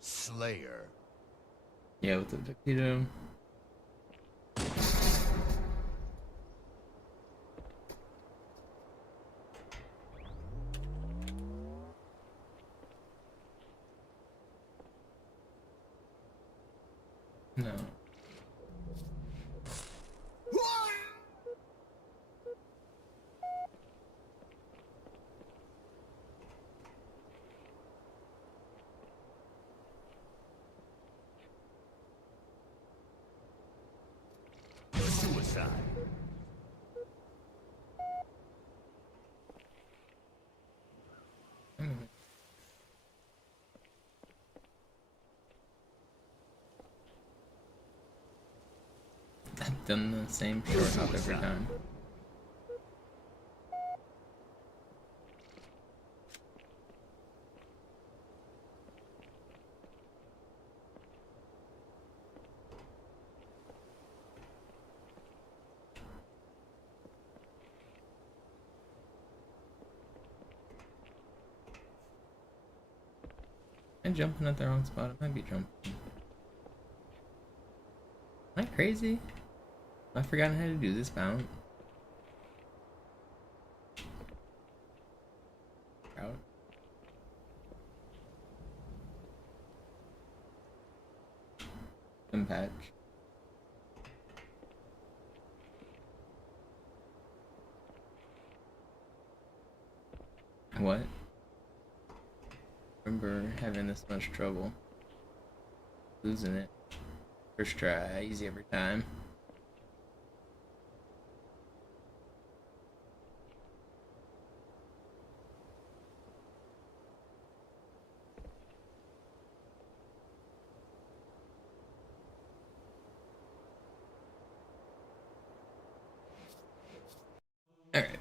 Slayer. Yeah, with the tuxedo. No. Suicide. I've done the same short hop every time. I'm jumping at the wrong spot. I might be jumping. Am I crazy? I've forgotten how to do this bounce. Out. Patch. What? Remember having this much trouble. Losing it. First try, easy every time. Alright.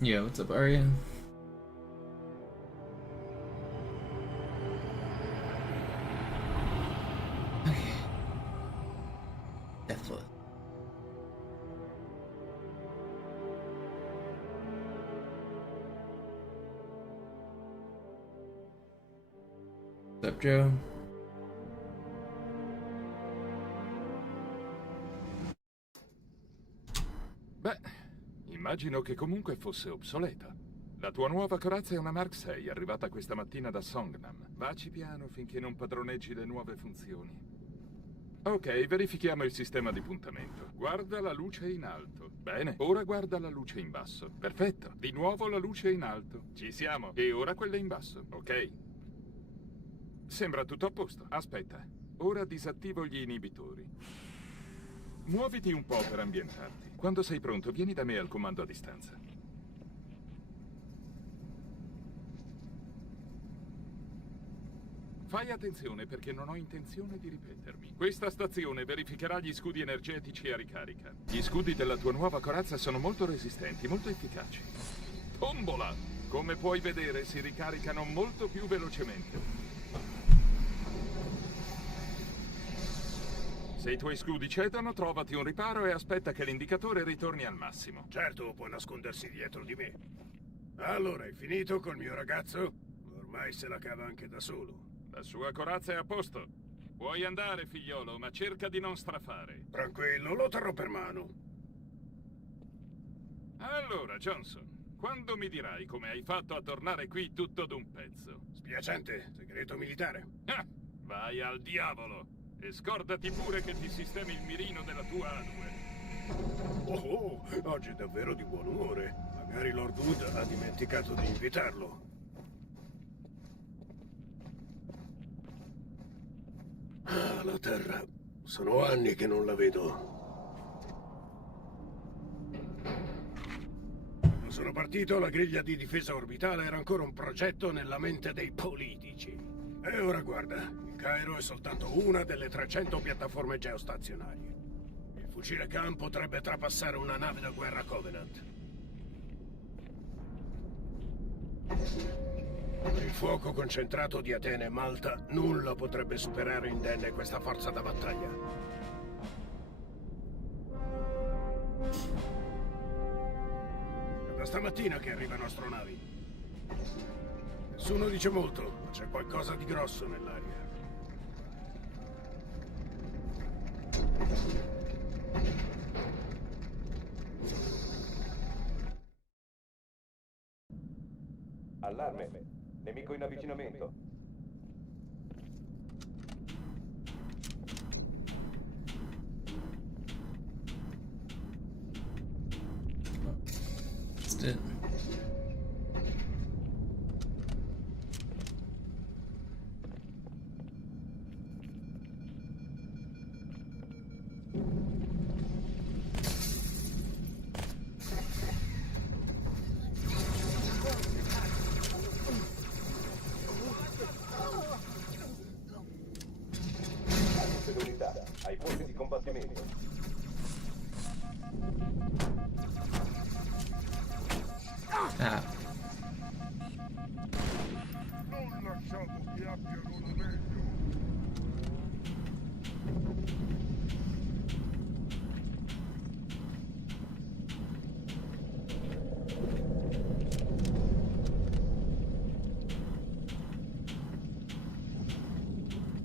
Yeah, what's up, Arya? Okay. Deathless. What's up, Joe? Beh, immagino che comunque fosse obsoleta. La tua nuova corazza è una Mark 6, arrivata questa mattina da Songnam. Vaci piano finché non padroneggi le nuove funzioni. Ok, verifichiamo il sistema di puntamento. Guarda la luce in alto. Bene, ora guarda la luce in basso. Perfetto. Di nuovo la luce in alto. Ci siamo. E ora quella in basso, ok? Sembra tutto a posto. Aspetta. Ora disattivo gli inibitori. Muoviti un po' per ambientarti. Quando sei pronto, vieni da me al comando a distanza. Fai attenzione perché non ho intenzione di ripetermi. Questa stazione verificherà gli scudi energetici a ricarica. Gli scudi della tua nuova corazza sono molto resistenti, molto efficaci. Tombola! Come puoi vedere, si ricaricano molto più velocemente. Se i tuoi scudi cedono, trovati un riparo e aspetta che l'indicatore ritorni al massimo. Certo, può nascondersi dietro di me. Allora, hai finito col mio ragazzo? Ormai se la cava anche da solo. La sua corazza è a posto. Puoi andare, figliolo, ma cerca di non strafare. Tranquillo, lo terrò per mano. Allora, Johnson, quando mi dirai come hai fatto a tornare qui tutto d'un pezzo? Spiacente, segreto militare. Ah, vai al diavolo! E scordati pure che ti sistemi il mirino della tua A2. Oh, oggi è davvero di buon umore. Magari Lord Wood ha dimenticato di invitarlo. Ah, la Terra. Sono anni che non la vedo. sono partito, la griglia di difesa orbitale era ancora un progetto nella mente dei politici. E ora guarda, il Cairo è soltanto una delle 300 piattaforme geostazionarie. Il fucile Khan potrebbe trapassare una nave da guerra Covenant. Con il fuoco concentrato di Atene e Malta, nulla potrebbe superare indenne questa forza da battaglia. È da stamattina che arrivano astronavi. Nessuno dice molto, ma c'è qualcosa di grosso nell'aria. Allarme! Nemico in avvicinamento! That's it. Tutte le unità, ai posti di combattimento. Ah, Non lasciamo che abbiano il meglio.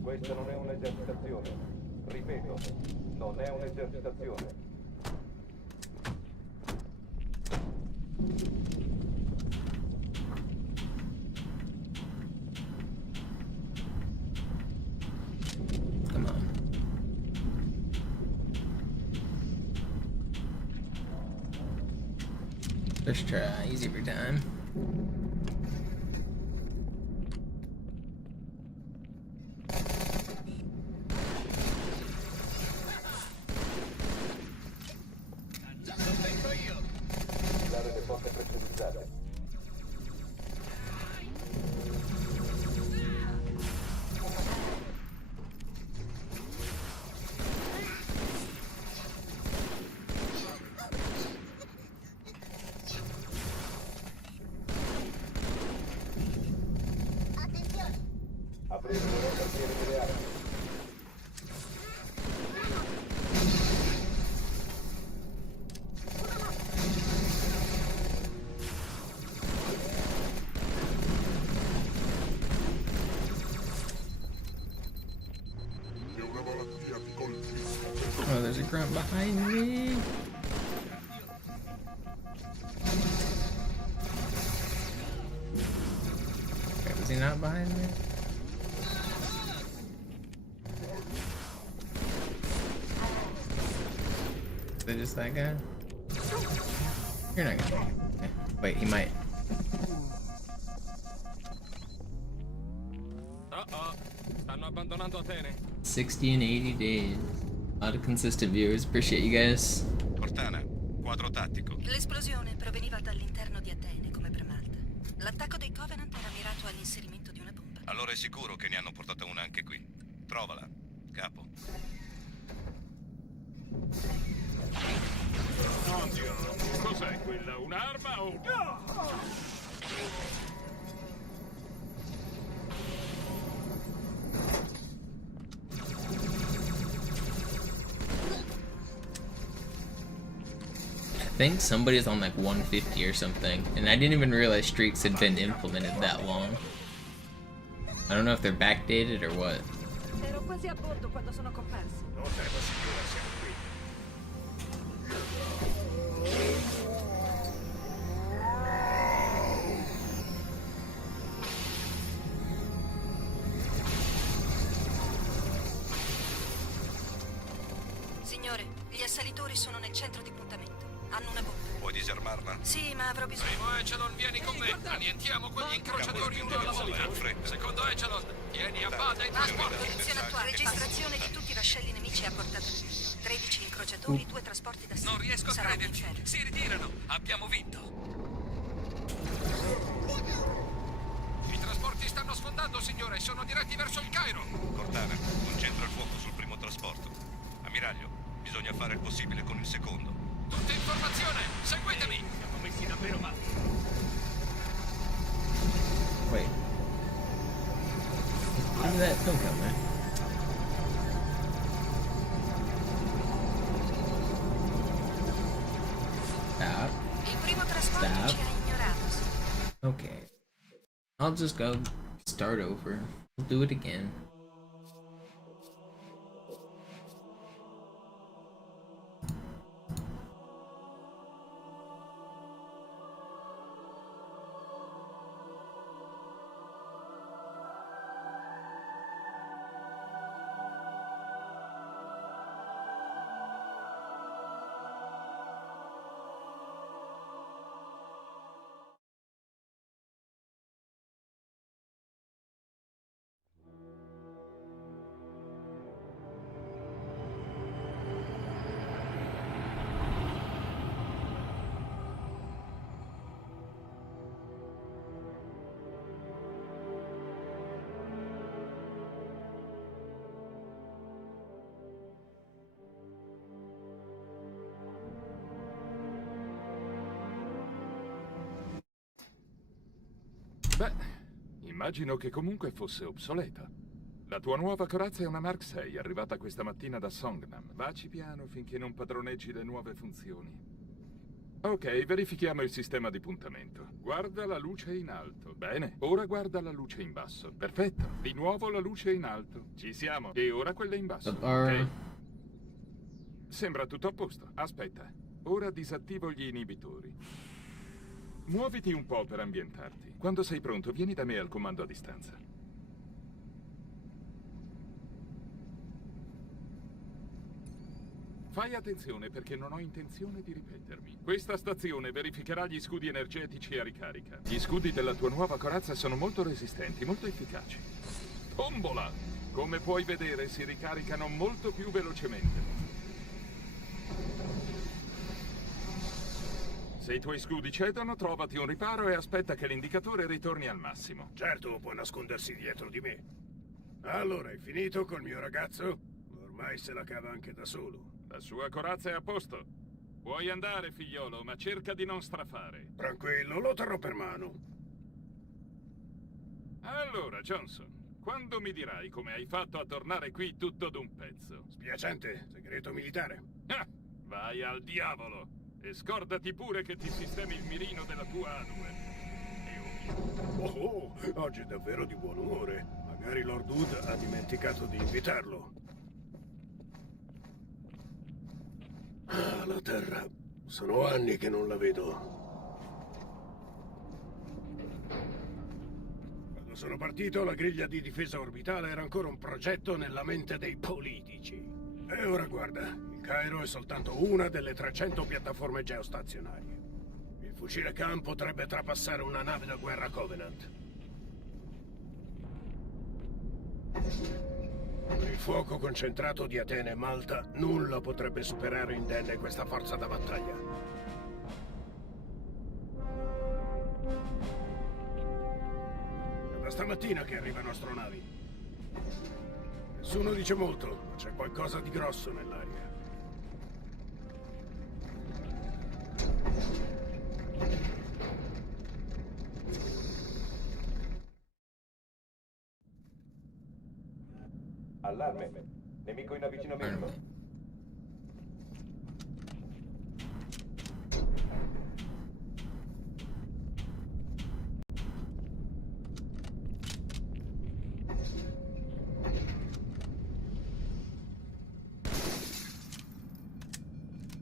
Questa non è un'esercitazione. Ripeto, non è un'esercitazione. come on. First try, easy every time. Dare le porte pressurizzate. Aprire le rotazioni delle armi. Oh, there's a grunt behind me. Wait, was he not behind me? Is it just that guy? You're not gonna. Okay. Wait, he might. Stanno abbandonando Atene. 60 and 80 days. A lot of consistent viewers. Appreciate you guys. Cortana, quadro tattico. L'esplosione proveniva dall'interno di Atene, come per Malta. L'attacco dei Covenant era mirato all'inserimento di una bomba. Allora è sicuro che ne hanno portata una anche qui. Trovala, capo. Oddio, cos'è quella? Un'arma o... I think somebody's on like 150 or something, and I didn't even realize streaks had been implemented that long. I don't know if they're backdated or what. Ero quasi a bordo quando sono comparsi. Non temo, signora, siamo qui. Signore, gli assalitori sono nel centro di puntamento. Hanno una bomba. Puoi disarmarla? Sì, ma avrò bisogno. Primo Echelon, vieni con me. Annientiamo quegli incrociatori uno alla volta. In fretta. Secondo Echelon, tieni a bada i Trasporto, trasporti. posizione attuale. Registrazione di tutti i vascelli nemici a portata di mira. 13 incrociatori, 2 trasporti da Non riesco a Sarà un crederci. inferno. Si ritirano. Abbiamo vinto. signore, sono diretti verso il Cairo. Cortana, concentra il fuoco sul primo trasporto. Ammiraglio, bisogna fare il possibile con il secondo. Tutta informazione, seguitemi. Siamo messi davvero male. Wait. Do that. Don't come there. Stop. Il primo trasporto Stop. ci ha ignorato, sì. Okay. I'll just go start over. We'll do it again. Beh, immagino che comunque fosse obsoleta. La tua nuova corazza è una Mark 6, arrivata questa mattina da Songnam. Vaci piano finché non padroneggi le nuove funzioni. Ok, verifichiamo il sistema di puntamento. Guarda la luce in alto. Bene, ora guarda la luce in basso. Perfetto. Di nuovo la luce in alto. Ci siamo. E ora quella in basso. Ok. Sembra tutto a posto. Aspetta. Ora disattivo gli inibitori. Muoviti un po' per ambientarti. Quando sei pronto, vieni da me al comando a distanza. Fai attenzione perché non ho intenzione di ripetermi. Questa stazione verificherà gli scudi energetici a ricarica. Gli scudi della tua nuova corazza sono molto resistenti, molto efficaci. Tombola! Come puoi vedere, si ricaricano molto più velocemente. Se i tuoi scudi cedono, trovati un riparo e aspetta che l'indicatore ritorni al massimo. Certo, può nascondersi dietro di me. Allora, hai finito col mio ragazzo? Ormai se la cava anche da solo. La sua corazza è a posto. Puoi andare, figliolo, ma cerca di non strafare. Tranquillo, lo terrò per mano. Allora, Johnson, quando mi dirai come hai fatto a tornare qui tutto d'un pezzo? Spiacente, segreto militare. Ah, vai al diavolo! E scordati pure che ti sistemi il mirino della tua A2. Oh, oggi è davvero di buon umore. Magari Lord Wood ha dimenticato di invitarlo. Ah, la Terra. Sono anni che non la vedo. Quando sono partito, la griglia di difesa orbitale era ancora un progetto nella mente dei politici. E ora guarda, il Cairo è soltanto una delle 300 piattaforme geostazionarie. Il fucile Khan potrebbe trapassare una nave da guerra Covenant. Con il fuoco concentrato di Atene e Malta, nulla potrebbe superare indenne questa forza da battaglia. È da stamattina che arrivano astronavi. Nessuno dice molto, ma c'è qualcosa di grosso nell'aria. Allarme. Nemico in avvicinamento.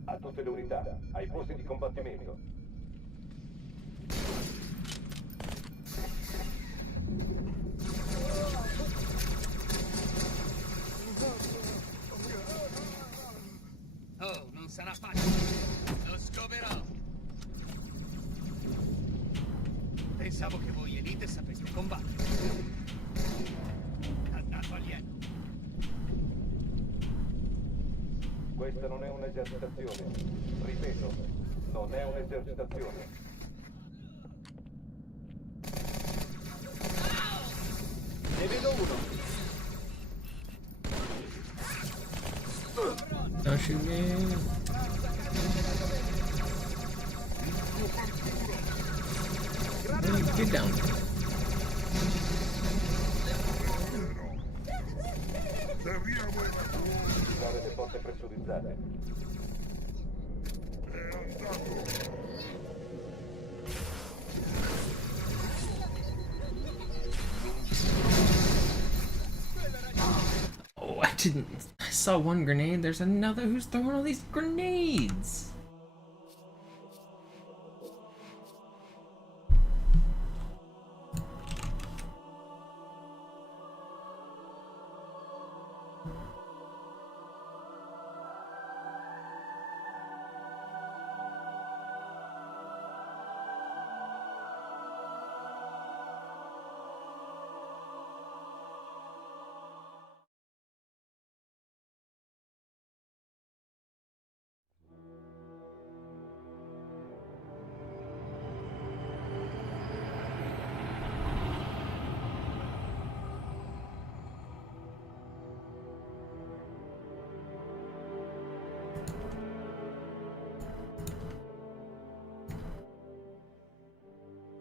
A tutte le unità, ai posti di combattimento. Oh, non sarà facile. Lo scoverò. Pensavo che voi Elite sapeste combattere. Andato alieno. Questa non è un'esercitazione. Ripeto, non è un'esercitazione. shooting. Get down. Attivare le porte pressurizzate. Oh, I didn't. I saw one grenade. There's another who's throwing all these grenades.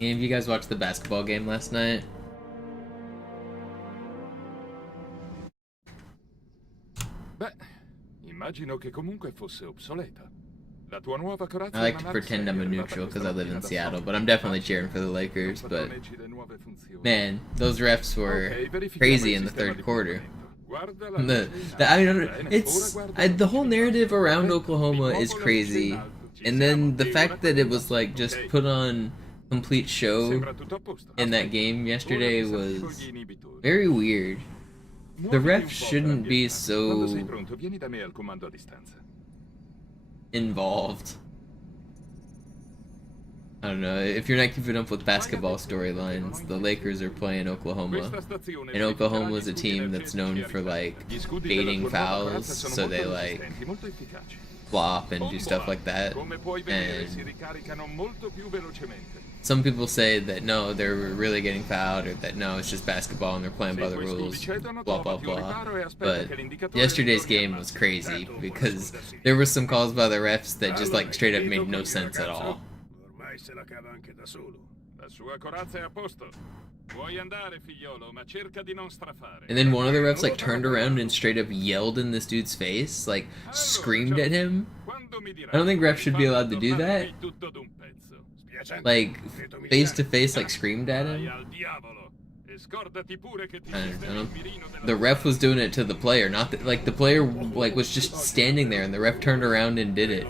Any of you guys watched the basketball game last night? Beh, immagino che comunque fosse obsoleta. La tua nuova corazza I like to pretend I'm a neutral because I live in Seattle, but I'm definitely cheering for the Lakers. But man, those refs were crazy in the third quarter. The whole narrative around Oklahoma is crazy, and then the fact that it was like just put on complete show in that game yesterday was very weird. The refs shouldn't be so involved. I don't know, if you're not keeping up with basketball storylines, the Lakers are playing Oklahoma, and Oklahoma is a team that's known for like baiting fouls, so they like flop and do stuff like that, and some people say that no, they're really getting fouled, or that no, it's just basketball and they're playing by the rules, blah blah blah. But yesterday's game was crazy because there were some calls by the refs that just like straight up made no sense at all. And then one of the refs like turned around and straight up yelled in this dude's face, like screamed at him. I don't think refs should be allowed to do that. Like face to face, like screamed at him. I don't know. The ref was doing it to the player, not the, like the player like was just standing there, and the ref turned around and did it.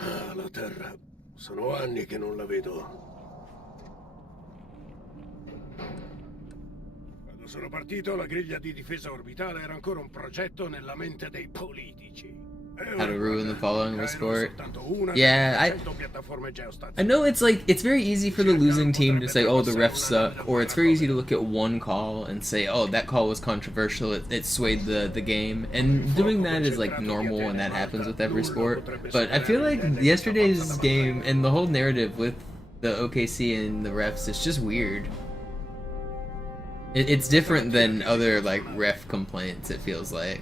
Ah, la terra. Sono anni che non la vedo. Quando sono partito, la griglia di difesa orbitale era ancora un progetto nella mente dei politici. How to ruin the following sport. Yeah, I know it's like, it's very easy for the losing team to say, oh, the refs suck, or it's very easy to look at one call and say, oh, that call was controversial, it swayed the game, and doing that is like normal and that happens with every sport. But I feel like yesterday's game and the whole narrative with the OKC and the refs is just weird. It's different than other like ref complaints, it feels like.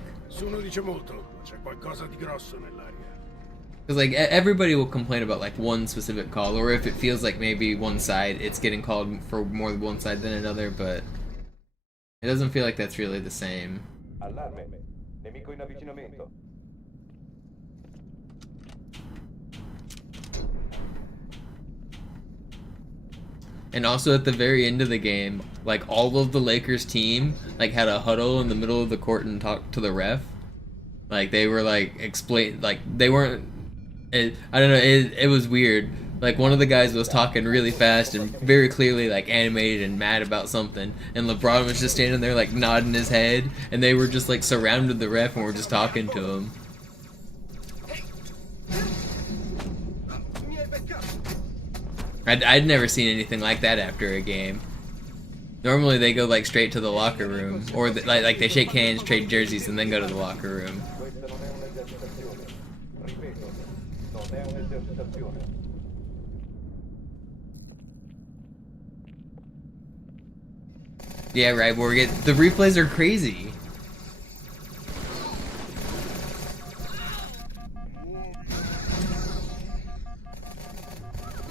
Because like everybody will complain about like one specific call, or if it feels like maybe one side, it's getting called for more than one side than another, but it doesn't feel like that's really the same. Allarme. Nemico in avvicinamento. And also at the very end of the game, like all of the Lakers team like had a huddle in the middle of the court and talked to the ref. Like they were like they weren't. I don't know. It was weird. Like one of the guys was talking really fast and very clearly like animated and mad about something, and LeBron was just standing there like nodding his head, and they were just like surrounded the ref and were just talking to him. I'd never seen anything like that after a game. Normally they go like straight to the locker room, or like they shake hands, trade jerseys, and then go to the locker room. Yeah, right, Morgan. The replays are crazy.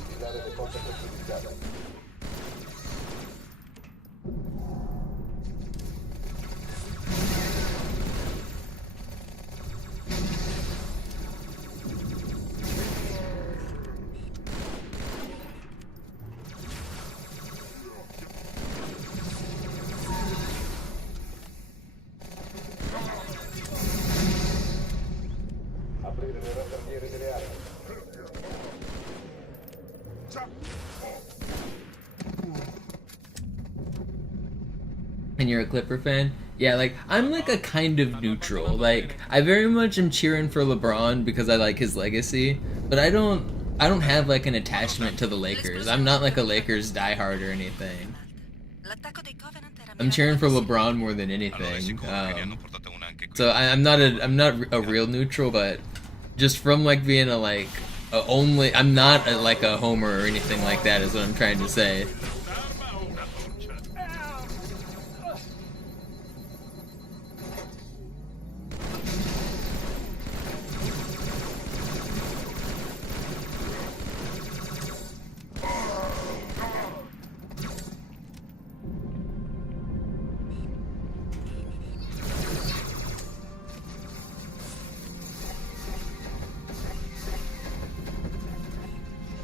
Vigilare le porte precipitata. Aprire le raccordiere delle armi. And you're a Clipper fan? Yeah, like, I'm like a kind of neutral. Like, I very much am cheering for LeBron because I like his legacy, but I don't have like an attachment to the Lakers. I'm not like a Lakers diehard or anything. L'attacco dei Covenant era I'm cheering for mirato. LeBron more than Allora è anything. sicuro che ne hanno portata una anche qui. So I'm not a real neutral, but just from like being a like I'm not like a homer or anything like that is what I'm trying to say. Un'arma o una torcia?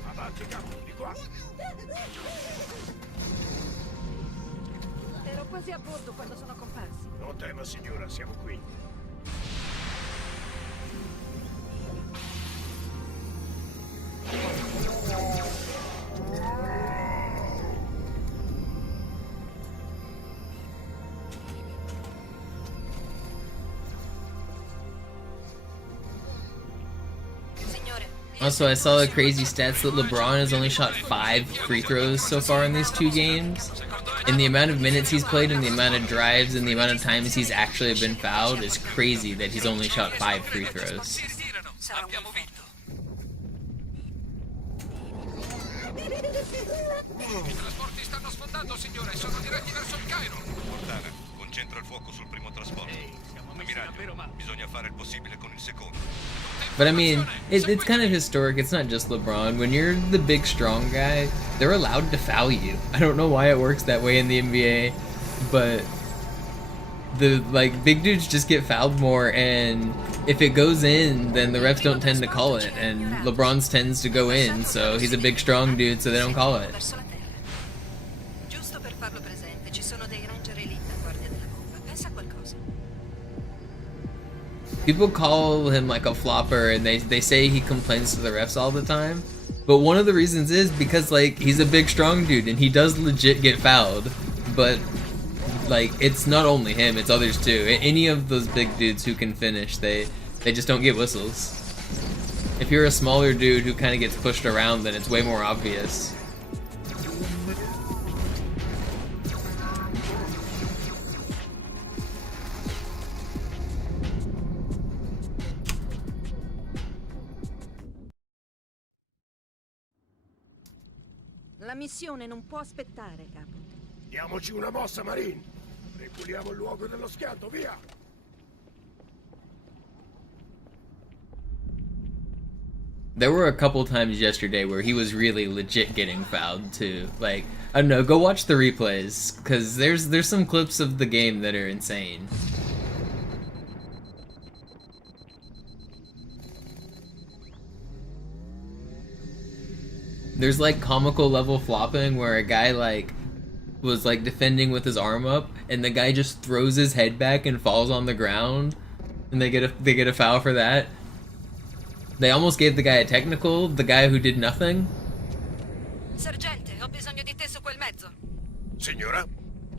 Avanti, capo, di qua. Ero quasi a bordo quando sono comparsi. Non tema, signora, siamo qui. Signore, Also, I saw the crazy stats that LeBron has only shot 5 free throws so far in these 2 games. And the amount of minutes he's played and the amount of drives and the amount of times he's actually been fouled is crazy that he's only shot 5 free throws. Si ritirano. Abbiamo vinto. I trasporti stanno sfondando, signore. Sono diretti verso il Cairo. Cortana, concentra il fuoco sul primo trasporto. Ammiraglio, bisogna fare il possibile con il secondo. But I mean, it's kind of historic. It's not just LeBron. When you're the big, strong guy, they're allowed to foul you. I don't know why it works that way in the NBA, but the like big dudes just get fouled more, and if it goes in, then the refs don't tend to call it, and LeBron's tends to go in, so he's a big, strong dude, so they don't call it. verso la terra. Giusto per farlo presente, ci sono dei ranger elite a guardia della bomba. Pensa a qualcosa. People call him like a flopper, and they say he complains to the refs all the time. But one of the reasons is because like he's a big strong dude and he does legit get fouled. But like it's not only him, it's others too. Any of those big dudes who can finish, they just don't get whistles. If you're a smaller dude who kind of gets pushed around, then it's way more obvious. La missione non può aspettare, capo. Diamoci una mossa, Marine. Ripuliamo il luogo dello schianto, via. There were a couple times yesterday where he was really legit getting fouled too. Like, I don't know, go watch the replays, because there's some clips of the game that are insane. There's like comical level flopping where a guy like was like defending with his arm up and the guy just throws his head back and falls on the ground and they get a foul for that. They almost gave the guy a technical, the guy who did nothing. Sergente, ho bisogno di te su quel mezzo. Signora?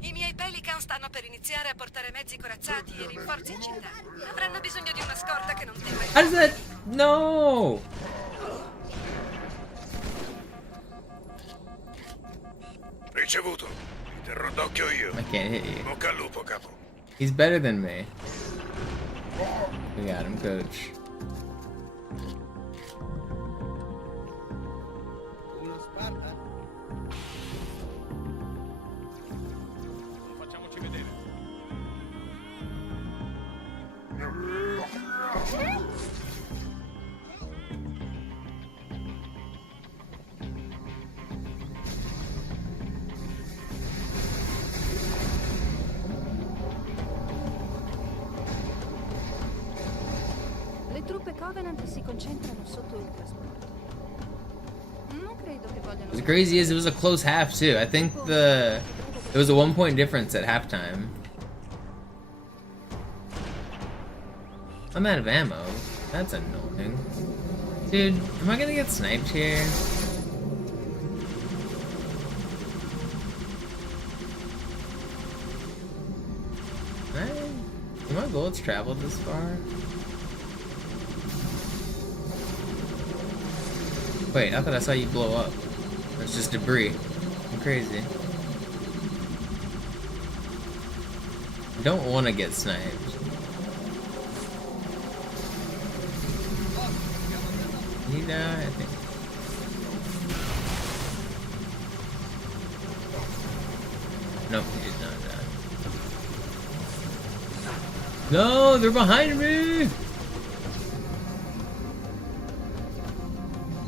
I miei Pelican stanno per iniziare a portare mezzi corazzati e rinforzi in città. Avranno bisogno di una scorta che non tema. How does that... No! Ricevuto. Terrò d'occhio io. I can't hit you. Bocca al lupo, capo. He's better than me. We got him, coach. Facciamo Covenant si concentrano sotto il trasporto. Non credo che vogliano... As crazy as it was a close half too. I think it was a 1-point difference at halftime. I'm out of ammo. That's annoying. Dude, am I gonna get sniped here? Do my bullets travel this far? Wait, I thought I saw you blow up. That's just debris. I'm crazy. I don't want to get sniped. Did he die? I think. Nope, he did not die. No, they're behind me!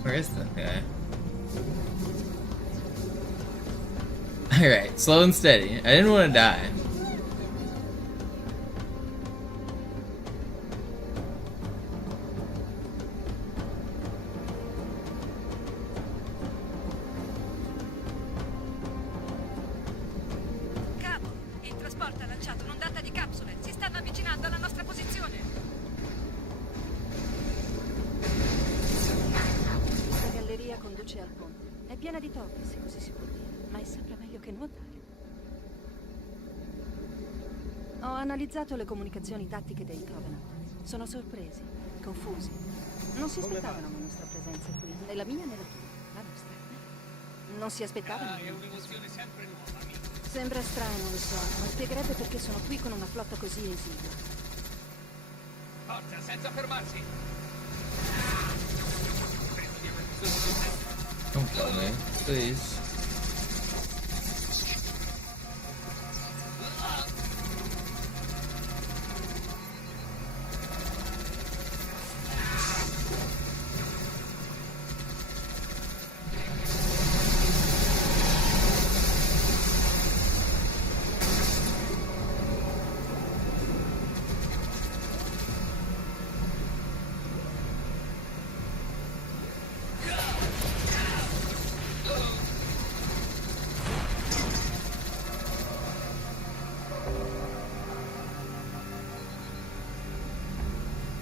Where is that guy? Alright, slow and steady. I didn't want to die. Capo, il trasporto ha lanciato un'ondata di capsule. Si stanno avvicinando alla nostra posizione. Questa galleria conduce al ponte. È piena di topi, se così si può dire, ma è sempre meglio che nuotare. Ho analizzato le comunicazioni tattiche dei Covenant. Sono sorpresi, confusi. Non si aspettavano la nostra presenza qui, né la mia né la tua, la nostra. Non si aspettavano. È un'emozione sempre nuova, amico. Sembra strano, lo so, ma spiegherebbe perché sono qui con una flotta così esigua. Forza, senza fermarsi. Credo di aver bisogno di te. Don't kill me, please.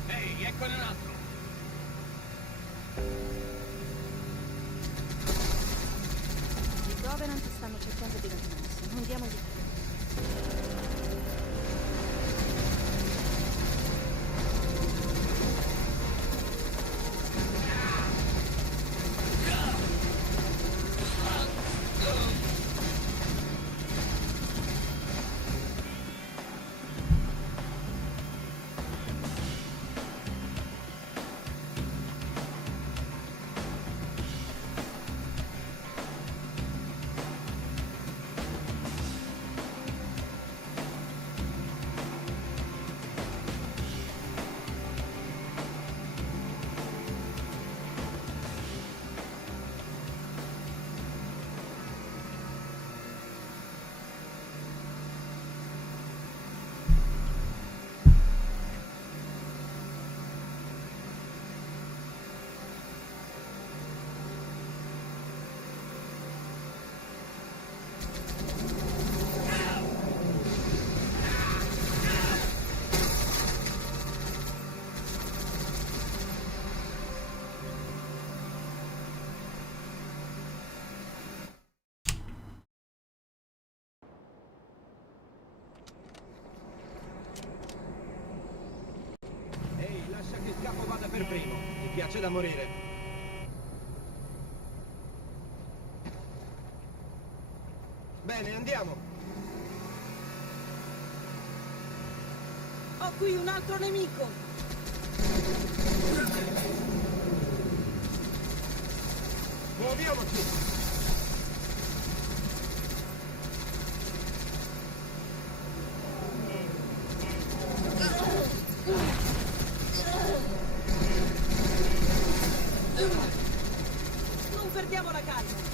Ehi, eccone un altro. I Covenant stanno cercando di raggiungersi. Non diamogli tempo. Ehi, lascia che il capo vada per primo. Ti piace da morire. Bene, andiamo. Ho qui un altro nemico! Muoviamoci. Non perdiamo la calma!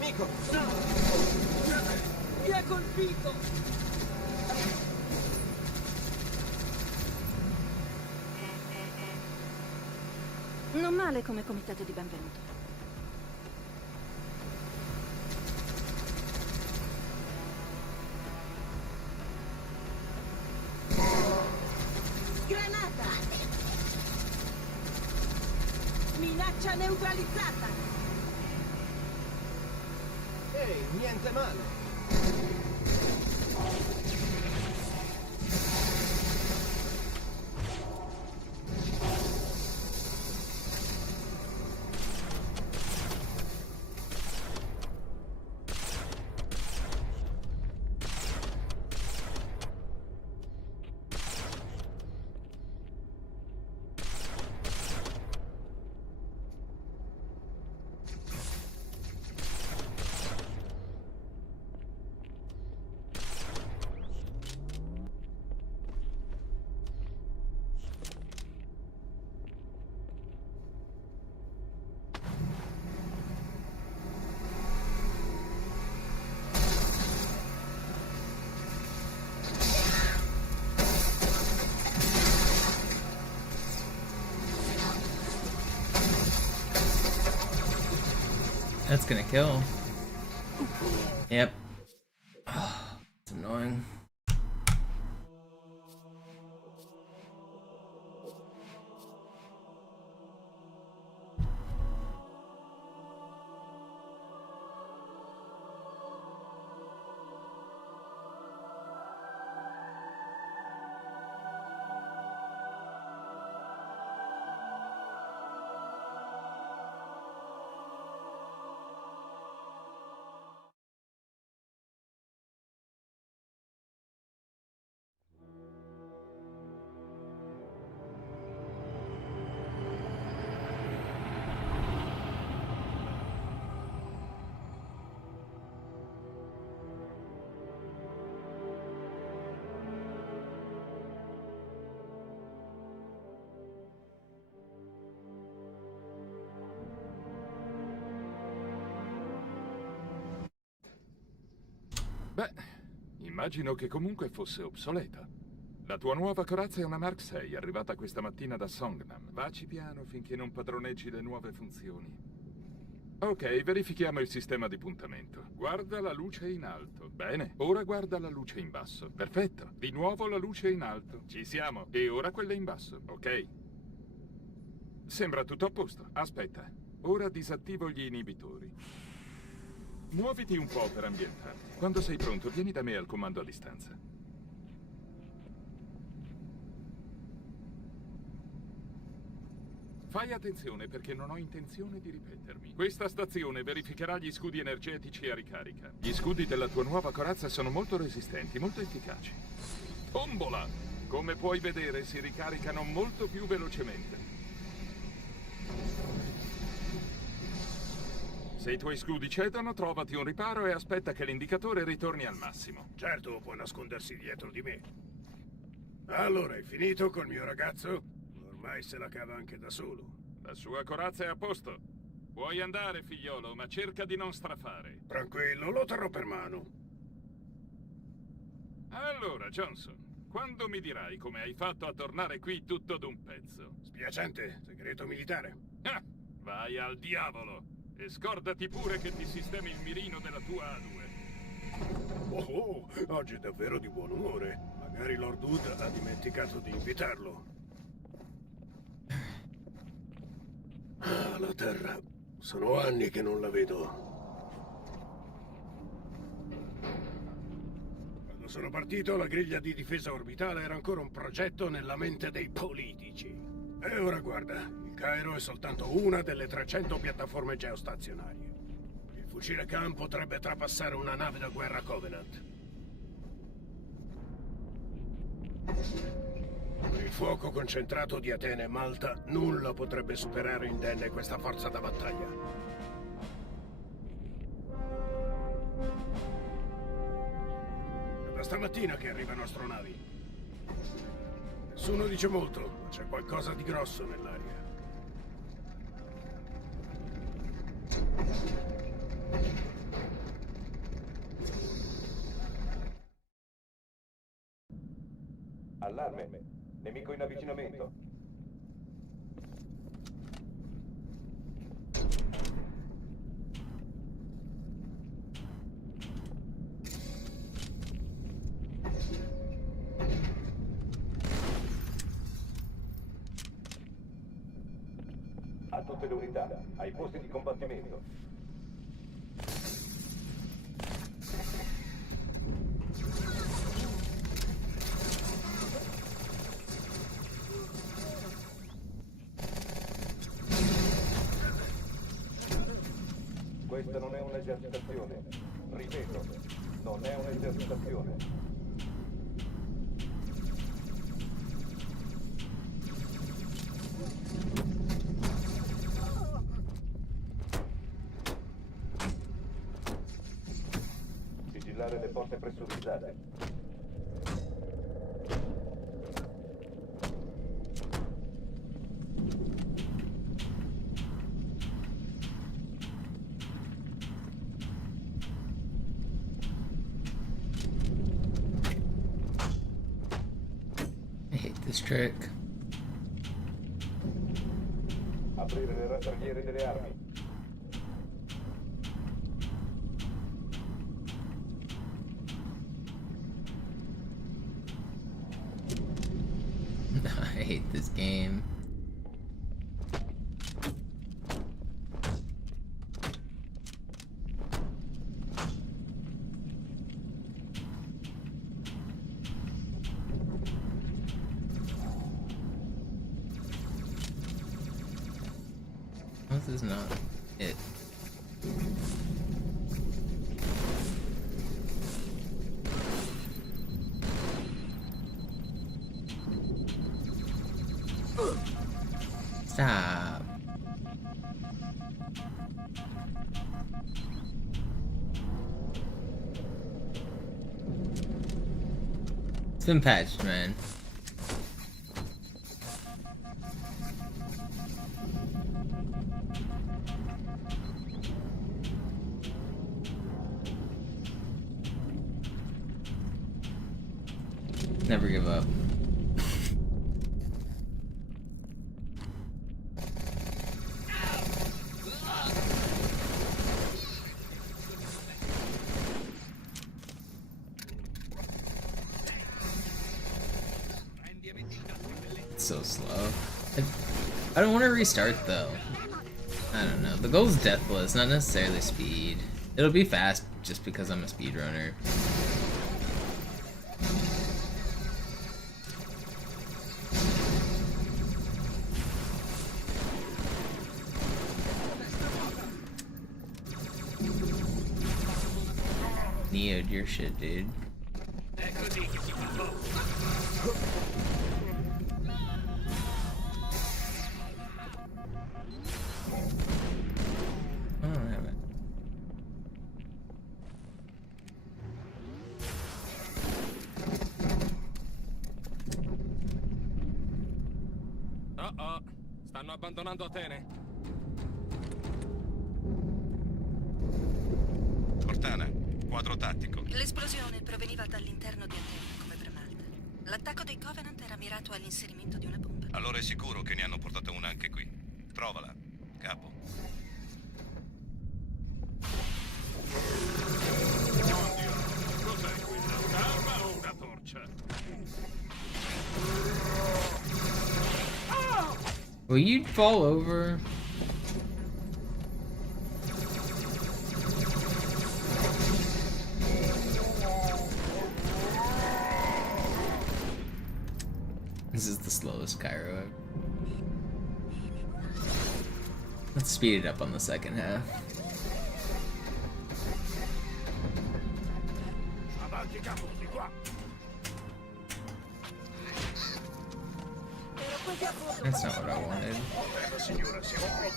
Amico! No! Mi ha colpito! Non male come comitato di benvenuto. Granata! Minaccia neutralizzata! Ehi, niente male! That's gonna kill. Yep. It's annoying. Beh, immagino che comunque fosse obsoleta. La tua nuova corazza è una Mark 6, arrivata questa mattina da Songnam. Vaci piano finché non padroneggi le nuove funzioni. Ok, verifichiamo il sistema di puntamento. Guarda la luce in alto. Bene, ora guarda la luce in basso. Perfetto. Di nuovo la luce in alto. Ci siamo. E ora quella in basso, ok? Sembra tutto a posto. Aspetta. Ora disattivo gli inibitori. Muoviti un po' per ambientarti. Quando sei pronto, vieni da me al comando a distanza. Fai attenzione perché non ho intenzione di ripetermi. Questa stazione verificherà gli scudi energetici a ricarica. Gli scudi della tua nuova corazza sono molto resistenti, molto efficaci. Tombola! Come puoi vedere, si ricaricano molto più velocemente. Se i tuoi scudi cedono, trovati un riparo e aspetta che l'indicatore ritorni al massimo. Certo, può nascondersi dietro di me. Allora, hai finito col mio ragazzo? Ormai se la cava anche da solo. La sua corazza è a posto. Puoi andare, figliolo, ma cerca di non strafare. Tranquillo, lo terrò per mano. Allora, Johnson, quando mi dirai come hai fatto a tornare qui tutto d'un pezzo? Spiacente, segreto militare. Ah, vai al diavolo! E scordati pure che ti sistemi il mirino della tua A2. Oh, oggi è davvero di buon umore. Magari Lord Wood ha dimenticato di invitarlo. Ah, la Terra. Sono anni che non la vedo. Quando sono partito, la griglia di difesa orbitale era ancora un progetto nella mente dei politici. E ora guarda, il Cairo è soltanto una delle 300 piattaforme geostazionarie. Il fucile Khan potrebbe trapassare una nave da guerra Covenant. Con il fuoco concentrato di Atene e Malta, nulla potrebbe superare indenne questa forza da battaglia. È da stamattina che arrivano astronavi. Nessuno dice molto, ma c'è qualcosa di grosso nell'aria. Allarme. Nemico in avvicinamento. A tutte le unità, ai posti di combattimento. Questa non è un'esercitazione. Ripeto, non è un'esercitazione. Vigilare le porte pressurizzate. I hate this trick. Aprire le rastrelliere delle armi. I hate this game. This is not it. Stop. It's been patched, man. Never give up. It's so slow. I don't want to restart though. I don't know. The goal is deathless, not necessarily speed. It'll be fast just because I'm a speedrunner. Neo'd your shit, dude. I don't have it. Oh, stanno abbandonando Atene. Cortana, quadro tattico. L'esplosione proveniva dall'interno di Atene, come per Malta. L'attacco dei Covenant era mirato all'inserimento di una bomba. Allora è sicuro che ne hanno portata una anche qui. Trovala, capo. Oddio, cos'è quella? Un'arma o una torcia? Will you fall over? This is the slowest Cairo. Let's speed it up on the second half. Avanti, capo, di qua. That's not what I wanted. Bella signora, siamo qui.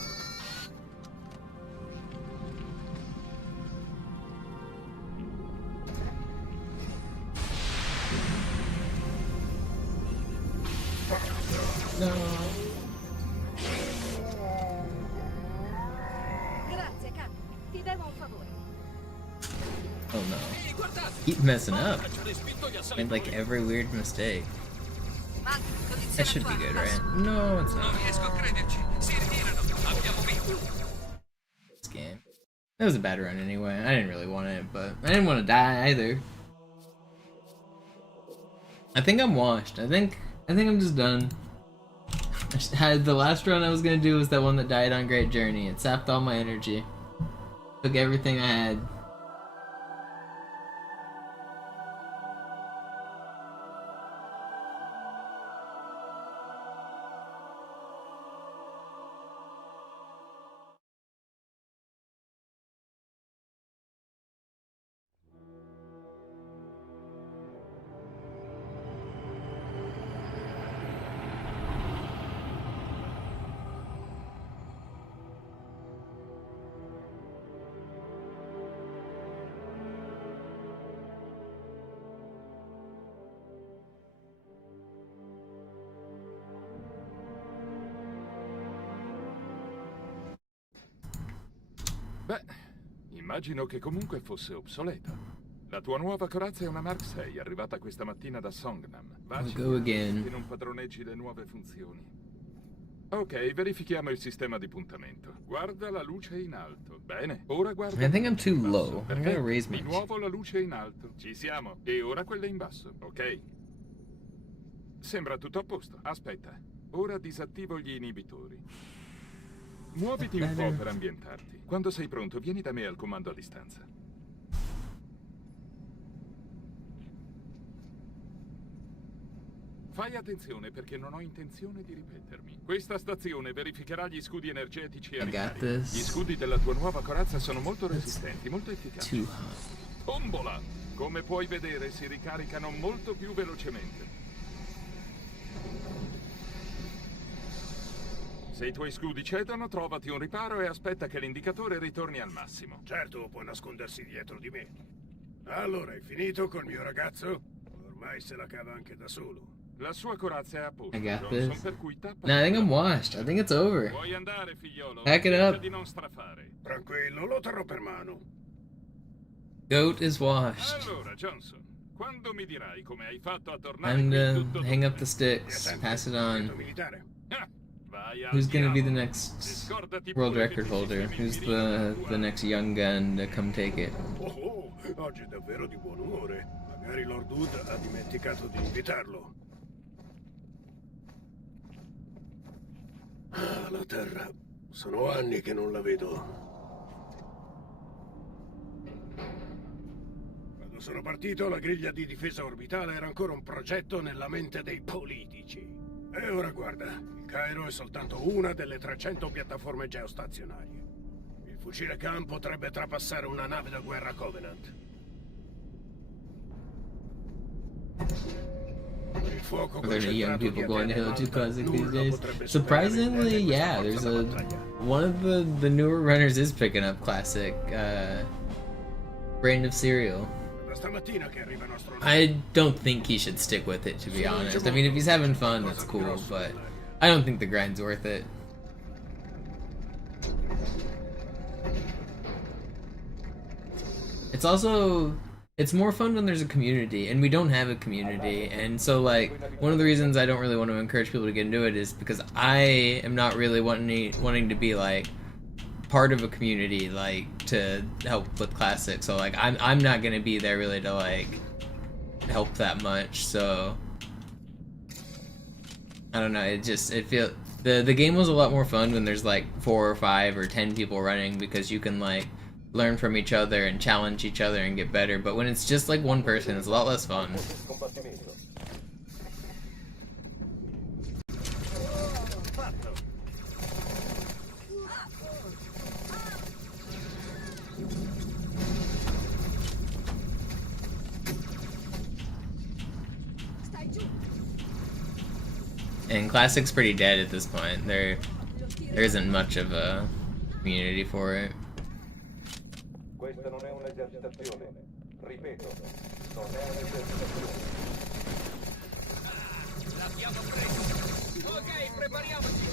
No. Grazie, capo. Ti devo un favore. Oh no. Keep messing up. Made like every weird mistake. That should be good, right? No, it's not. Non riesco a crederci. Si ritirano. Abbiamo vinto. This game. That was a bad run anyway. I didn't really want it, but I didn't want to die either. I think I'm washed. I think I'm just done. I just had the last run I was gonna do was that one that died on Great Journey. It sapped all my energy. Took everything I had. Beh, immagino che comunque fosse obsoleta. La tua nuova corazza è una Mark 6, arrivata questa mattina da Songnam. Vacci Go again. che non padroneggi le nuove funzioni. Ok, verifichiamo il sistema di puntamento. Guarda la luce in alto. Bene, ora guarda... I think I'm too in basso. low. I'm gonna Perfetto. raise my... Di nuovo la luce in alto. Ci siamo. E ora quella in basso, ok? Sembra tutto a posto. Aspetta, ora disattivo gli inibitori. Muoviti un po' per ambientarti. Quando sei pronto, vieni da me al comando a distanza. Fai attenzione perché non ho intenzione di ripetermi. Questa stazione verificherà gli scudi energetici a ricarica. Gli scudi della tua nuova corazza sono molto resistenti, molto efficaci. Tombola! Come puoi vedere, si ricaricano molto più velocemente. Se i tuoi scudi cedono, trovati un riparo e aspetta che l'indicatore ritorni al massimo. Certo, può nascondersi dietro di me. Allora, hai finito col mio ragazzo? Ormai se la cava anche da solo. La sua corazza è a posto, I got Johnson, this. per cui tappa... No, I think I'm washed. I think it's over. Puoi andare, figliolo. Back it Cerca up. di non strafare. Tranquillo, lo terrò per mano. Goat is washed. Allora, Johnson, quando mi dirai come hai fatto a tornare Time qui to tutto hang up dov'è? the sticks. Pass it on. Militare. Ah, vai al Who's gonna be the diavolo. next E scordati world pure record che ti holder? sistemi Who's il mirino the tua- next young gun to come take it? Oh, oggi è davvero di buon umore. Magari Lord Wood ha dimenticato di invitarlo. Ah, la Terra. Sono anni che non la vedo. Quando sono partito, la griglia di difesa orbitale era ancora un progetto nella mente dei politici. E ora guarda, il Cairo è soltanto una delle 300 piattaforme geostazionarie. Il fucile Khan potrebbe trapassare una nave da guerra Covenant. Il fuoco Are there any young concentrato di people going to Atene Halo 2 Malta, Classic these nulla days? potrebbe Surprisingly, superare yeah. questa There's forza a da battaglia. one of the newer runners is picking up Classic. Brand of Cereal. Da stamattina che arriva il nostro... I don't think he should stick with it, to be honest. I mean, if he's having fun, that's cool, but I don't think the grind's worth it. It's also, it's more fun when there's a community, and we don't have a community, and so, like, one of the reasons I don't really want to encourage people to get into it is because I am not really wanting to be, like, part of a community, like, to help with Classic, so, like, I'm not gonna be there really to, like, help that much, so I don't know, it feels the game was a lot more fun when there's like 4 or 5 or 10 people running, because you can like learn from each other and challenge each other and get better, but when it's just like one person, it's a lot less fun. And Classic's pretty dead at this point. There isn't much of a community for it. Questa non è un'esercitazione. Ripeto, non è un'esercitazione. L'abbiamo preso. Ok, prepariamoci.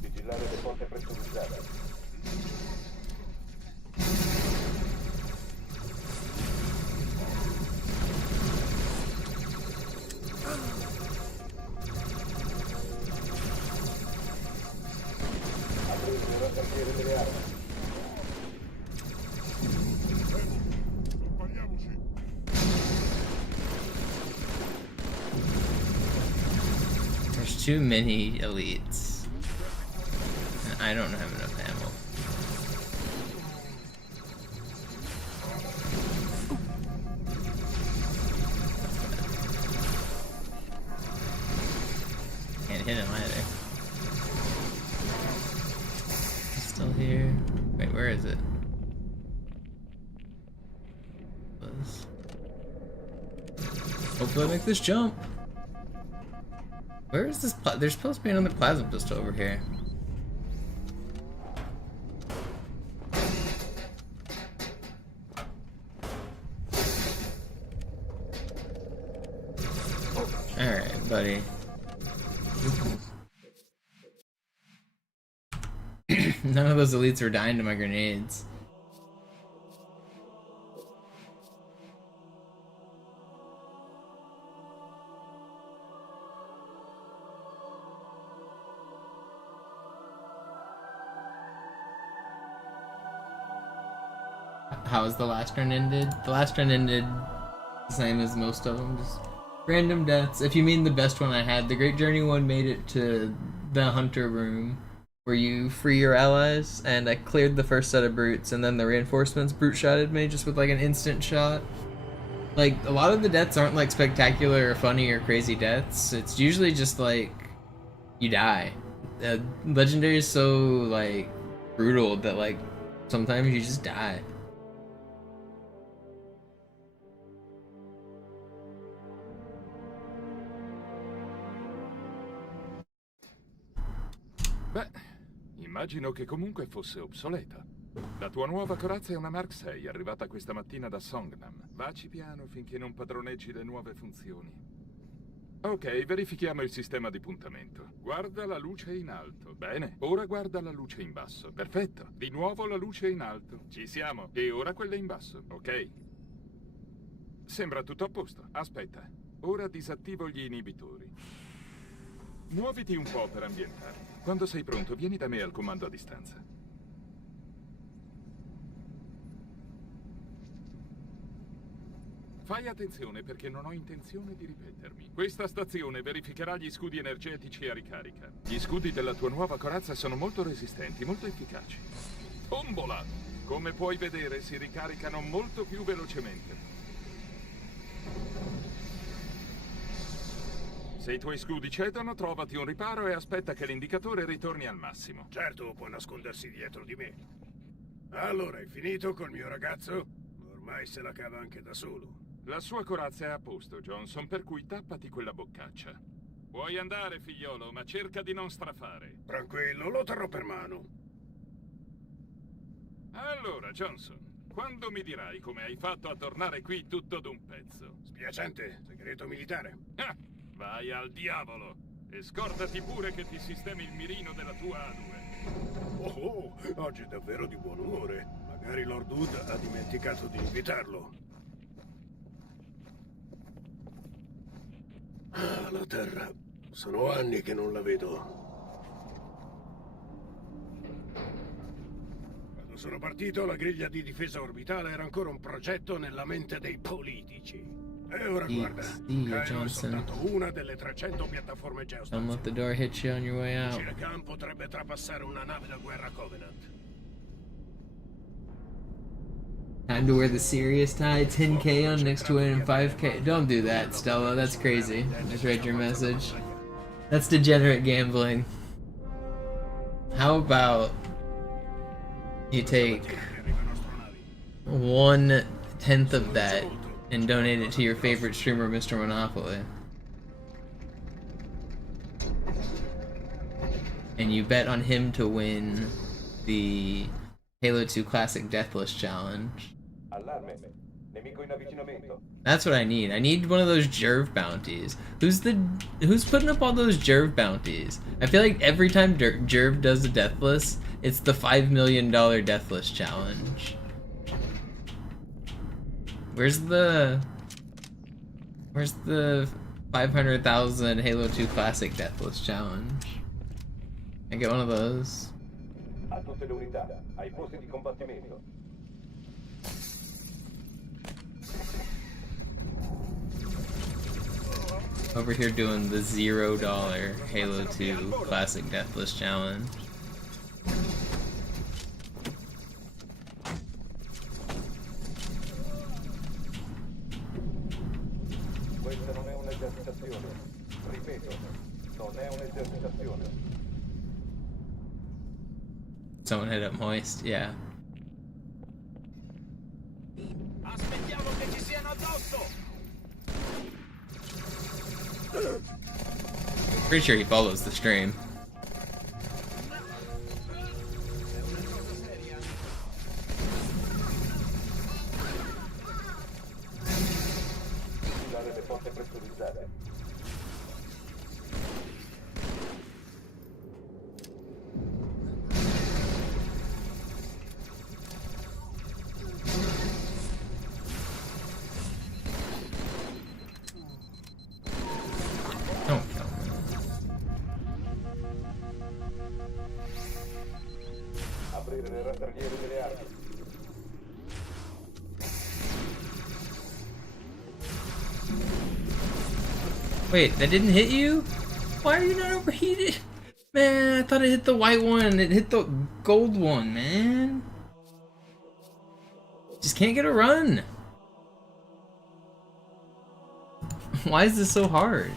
Vigilare le porte pressurizzate. too many elites. And I don't have enough ammo. Can't hit him either. He's still here. Wait, where is it? Hopefully I make this jump. Where is this? There's supposed to be another plasma pistol over here. Alright, buddy. None of those elites were dying to my grenades. How was the last run ended? The last run ended the same as most of them, just random deaths. If you mean the best one I had, the Great Journey one made it to the Hunter room where you free your allies, and I cleared the first set of brutes, and then the reinforcements brute shotted me just with like an instant shot. Like, a lot of the deaths aren't like spectacular or funny or crazy deaths. It's usually just like you die. Legendary is so like brutal that like sometimes you just die. Beh, immagino che comunque fosse obsoleta. La tua nuova corazza è una Mark 6, arrivata questa mattina da Songnam. Vaci piano finché non padroneggi le nuove funzioni. Ok, verifichiamo il sistema di puntamento. Guarda la luce in alto. Bene, ora guarda la luce in basso. Perfetto. Di nuovo la luce in alto. Ci siamo. E ora quella in basso, ok? Sembra tutto a posto. Aspetta. Ora disattivo gli inibitori. Muoviti un po' per ambientare. Quando sei pronto, vieni da me al comando a distanza. Fai attenzione perché non ho intenzione di ripetermi. Questa stazione verificherà gli scudi energetici a ricarica. Gli scudi della tua nuova corazza sono molto resistenti, molto efficaci. Tombola! Come puoi vedere, si ricaricano molto più velocemente. Se i tuoi scudi cedono, trovati un riparo e aspetta che l'indicatore ritorni al massimo. Certo, può nascondersi dietro di me. Allora, hai finito col mio ragazzo? Ormai se la cava anche da solo. La sua corazza è a posto, Johnson, per cui tappati quella boccaccia. Puoi andare, figliolo, ma cerca di non strafare. Tranquillo, lo terrò per mano. Allora, Johnson, quando mi dirai come hai fatto a tornare qui tutto d'un pezzo? Spiacente, segreto militare. Ah, vai al diavolo! E scordati pure che ti sistemi il mirino della tua A2. Oh, oggi è davvero di buon umore. Magari Lord Hood ha dimenticato di invitarlo. Ah, la Terra. Sono anni che non la vedo. Quando sono partito, la griglia di difesa orbitale era ancora un progetto nella mente dei politici. E ora guarda, Cairo è soltanto una delle 300 piattaforme geostazionali. Don't let the door hit you on your way out. Vicino Khan potrebbe trapassare una nave da guerra Covenant. Time to wear the serious tie, 10k on next to it and 5k. Don't do that, Stella, that's crazy. I just read your message. That's degenerate gambling. How about you take 1/10 of that and donate it to your favorite streamer, MisterMonopoli. And you bet on him to win the Halo 2 Classic Deathless Challenge. Allarme. Nemico in avvicinamento. That's what I need. I need one of those Jerv bounties. Who's putting up all those Jerv bounties? I feel like every time Jerv does a Deathless, it's the $5 million Deathless Challenge. Where's the 500,000 Halo 2 Classic Deathless Challenge? I get one of those. A tutte le unità, ai posti di combattimento. Over here doing the $0 Halo 2 Classic Deathless Challenge. Questa non è un'esercitazione. Ripeto, non è un'esercitazione. Someone hit up Moist, yeah. Aspettiamo che ci siano addosso! Pretty sure he follows the stream. Usare le porte pressurizzate. Oh, Aprire le rastrelliere delle armi. wait, that didn't hit you? Why are you not overheated? Man, I thought it hit the white one. It hit the gold one, man. Just can't get a run. Why is this so hard?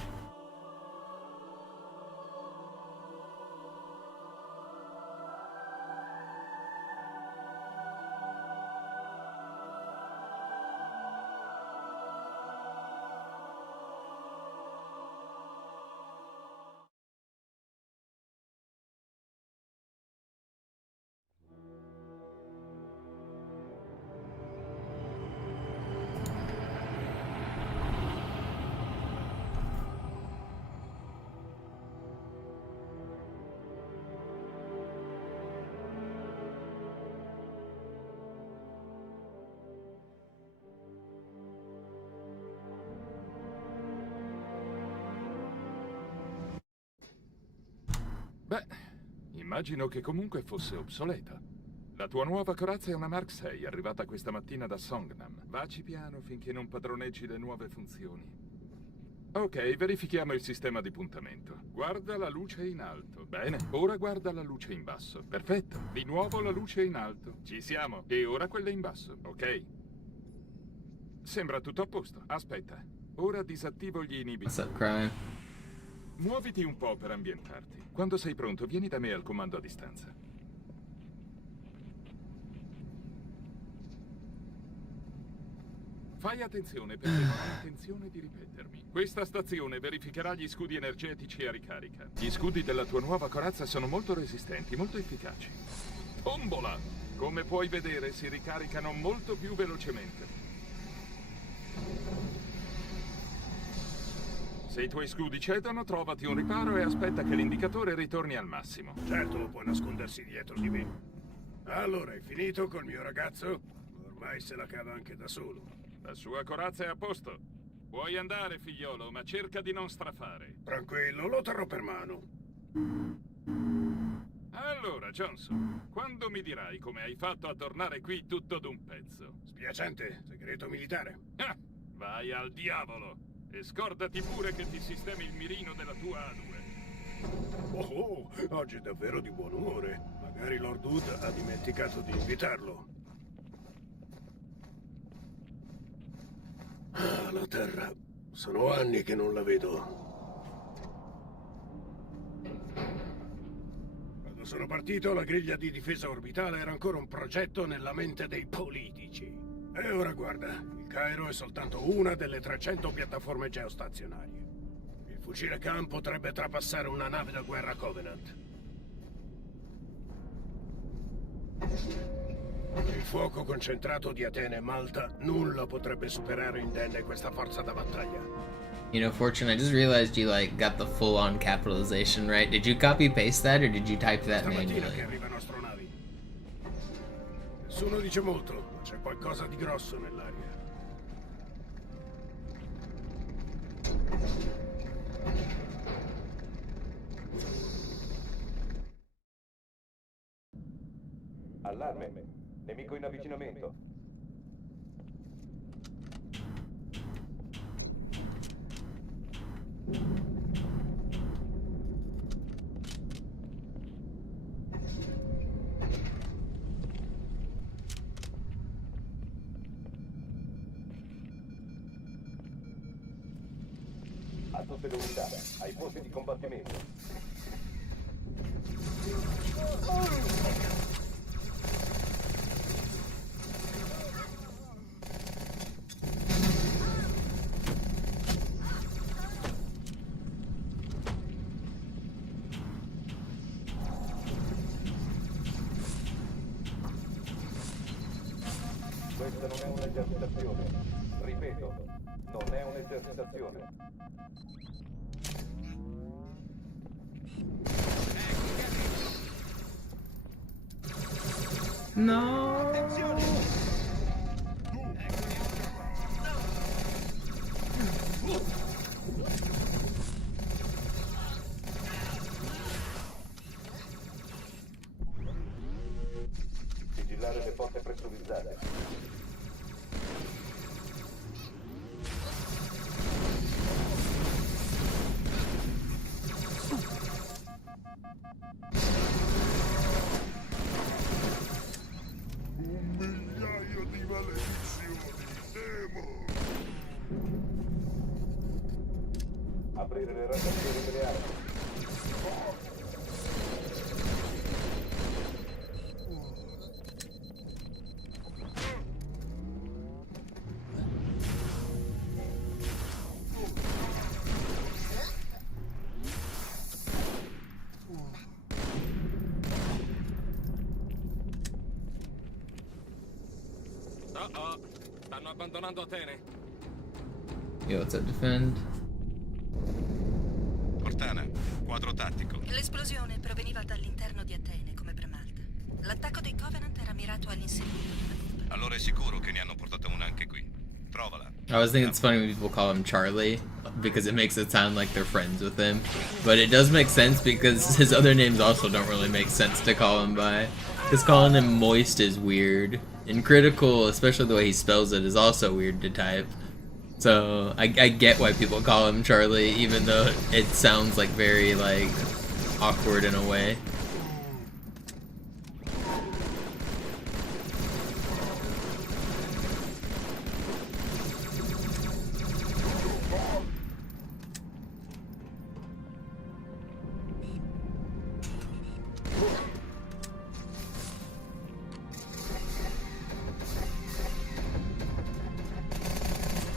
Beh, immagino che comunque fosse obsoleta. La tua nuova corazza è una Mark 6, arrivata questa mattina da Songnam. Vaci piano finché non padroneggi le nuove funzioni. Ok, verifichiamo il sistema di puntamento. Guarda la luce in alto. Bene, ora guarda la luce in basso. Perfetto. Di nuovo la luce in alto. Ci siamo. E ora quella in basso, ok? Sembra tutto a posto. Aspetta. Ora disattivo gli inibitori. What's up, Crime? Muoviti un po' per ambientarti. Quando sei pronto, vieni da me al comando a distanza. Fai attenzione perché non ho intenzione di ripetermi. Questa stazione verificherà gli scudi energetici a ricarica. Gli scudi della tua nuova corazza sono molto resistenti, molto efficaci. Tombola! Come puoi vedere, si ricaricano molto più velocemente. Se i tuoi scudi cedono, trovati un riparo e aspetta che l'indicatore ritorni al massimo. Certo, può nascondersi dietro di me. Allora, hai finito col mio ragazzo? Ormai se la cava anche da solo. La sua corazza è a posto. Puoi andare, figliolo, ma cerca di non strafare. Tranquillo, lo terrò per mano. Allora, Johnson, quando mi dirai come hai fatto a tornare qui tutto d'un pezzo? Spiacente, segreto militare. Ah, vai al diavolo! E scordati pure che ti sistemi il mirino della tua A2. Oh, oggi è davvero di buon umore. Magari Lord Hood ha dimenticato di invitarlo. Ah, la Terra. Sono anni che non la vedo. Quando sono partito, la griglia di difesa orbitale era ancora un progetto nella mente dei politici. E ora guarda, il Cairo è soltanto una delle 300 piattaforme geostazionarie. Il fucile Khan potrebbe trapassare una nave da guerra Covenant. Il fuoco concentrato di Atene e Malta nulla potrebbe superare indenne questa forza da battaglia. You know, Fortune, I just realized you, like, got the full-on capitalization right. Did you copy-paste that, or did you type that Stamattina manually? che arrivano astronavi. Nessuno dice molto, ma c'è qualcosa di grosso nell'aria. Allarme. Nemico in avvicinamento. A tutte le unità, ai posti di combattimento. Questa non è un'esercitazione. Ripeto, non è un'esercitazione. No. Sigillare le porte pressurizzate. Migliaio di maledizioni, Nemo! Aprire le radiazioni delle armi. Oh, stanno abbandonando Atene. Yo, what's up, defend? Cortana, quadro tattico. L'esplosione proveniva dall'interno di Atene, come premalta. L'attacco dei Covenant era mirato all'inserimento di una bomba. Allora è sicuro che ne hanno portata una anche qui. Trovala. I always think it's funny when people call him Charlie because it makes it sound like they're friends with him. But it does make sense because his other names also don't really make sense to call him by. Because calling him Moist is weird. And Critical, especially the way he spells it, is also weird to type. So I get why people call him Charlie, even though it sounds like very like awkward in a way.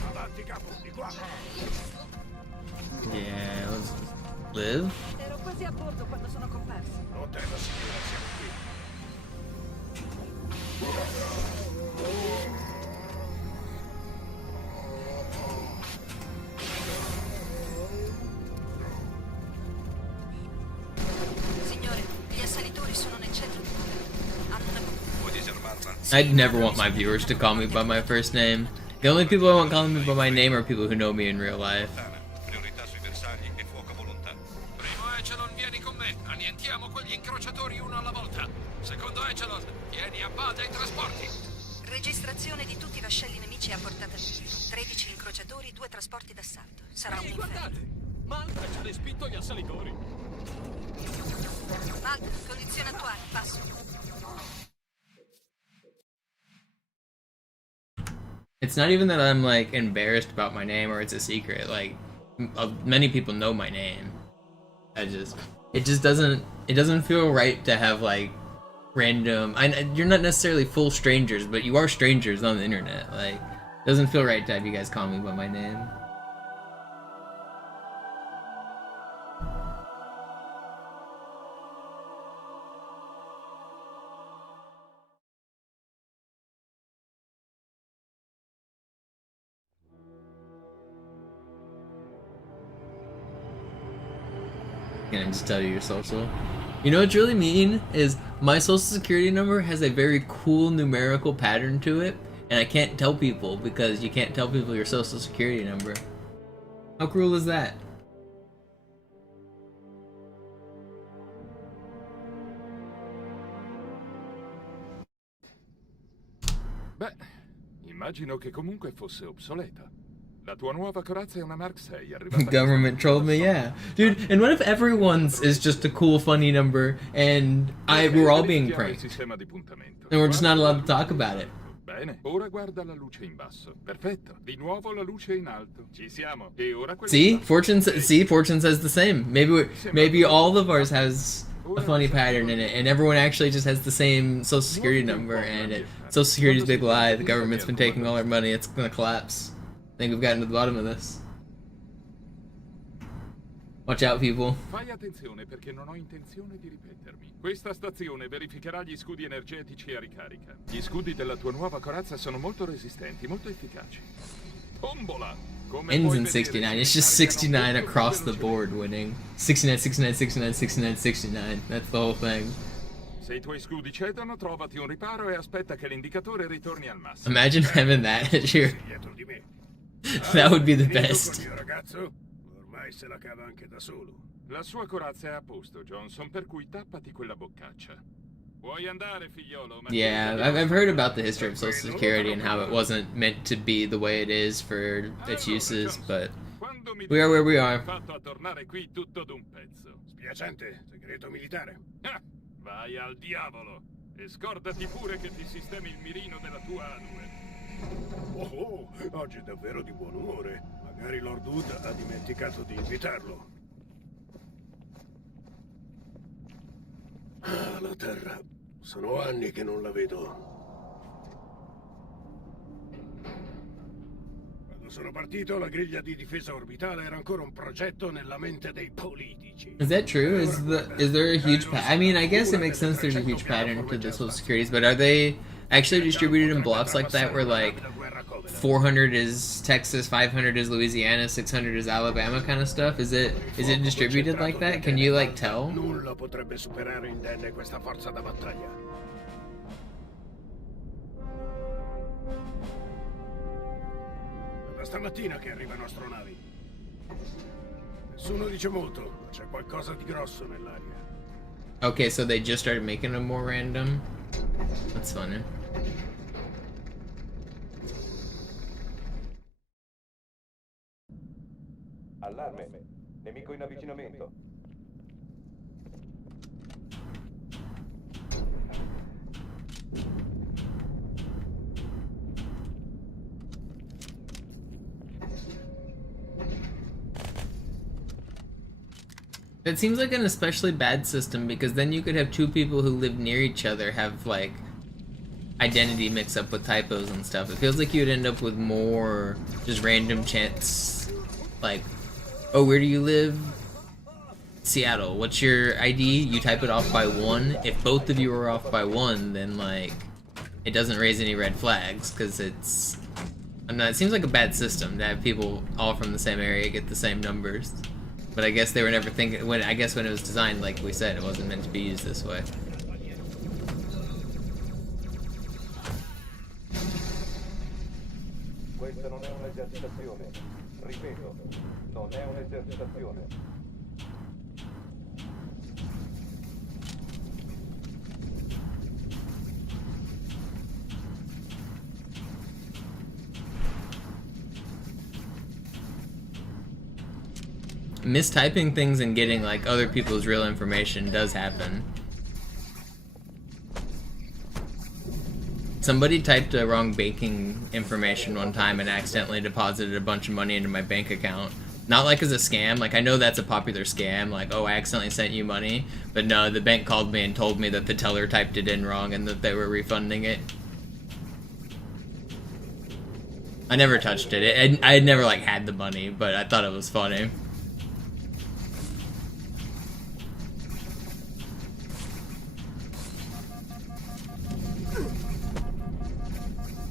Avanti, capo, di qua. Yeah, let's live. Ero quasi a bordo quando sono comparso. Non tema, signora, siamo qui. Signore, gli assalitori sono nel centro di Atene. Hanno una bomba. Vuoi disarmarla? I'd never want my viewers to call me by my first name. The only people I want calling me by my name are people who know me in real life. Cortana, priorità sui bersagli e fuoco a volontà. Primo Echelon, vieni con me. Annientiamo quegli incrociatori uno alla volta. Secondo Echelon, vieni a bada ai trasporti. Registrazione di tutti i vascelli nemici a portata di tiro. 13 incrociatori, 2 trasporti d'assalto. Sarà un Ehi, inferno. guardate! Malta ci ha respinto gli assalitori. Malta, condizione attuale, passo. It's not even that I'm like embarrassed about my name or it's a secret. Like many people know my name. It just doesn't feel right to have like random. You're not necessarily full strangers, but you are strangers on the internet. Like, it doesn't feel right to have you guys call me by my name. Can I just tell you your social? You know what's really mean is my social security number has a very cool numerical pattern to it, and I can't tell people because you can't tell people your social security number. How cruel is that? Beh, immagino che comunque fosse obsoleta. La tua nuova corazza è una Mark 6 arrivata... Government trolled me, yeah. Dude, and what if everyone's is just a cool, funny number, and we're all being pranked? And we're just not allowed to talk about it? Bene, ora guarda la luce in basso. Perfetto. Di nuovo la luce in alto. Ci siamo. E ora quella See, in basso. Fortune says the same. Maybe all of ours has a funny pattern in it, and everyone actually just has the same social security number, and social security's a big lie. The government's been taking all our money. It's gonna collapse. I think we've gotten to the bottom of this. Watch out, people. Fai attenzione perché non ho intenzione di ripetermi. Questa stazione verificherà gli scudi energetici a ricarica. Gli scudi della tua nuova corazza sono molto resistenti, molto efficaci. Tombola! Come Ends puoi in vedere, 69. It's just si caricano 69 molto across the velocemente. board winning. 69, 69, 69, 69, 69. That's the whole thing. Se i tuoi scudi cedono, trovati un riparo e aspetta che l'indicatore ritorni al massimo. Imagine having that as your... Dietro di me. That would be the Finito best. col mio ragazzo? Ormai se la cava anche da solo. La sua corazza è a posto, Johnson, per cui tappati quella boccaccia. Puoi andare, figliolo, ma Yeah, I've heard about the history of Social Security and how it wasn't meant to be the way it is for its uses, but quando mi we are where we are. fatto a tornare qui tutto d'un pezzo. Spiacente, segreto militare. Ah, vai al diavolo e scordati pure che ti sistemi il mirino della tua A2. Oh, oggi è davvero di buon umore. Magari Lord Wood ha dimenticato di invitarlo. Ah, la Terra. Sono anni che non la vedo. Quando sono partito, la griglia di difesa orbitale era ancora un progetto nella mente dei politici. Is that true? Is there a huge I mean, I guess it makes sense there's a huge pattern to the Social Securities, but are they actually distributed in blocks like that where like 400 is Texas, 500 is Louisiana, 600 is Alabama kind of stuff? Is it distributed like that? Can you like tell? Nulla potrebbe superare indenne questa forza da battaglia. Da stamattina che arrivano astronavi. Nessuno dice molto, ma c'è qualcosa di grosso nell'aria. Okay, so they just started making them more random. That's funny. Allarme. Nemico in avvicinamento. That seems like an especially bad system because then you could have two people who live near each other have like identity mix up with typos and stuff. It feels like you'd end up with more just random chance, like, oh, where do you live? Seattle. What's your ID? You type it off by 1. If both of you are off by 1, then like it doesn't raise any red flags because it's. I don't know, it seems like a bad system to have people all from the same area get the same numbers. But I guess they were never thinking when it was designed, like we said, it wasn't meant to be used this way. Questa non è un'esercitazione. Ripeto, non è un'esercitazione. Mistyping things and getting like other people's real information does happen. Somebody typed a wrong banking information one time and accidentally deposited a bunch of money into my bank account. Not like as a scam, like I know that's a popular scam, like, oh, I accidentally sent you money, but no, the bank called me and told me that the teller typed it in wrong and that they were refunding it. I never touched it. I had never like had the money, but I thought it was funny.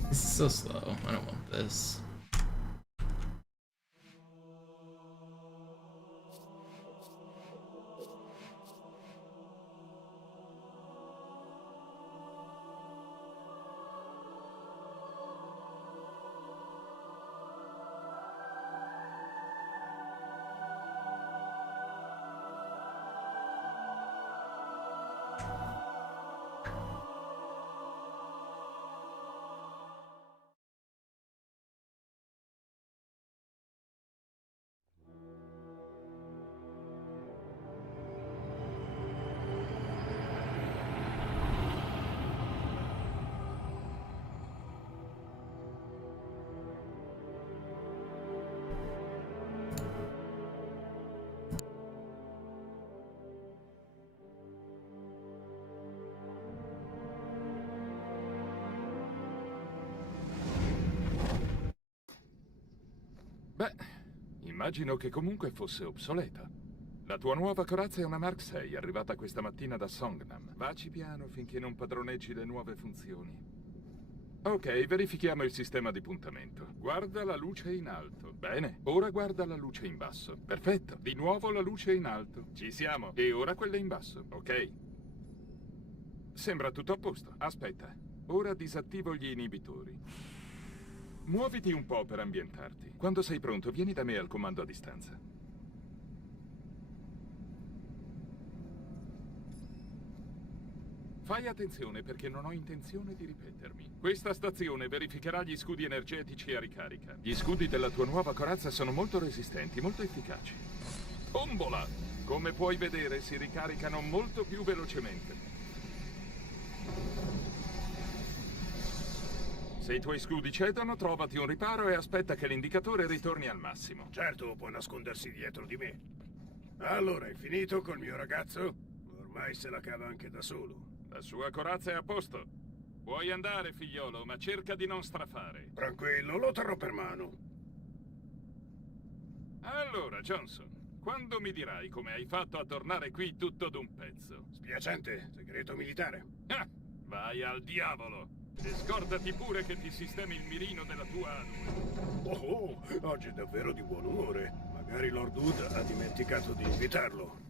This is so slow. I don't want this. Beh, immagino che comunque fosse obsoleta. La tua nuova corazza è una Mark 6, arrivata questa mattina da Songnam. Vaci piano finché non padroneggi le nuove funzioni. Ok, verifichiamo il sistema di puntamento. Guarda la luce in alto. Bene, ora guarda la luce in basso. Perfetto, di nuovo la luce in alto. Ci siamo. E ora quella in basso, ok? Sembra tutto a posto. Aspetta, ora disattivo gli inibitori. Muoviti un po' per ambientarti. Quando sei pronto, vieni da me al comando a distanza. Fai attenzione perché non ho intenzione di ripetermi. Questa stazione verificherà gli scudi energetici a ricarica. Gli scudi della tua nuova corazza sono molto resistenti, molto efficaci. Tombola! Come puoi vedere, si ricaricano molto più velocemente. Se i tuoi scudi cedono, trovati un riparo e aspetta che l'indicatore ritorni al massimo. Certo, può nascondersi dietro di me. Allora, hai finito col mio ragazzo? Ormai se la cava anche da solo. La sua corazza è a posto. Puoi andare, figliolo, ma cerca di non strafare. Tranquillo, lo terrò per mano. Allora, Johnson, quando mi dirai come hai fatto a tornare qui tutto d'un pezzo? Spiacente, segreto militare. Ah, vai al diavolo! E scordati pure che ti sistemi il mirino della tua A2. Oh, oggi è davvero di buon umore. Magari Lord Wood ha dimenticato di invitarlo.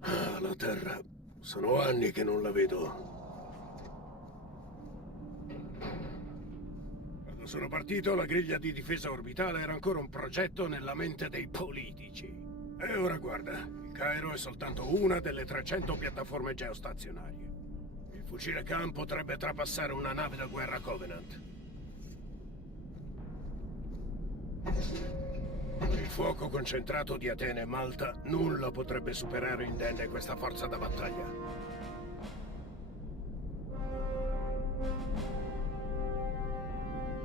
Ah, la Terra. Sono anni che non la vedo. Quando sono partito, la griglia di difesa orbitale era ancora un progetto nella mente dei politici. E ora guarda, il Cairo è soltanto una delle 300 piattaforme geostazionarie. Il fucile Khan potrebbe trapassare una nave da guerra Covenant. Per il fuoco concentrato di Atene e Malta, nulla potrebbe superare indenne questa forza da battaglia.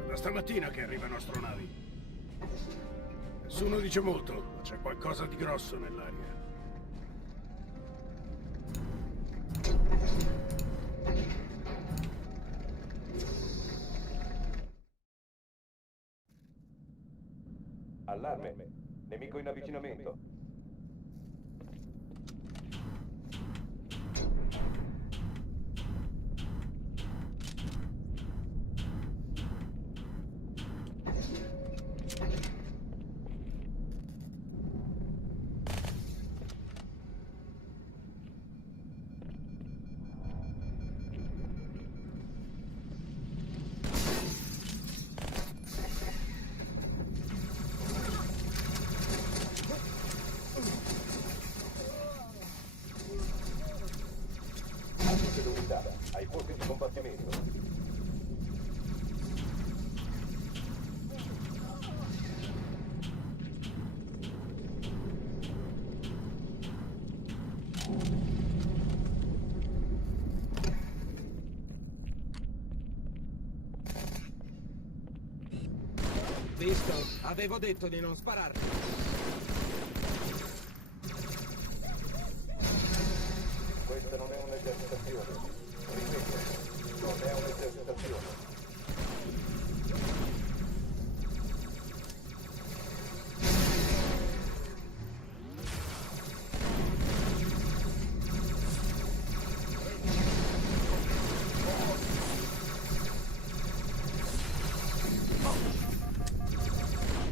È da stamattina che arrivano astronavi. Nessuno dice molto, ma c'è qualcosa di grosso nell'aria. Allarme. Nemico in avvicinamento. Ai posti di combattimento. Visto? Avevo detto di non sparare. Questa non è un'esercitazione. Ripeto, non è un'esercitazione.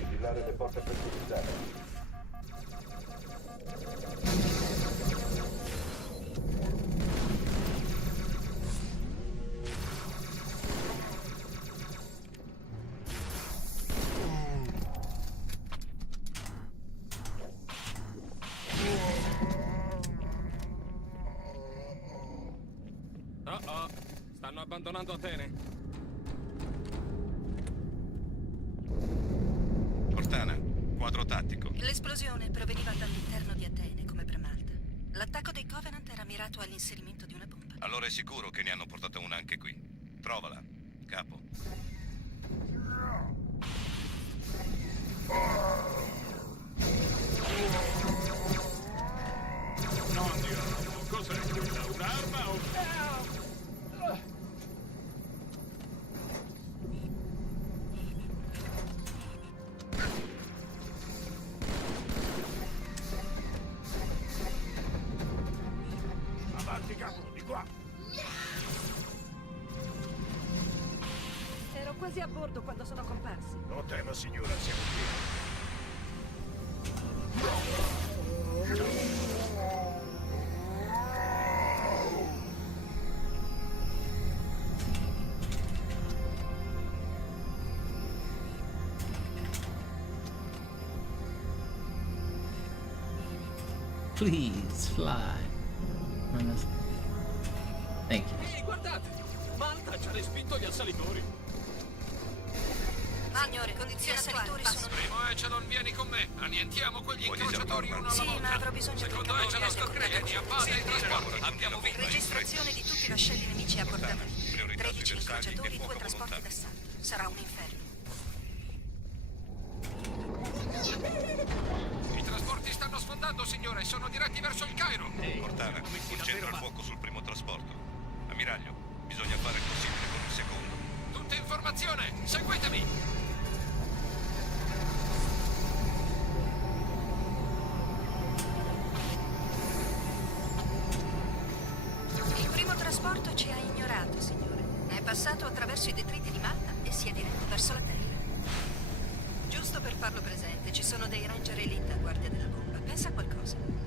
Vigilare le porte pressurizzate. Oh, stanno abbandonando Atene. Cortana, quadro tattico. L'esplosione proveniva dall'interno di Atene, come Premalta. L'attacco dei Covenant era mirato all'inserimento di una bomba. Allora è sicuro che ne hanno portata una anche qui. Trovala, capo. Oddio, cos'è quella? Un'arma o... quasi a bordo quando sono comparsi. Non tema, signora, siamo qui. Please fly. Thank you. Ehi, guardate! Malta ci ha respinto gli assalitori. Signore, condizioni attuali sono... Primo Echelon, vieni con me. Annientiamo quegli Vuoi incrociatori uno alla Sì, volta. ma avrò bisogno del Secondo capo Echelon, di vieni a bada ai trasporti. Abbiamo vinto. Registrazione di tutti i vascelli nemici a portata di Priorità 13 sui bersagli incrociatori, e 2 fuoco trasporti volontario. d'assalto. Sarà un inferno. I trasporti stanno sfondando, signore, e sono diretti verso il Cairo. Cortana, concentra il fuoco sul primo trasporto. Ammiraglio, bisogna fare il possibile con il secondo. Tutta informazione, seguitemi. Il primo trasporto ci ha ignorato, signore. È passato attraverso i detriti di Malta e si è diretto verso la Terra. Giusto per farlo presente, ci sono dei ranger elite a guardia della bomba. Pensa a qualcosa.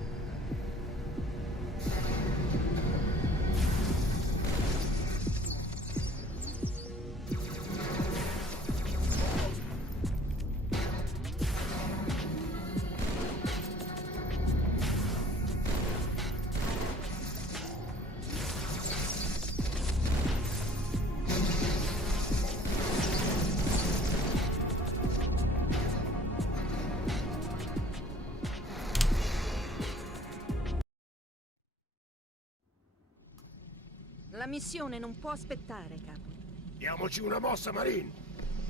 La missione non può aspettare, capo. Diamoci una mossa, Marine.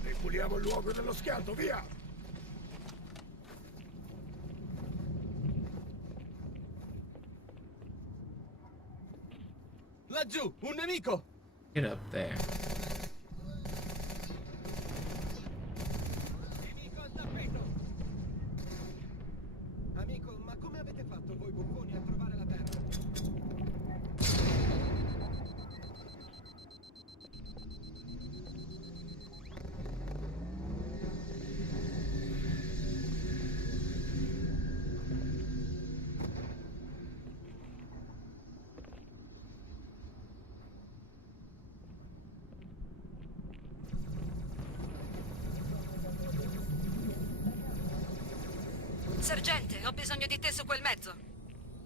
Ripuliamo il luogo dello schianto, via! Laggiù, un nemico! Get up there. Nemico al tappeto! Amico, ma come avete fatto voi buffoni a trovare la terra? Sergente, ho bisogno di te su quel mezzo.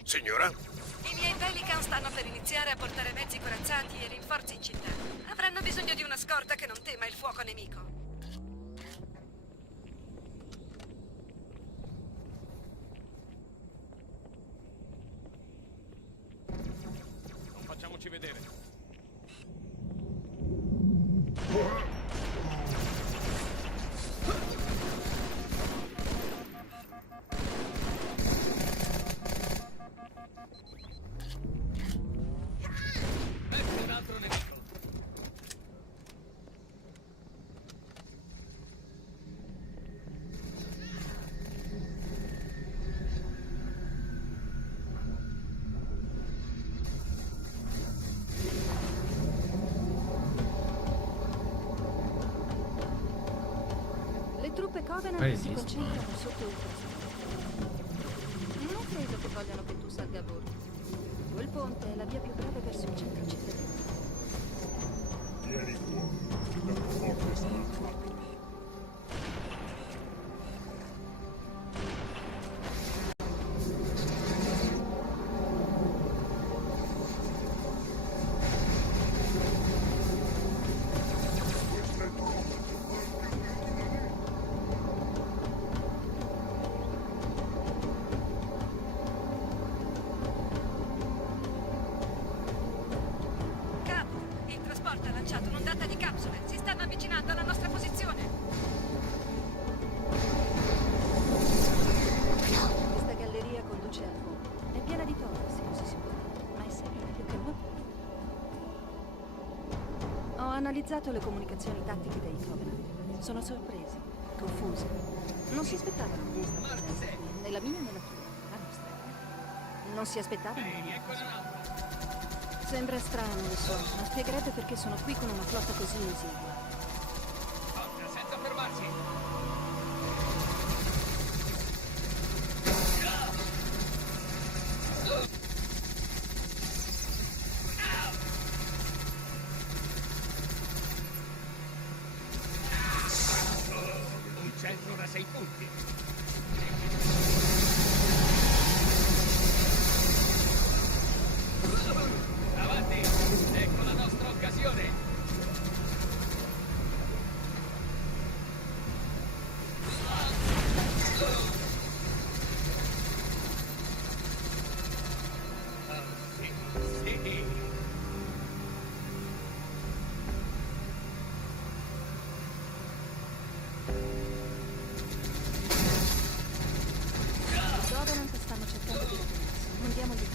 Signora? I miei Pelican stanno per iniziare a portare mezzi corazzati e rinforzi in città. Avranno bisogno di una scorta che non tema il fuoco nemico. Non facciamoci vedere. Ecco un altro nemico! Le truppe Covenant What is si this? concentrano sotto il ponte. Non credo che vogliano che tu salga a bordo. Quel ponte è la via più breve verso il centro cittadino. Vieni fuori, da forte stanza. Questa è troppo, Capo, il trasporto ha lanciato un'ondata di capsule. Si stanno avvicinando alla nostra posizione. Questa galleria conduce al ponte. È piena di torri, se così si può dire, ma è sempre meglio che no. Ho analizzato le comunicazioni tattiche dei Covenant. Sono sorpresi, confusi. Non si aspettavano la nostra presenza qui, né la mia né la tua, la nostra. Non si aspettavano. Sembra strano, lo so, ma spiegherebbe perché sono qui con una flotta così esigua. 6 punti. Avanti, ecco la nostra occasione. Covenant stanno cercando di raggiungersi. Andiamo di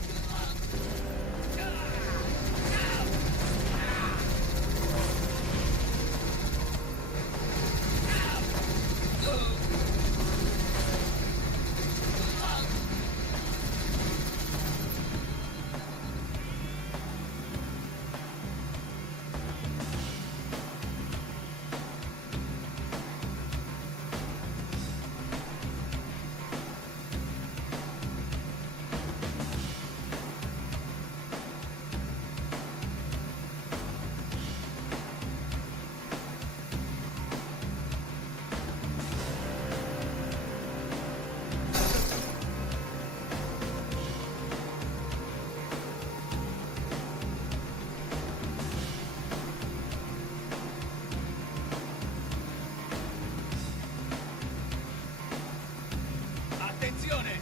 Attenzione!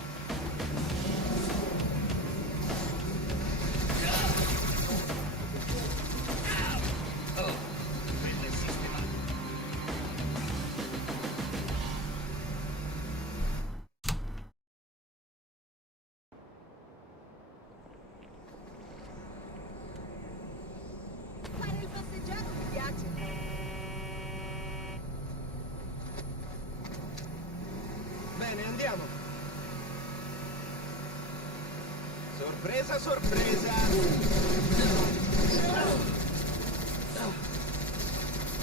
Oh, quello è sistemato. Fare il passeggiato mi piace. Bene, andiamo. Sorpresa, sorpresa.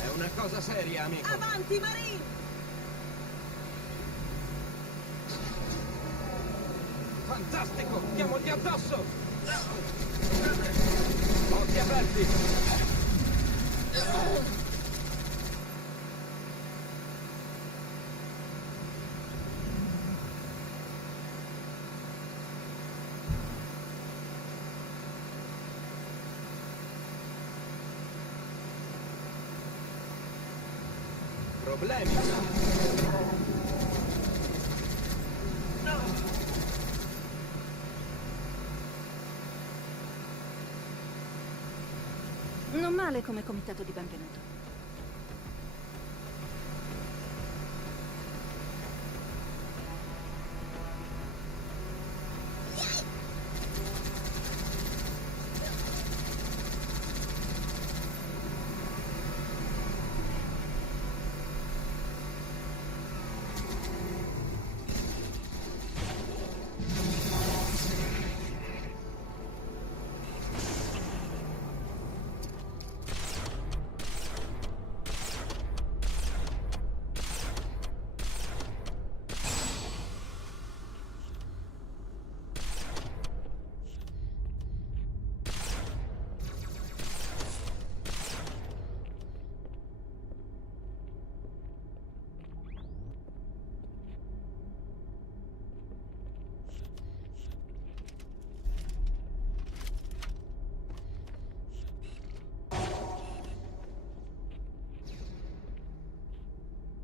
È una cosa seria, amico. Avanti, Marine! Fantastico! Diamogli addosso! Occhi aperti! Problemi? Non male come comitato di benvenuto.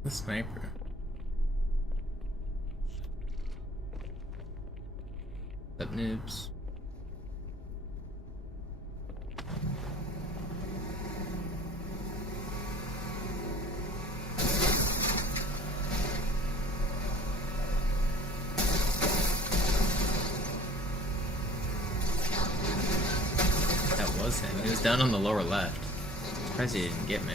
The sniper. Up noobs. That was him. He was down on the lower left. Surprised he didn't get me.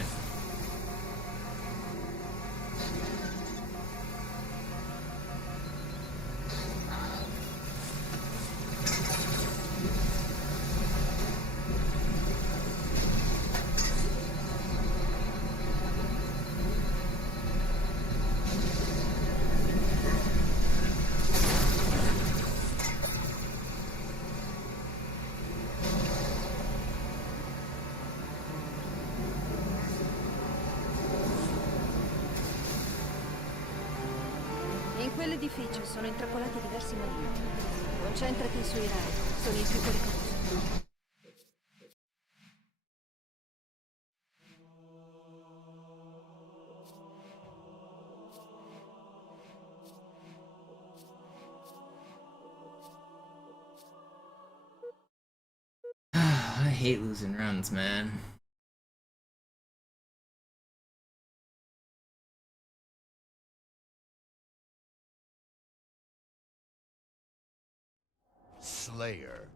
quell'edificio sono intrappolati diversi marini. Concentrati sui radar, sono i più pericolosi. I hate losing rounds, man. Slayer.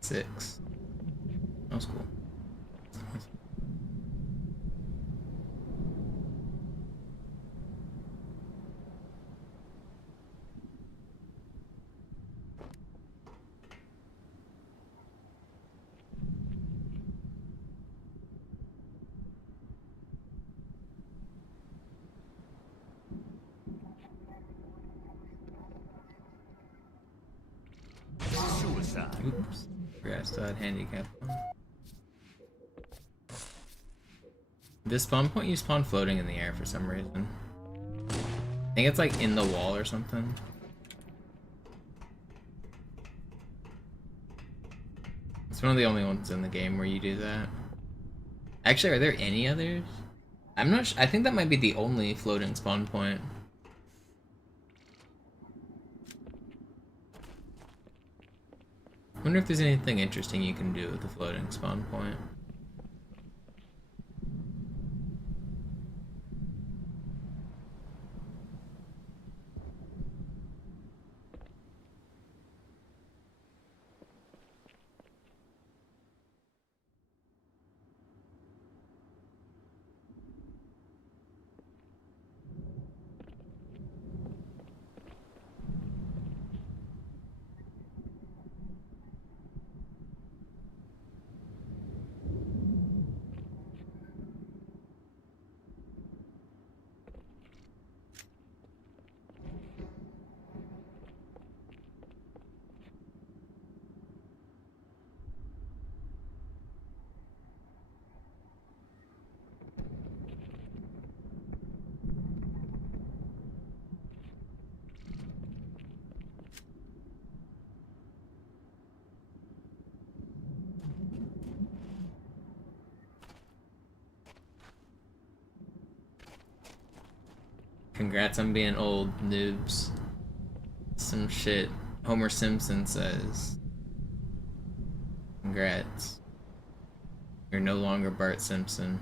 Six. That was cool. Suicide. Oops. Forgot I still had handicap on. This spawn point, you spawn floating in the air for some reason. I think it's like in the wall or something. It's one of the only ones in the game where you do that. Actually, are there any others? I'm not I think that might be the only floating spawn point. Wonder if there's anything interesting you can do with the floating spawn point. Congrats on being old, noobs. Some shit Homer Simpson says. Congrats. You're no longer Bart Simpson.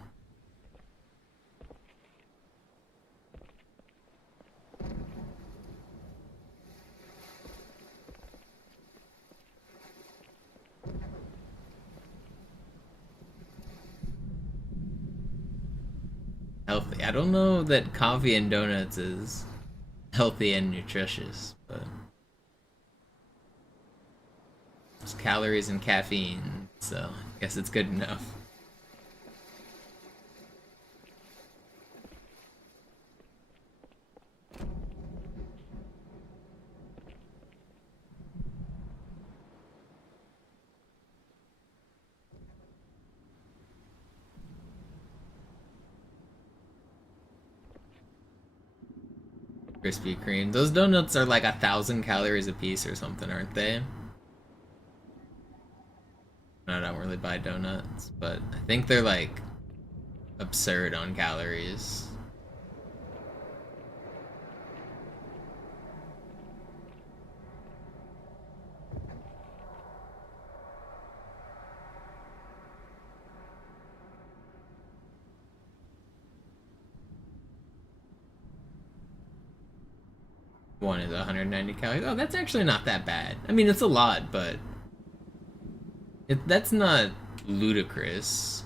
Healthy. I don't know that coffee and donuts is healthy and nutritious, but there's calories and caffeine, so I guess it's good enough. Krispy Kreme. Those donuts are like 1,000 calories a piece or something, aren't they? I don't really buy donuts, but I think they're like absurd on calories. One is 190 calories. Oh, that's actually not that bad. I mean, it's a lot, but that's not ludicrous.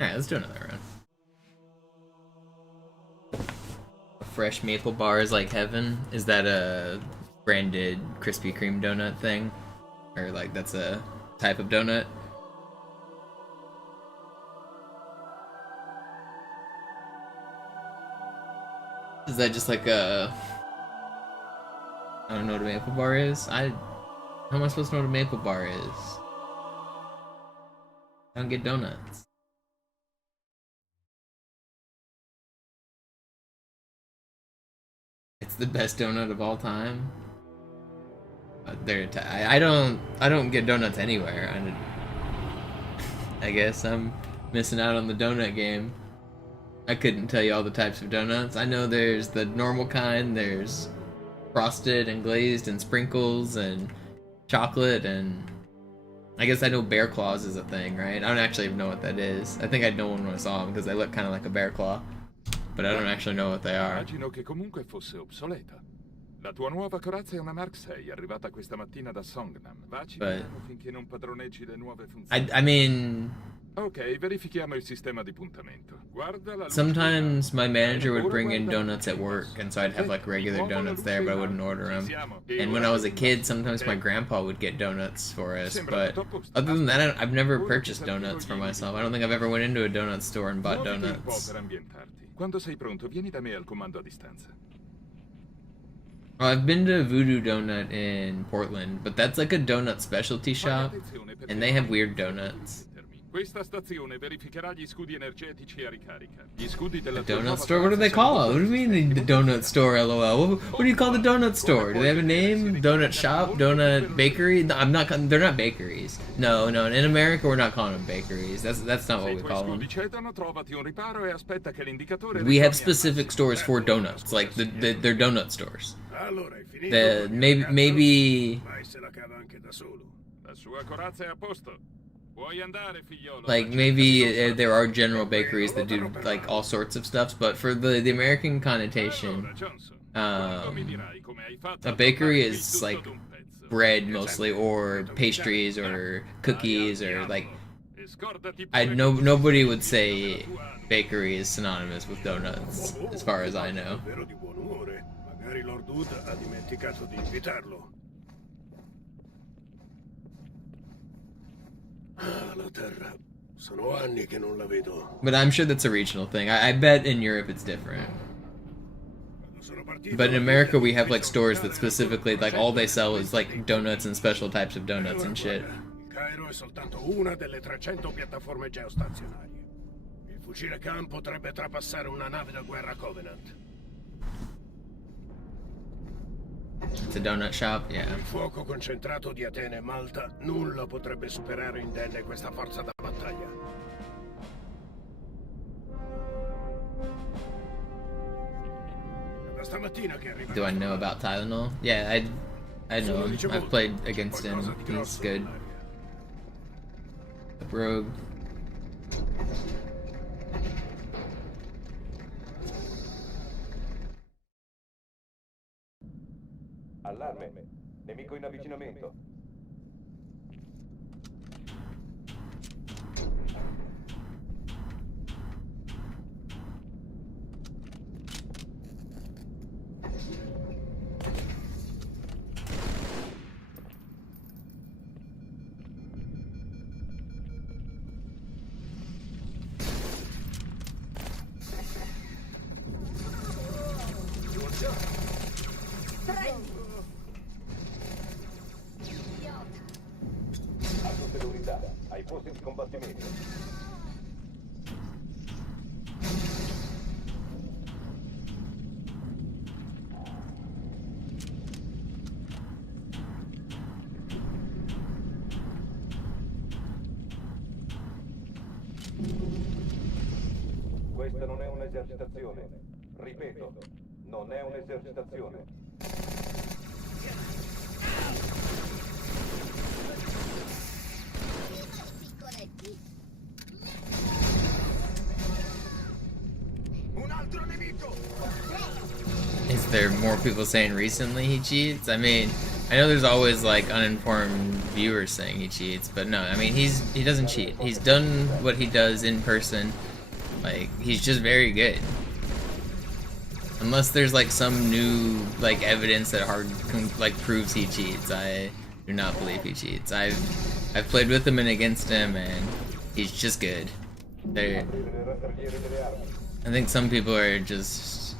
Alright, let's do another run. A fresh maple bar is like heaven? Is that a branded Krispy Kreme donut thing? Or like that's a type of donut? Is that just like a... I don't know what a maple bar is? How am I supposed to know what a maple bar is? I don't get donuts. It's the best donut of all time. I don't get donuts anywhere. I guess I'm missing out on the donut game. I couldn't tell you all the types of donuts. I know there's the normal kind. There's frosted and glazed and sprinkles and chocolate, and I guess I know bear claws is a thing, right? I don't actually even know what that is. I think I'd know one when I saw them because they look kind of like a bear claw. But I don't actually know what they are. Immagino che comunque fosse obsoleta. La tua nuova corazza è una Mark 6, arrivata questa mattina da Songnam. Vaci piano finché non padroneggi le nuove funzioni. I mean... Ok, verifichiamo il sistema di puntamento. Guarda la luce. Sometimes my manager would bring in donuts at work, and so I'd have like regular donuts there, but I wouldn't order them. And when I was a kid, sometimes my grandpa would get donuts for us, but other than that, I've never purchased donuts for myself. I don't think I've ever went into a donut store and bought donuts. Quando sei pronto, vieni da me al comando a distanza. Well, I've been to Voodoo Donut in Portland, but that's like a donut specialty shop, and they have weird donuts. Questa stazione verificherà gli scudi energetici a ricarica. Gli scudi A della donut store? What do they call it? What do you mean the donut store, lol? What do you call the donut store? Do they have a name? Donut shop? Donut bakery? No, they're not bakeries. No, in America we're not calling them bakeries. That's not what we call them. We have specific stores for donuts, like they're donut stores. Maybe like maybe there are general bakeries that do like all sorts of stuff, but for the American connotation, a bakery is like bread mostly, or pastries, or cookies, or like nobody would say bakery is synonymous with donuts, as far as I know. But I'm sure that's a regional thing. I bet in Europe it's different. But in America we have like stores that specifically, like all they sell is like donuts and special types of donuts and shit. Cairo è soltanto una delle 300 piattaforme geostazionarie. Il fucile Khan potrebbe trapassare una nave da guerra Covenant. It's a donut shop, yeah. Il fuoco concentrato di Atene e Malta, nulla potrebbe superare indenne questa forza da battaglia. Da stamattina che arriva. Do I know about Tylenol? Yeah, I know him. I've played against him. He's good. The rogue. Allarme. Nemico in avvicinamento. Ai posti di combattimento. pochi metri. Questa non è un'esercitazione. Ripeto, non è un'esercitazione. Un altro nemico! Is there more people saying recently he cheats? I mean, I know there's always like uninformed viewers saying he cheats, but no, I mean he doesn't cheat. He's done what he does in person. Like, he's just very good. Unless there's like some new like evidence that proves he cheats, I do not believe he cheats. I've played with him and against him, and he's just good. I think some people are just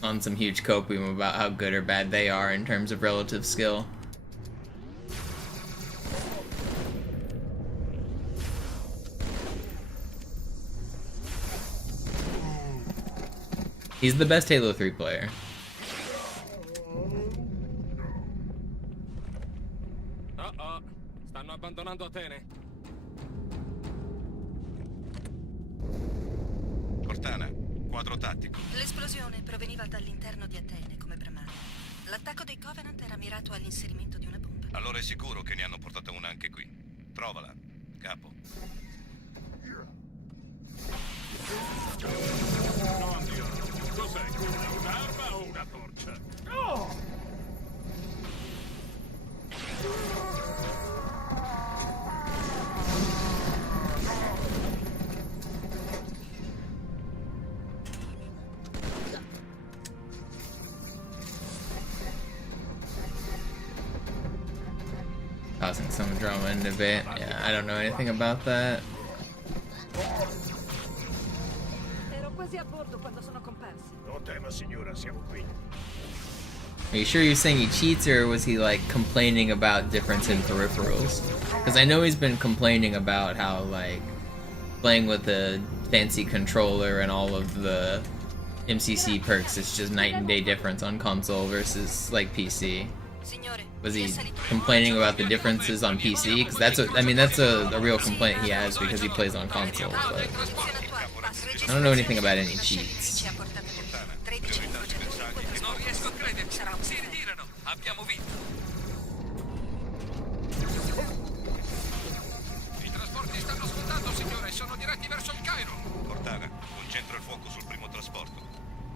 on some huge copium about how good or bad they are in terms of relative skill. He's the best Halo 3 player. Oh, stanno abbandonando Atene. Cortana, quadro tattico. L'esplosione proveniva dall'interno di Atene, come bramare. L'attacco dei Covenant era mirato all'inserimento di una bomba. Allora è sicuro che ne hanno portata una anche qui. Trovala, capo. Non Dio. Cos'è? Un'arma o una torcia? No! Causing some drama and debate. Yeah, I don't know anything about that. Ero quasi a bordo quando sono comparsi. Non tema, signora, siamo qui. Are you sure you're saying he cheats, or was he like complaining about difference in peripherals? Because I know he's been complaining about how like playing with a fancy controller and all of the MCC perks is just night and day difference on console versus like PC. Was he complaining about the differences on PC? Because that's a real complaint he has because he plays on console. But I don't know anything about any cheats. Non riesco a crederci. Si ritirano. Abbiamo vinto. I trasporti stanno sfondando, signore. Sono diretti verso il Cairo. Cortana, concentro il fuoco sul primo trasporto.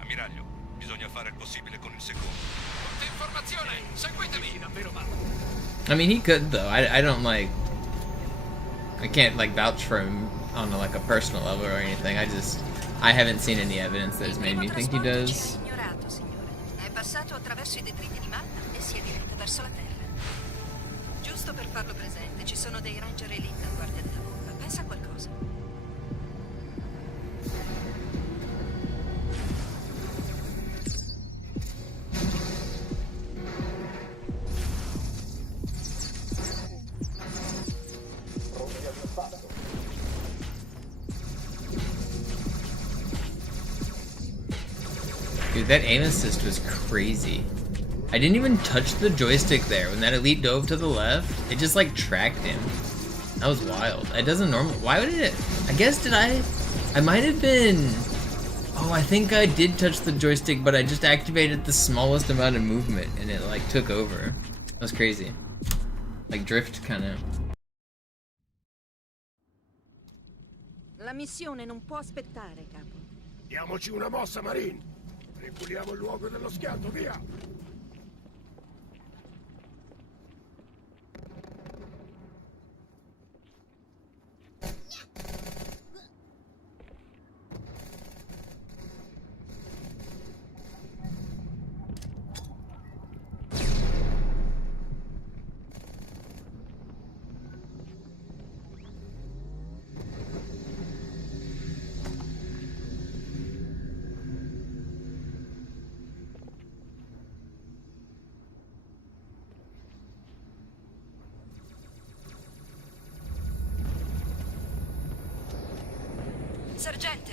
Ammiraglio, bisogna fare il possibile con il secondo. Informazione, seguitemi. Davvero male. I mean, he could though. I don't like. I can't like vouch for him on like a personal level or anything. I haven't seen any evidence that has made me think he does. È passato attraverso i detriti di Malta e si è diretto verso la Terra. Giusto per farlo presente, ci sono dei Ranger Elite a guardia della bomba. Pensa a qualcosa. Dude, that aim assist was crazy. I didn't even touch the joystick there. When that elite dove to the left, it just like tracked him. That was wild. It doesn't normally. Why would it? I guess I might have been. Oh, I think I did touch the joystick, but I just activated the smallest amount of movement and it like took over. That was crazy. Like drift kind of. La missione non può aspettare, capo. Diamoci una mossa, Marine. Ripuliamo il luogo dello schianto, via!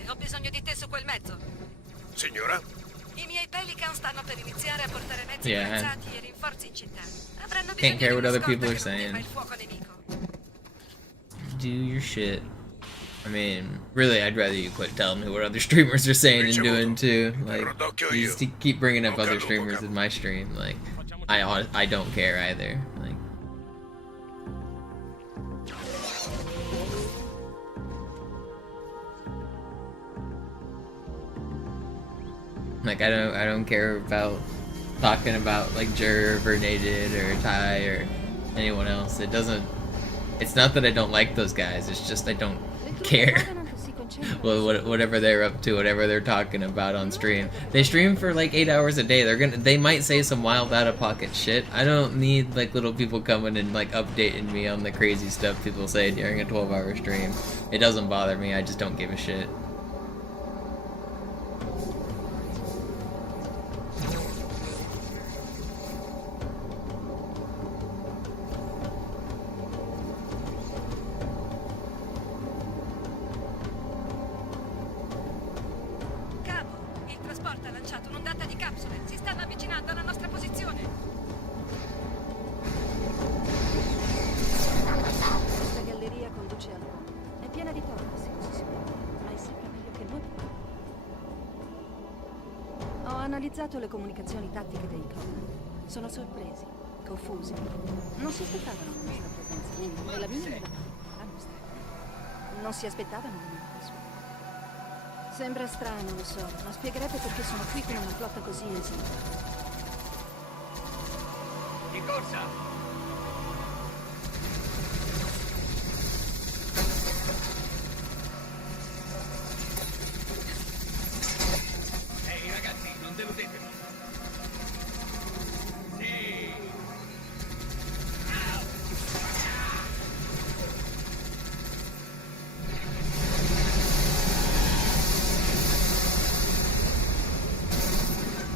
ho bisogno di te su quel mezzo. Signora? I miei Pelican stanno per iniziare a portare mezzi Yeah. attrezzati e rinforzi in città. Avranno Can't bisogno care di what other un'escorta people are che non saying. tema il fuoco nemico. Do your shit. I mean, really, I'd rather you quit telling me what other streamers are saying and doing too. Like, you just keep bringing up other streamers in my stream. Like, I don't care either. Like, I don't care about talking about like Jerv or Nated or Ty or anyone else. It's not that I don't like those guys, it's just I don't care. Well, whatever they're up to, whatever they're talking about on stream. They stream for like 8 hours a day. They might say some wild out of pocket shit. I don't need like little people coming and like updating me on the crazy stuff people say during a 12-hour stream. It doesn't bother me, I just don't give a shit. Le comunicazioni tattiche dei Covenant. Sono sorpresi, confusi. Non si aspettavano la nostra presenza, nella mia né la nostra. Non si aspettavano niente su. Sembra strano, lo so, ma spiegherebbe perché sono qui con una flotta così esigua. Di corsa!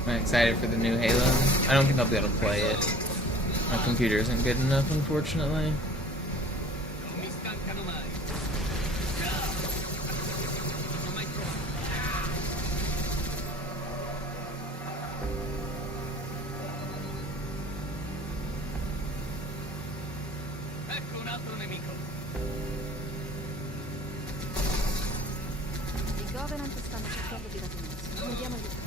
I'm excited for the new Halo. I don't think I'll be able to play it. My computer isn't good enough, unfortunately. Ecco un altro nemico. I Covenant stanno cercando di raggiungersi. Andiamo lì.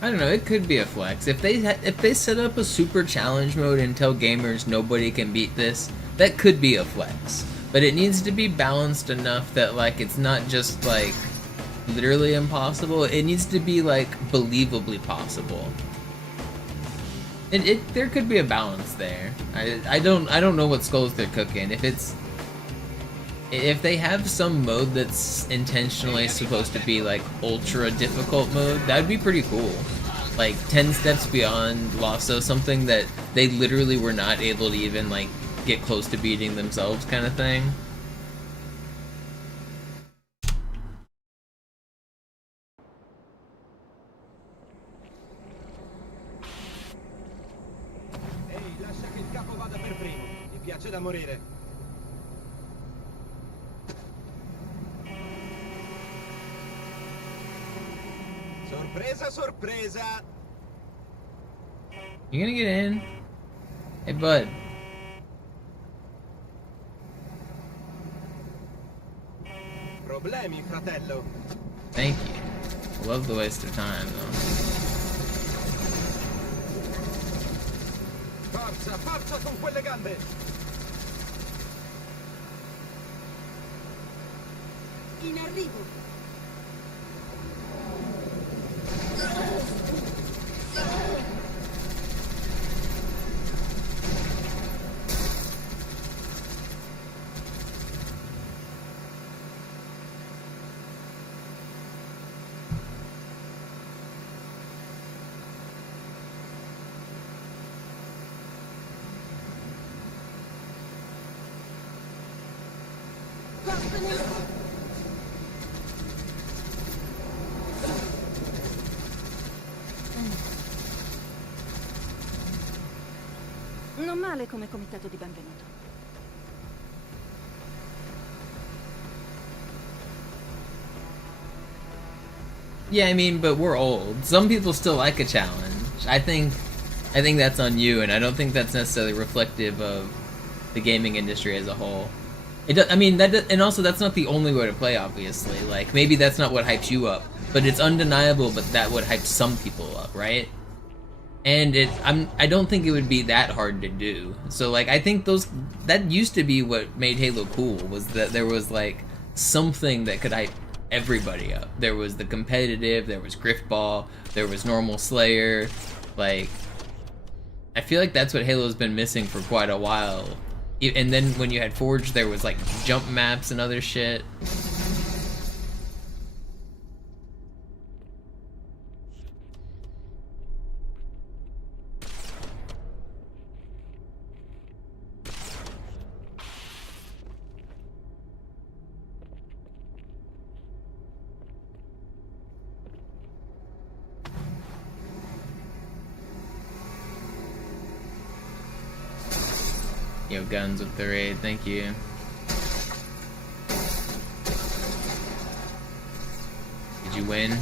I don't know, it could be a flex. If they set up a super challenge mode and tell gamers nobody can beat this, that could be a flex. But it needs to be balanced enough that like it's not just like literally impossible. It needs to be like believably possible. There could be a balance there. I don't know what skulls they're cooking. If they have some mode that's intentionally supposed to be like ultra difficult mode, that'd be pretty cool. Like 10 steps beyond Lasso, something that they literally were not able to even like get close to beating themselves kind of thing. Ehi, lascia che il capo vada per primo. Mi piace da morire. Sorpresa, sorpresa! You gonna get in? Hey, bud. Problemi, fratello. Thank you. Love the waste of time, though. Forza, forza con quelle gambe! In arrivo. Non male come comitato di benvenuto. Yeah, I mean, but we're old. Some people still like a challenge. I think that's on you, and I don't think that's necessarily reflective of the gaming industry as a whole. I mean, and also that's not the only way to play, obviously. Like, maybe that's not what hypes you up, but it's undeniable, but that would hype some people up, right? And I don't think it would be that hard to do. So, like, I think that used to be what made Halo cool, was that there was, like, something that could hype everybody up. There was the competitive, there was Griftball, there was normal Slayer. Like, I feel like that's what Halo's been missing for quite a while. And then when you had Forge, there was like jump maps and other shit. Yo, guns with the raid, thank you. Did you win?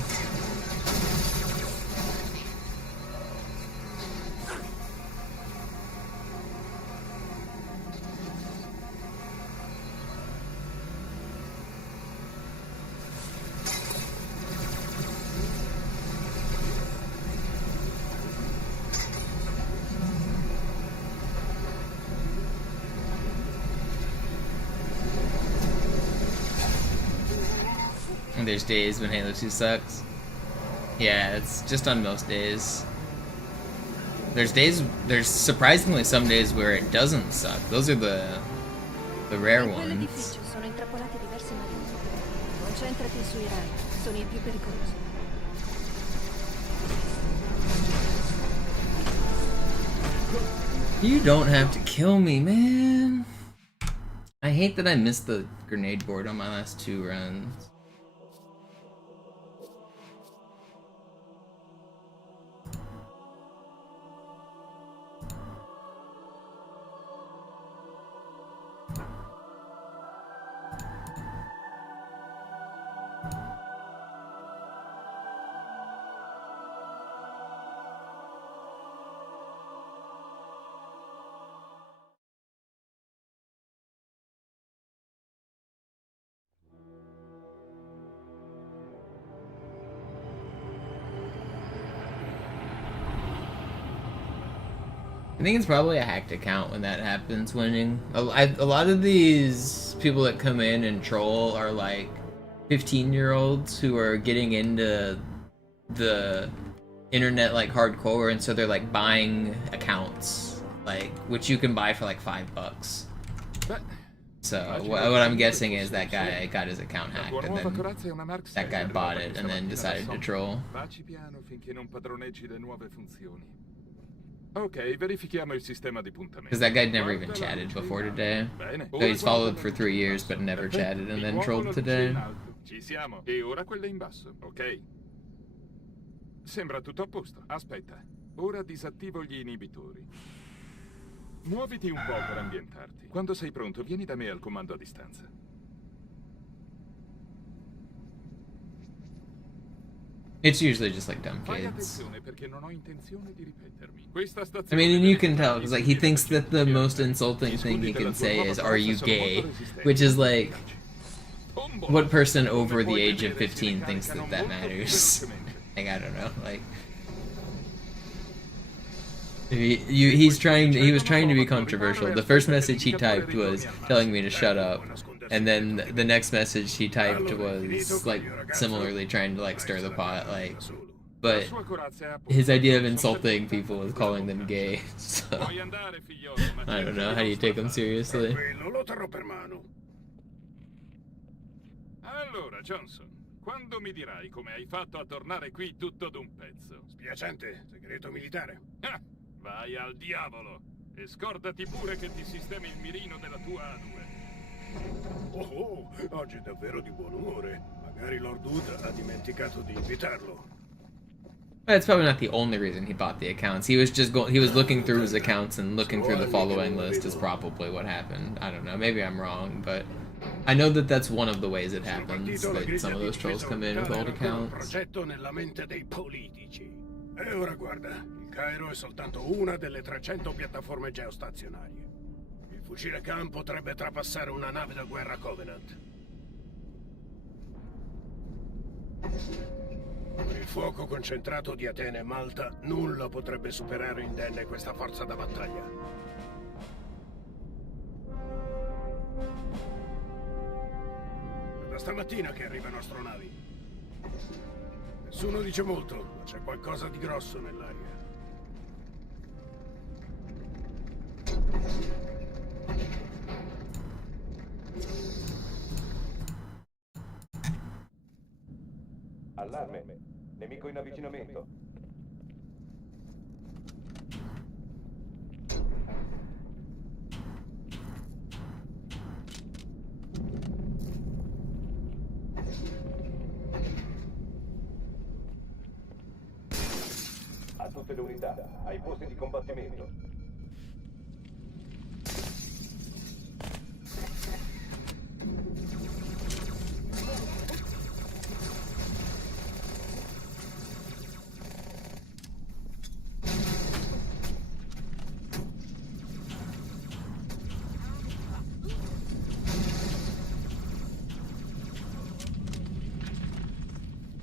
There's days when Halo 2 sucks. Yeah, it's just on most days. There's surprisingly some days where it doesn't suck. Those are the rare ones. Sono intrappolati diversi marini. Concentrati sui rani, sono i più pericolosi. You don't have to kill me, man. I hate that I missed the grenade board on my last 2 runs. I think it's probably a hacked account when that happens, winning. A lot of these people that come in and troll are like 15-year-olds who are getting into the internet like hardcore, and so they're like buying accounts, like, which you can buy for like $5. So what I'm guessing is that guy got his account hacked, and then that guy bought it and then decided to troll. Ok, verifichiamo il sistema di puntamento. Because that guy never even chatted before today. So he's followed for 3 years but never chatted, and then trolled today. Ci siamo. E ora quella in basso, ok? Sembra tutto a posto. Aspetta, ora disattivo gli inibitori. Muoviti un po' per ambientarti. Quando sei pronto, vieni da me al comando a distanza. It's usually just like dumb kids. I mean, and you can tell, because like, he thinks that the most insulting thing he can say is, "Are you gay?" Which is like, what person over the age of 15 thinks that that matters? Like, I don't know, like, he was trying to be controversial. The first message he typed was telling me to shut up, and then the next message he typed was like similarly trying to like stir the pot, like, but his idea of insulting people is calling them gay, so I don't know, how do you take him seriously? Allora, Johnson, quando mi dirai come hai fatto a tornare qui tutto d'un pezzo? Spiacente, segreto militare. Ah, vai al diavolo e scordati pure che ti sistemi il mirino della tua A2. Oh, oggi è davvero di buon umore. Magari Lord Wood ha dimenticato di invitarlo. That's probably not the only reason he bought the accounts. He was just he was looking through his accounts and looking through the following list is probably what happened. I don't know. Maybe I'm wrong, but I know that that's one of the ways it happens. That some of those trolls come in with old accounts. Progetto nella mente dei politici. E ora guarda, il Cairo è soltanto una delle 300 piattaforme geostazionarie. Il fucile Khan potrebbe trapassare una nave da guerra Covenant. Con il fuoco concentrato di Atene e Malta, nulla potrebbe superare indenne questa forza da battaglia. È da stamattina che arrivano astronavi. Nessuno dice molto, ma c'è qualcosa di grosso nell'aria. Allarme. Nemico in avvicinamento. A tutte le unità, ai posti di combattimento.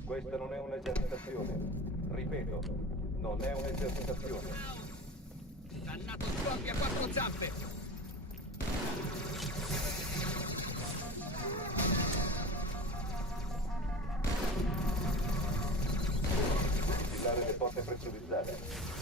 Questa non è un'esercitazione. Ripeto, non è un'esercitazione. Dannato scorpio a quattro zampe! Vigilare le porte pressurizzate.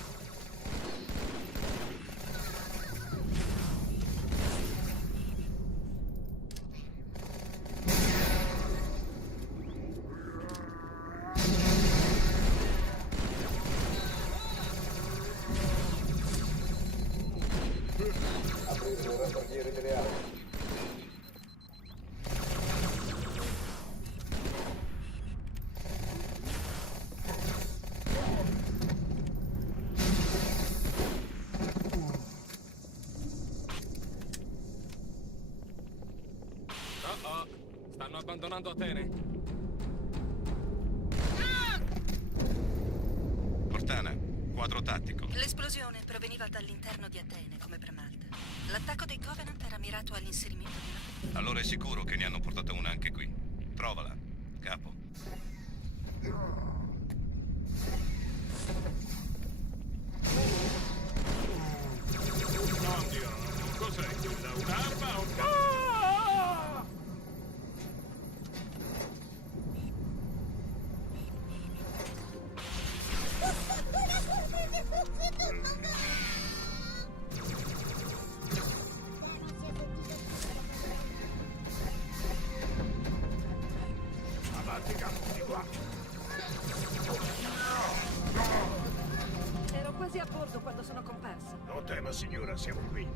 Aprire le randagliere delle armi. Oh, stanno abbandonando Atene. Cortana, quadro tattico. L'esplosione proveniva dall'interno di Atene, come per Malta. L'attacco dei Covenant era mirato all'inserimento di una... Allora è sicuro che ne hanno portata una anche qui. Trovala, capo. Oddio, cos'è quella? Un'arma o... Ah! Avanti, capo, di qua. Ero quasi a bordo quando sono comparsa. Non tema, signora, siamo qui.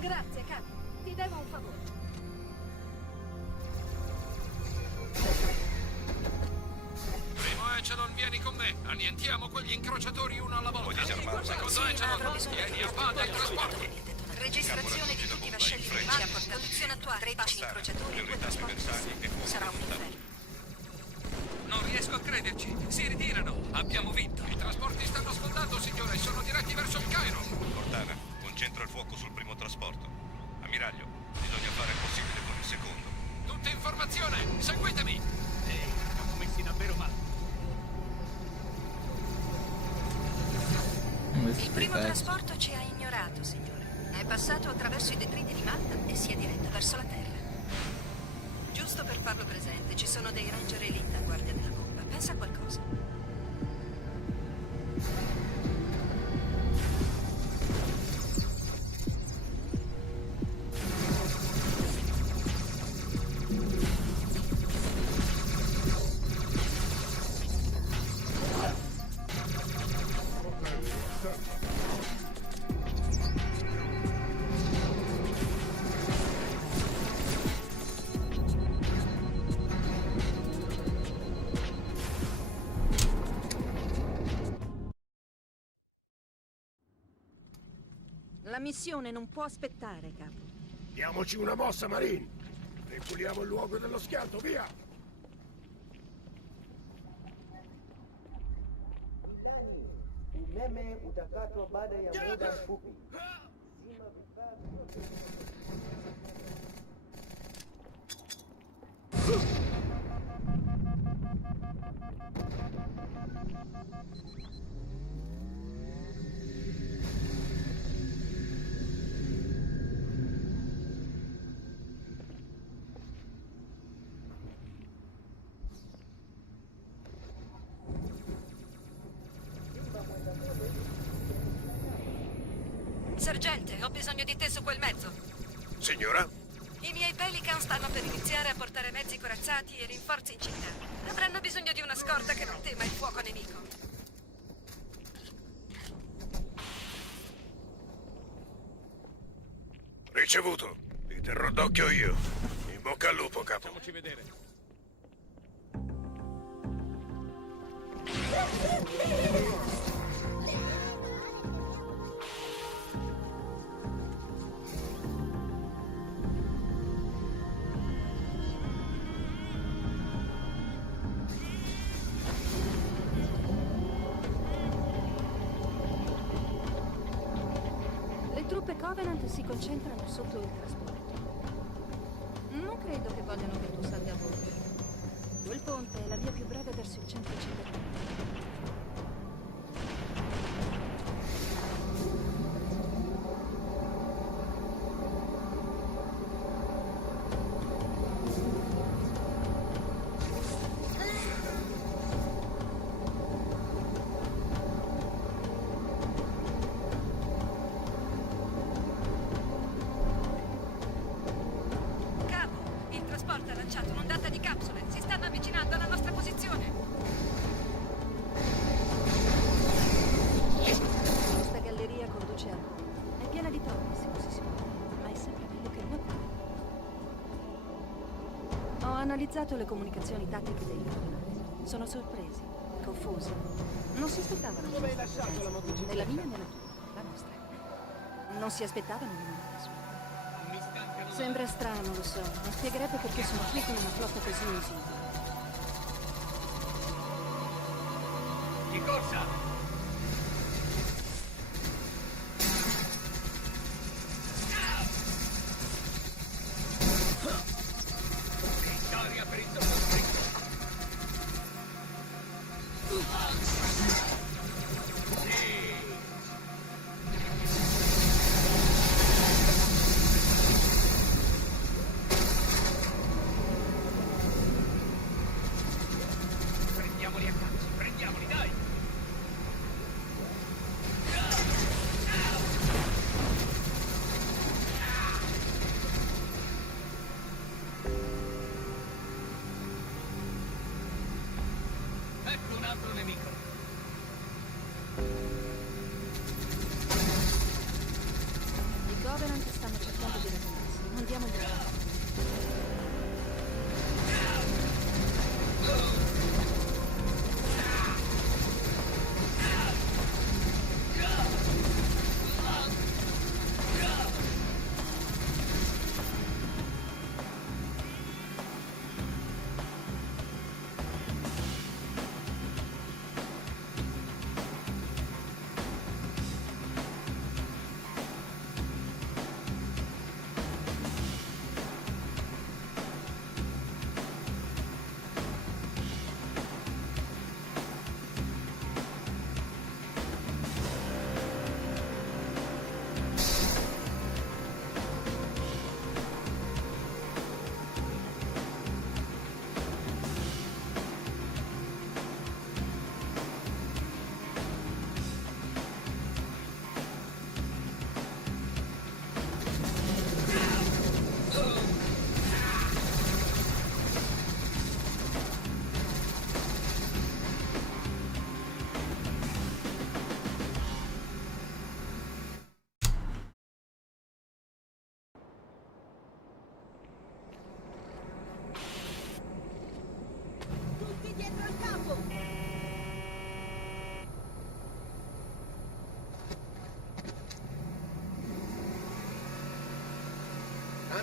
Grazie, capo. Ti devo un favore. Primo Echelon, vieni con me. Annientiamo quegli incrociatori uno alla volta. Vuoi disarmarli? Secondo Echelon, vieni a bada i trasporti. Registrazione di tutti i vascelli nemici a portata. Produzione attuale. 13 incrociatori e 2 trasporti. Sarà un inferno. Non riesco a crederci. Si ritirano. Abbiamo vinto. I trasporti stanno sfondando, signore. Sono diretti verso il Cairo. Cortana, concentra il fuoco sul primo trasporto. Ammiraglio, bisogna fare il possibile con il secondo. Tutta informazione. Seguitemi. Siamo messi davvero male. Il primo trasporto ci ha ignorato, signore. È passato attraverso i detriti di Malta e si è diretto verso la Terra. Giusto per farlo presente, ci sono dei ranger elite a guardia della bomba. Pensa a qualcosa. La missione non può aspettare, capo. Diamoci una mossa, Marine. Ripuliamo il luogo dello schianto, via! Ilani, umeme utakatwa baada ya muda mfupi. Zima vifaa vyote. Sergente, ho bisogno di te su quel mezzo. Signora? I miei Pelican stanno per iniziare a portare mezzi corazzati e rinforzi in città. Avranno bisogno di una scorta che non tema il fuoco nemico. Ricevuto. Li terrò d'occhio io. In bocca al lupo, capo. Facciamoci vedere. Le truppe Covenant si concentrano sotto il trasporto. Non credo che vogliano che tu salga a bordo. Quel ponte è la via più breve verso il centro cittadino. Ho analizzato le comunicazioni tattiche dei Covenant. Sono sorpresi, confusi. Non si aspettavano Dove hai lasciato la motocicletta? né la mia né la tua, la nostra. Non si aspettavano nemmeno la sua. Mi stancano. Sembra strano, lo so, ma spiegherebbe perché sono qui con una flotta così esigua. Di corsa! Vittoria per il sottoscritto! Prendiamoli a calci, prendiamoli, dai! Ecco un altro nemico. I Covenant stanno cercando di raggiungersi. Non diamo il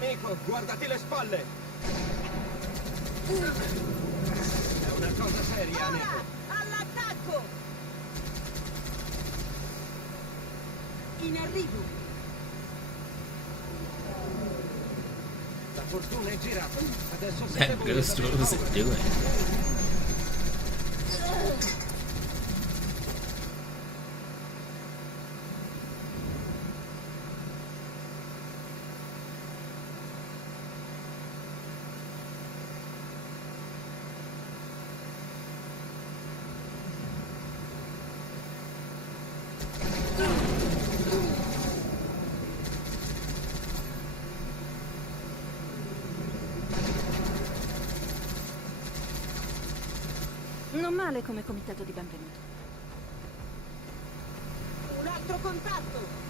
Amico, guardati le spalle! È una cosa seria, amico. All'attacco! In arrivo! La fortuna è girata. Adesso That siete voi ghost, ad what avere was it paura. doing? Non male come comitato di benvenuto. Un altro contatto!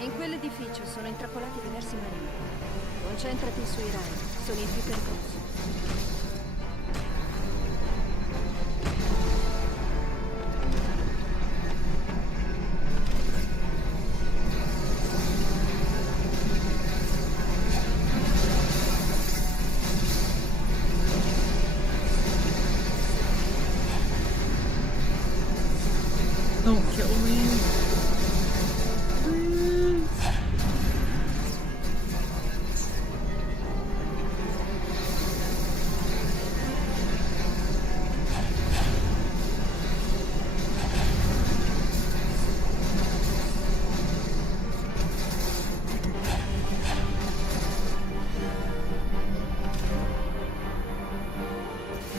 In quell'edificio sono intrappolati diversi marini. Concentrati sui rai, sono i più pericolosi. Don't kill me.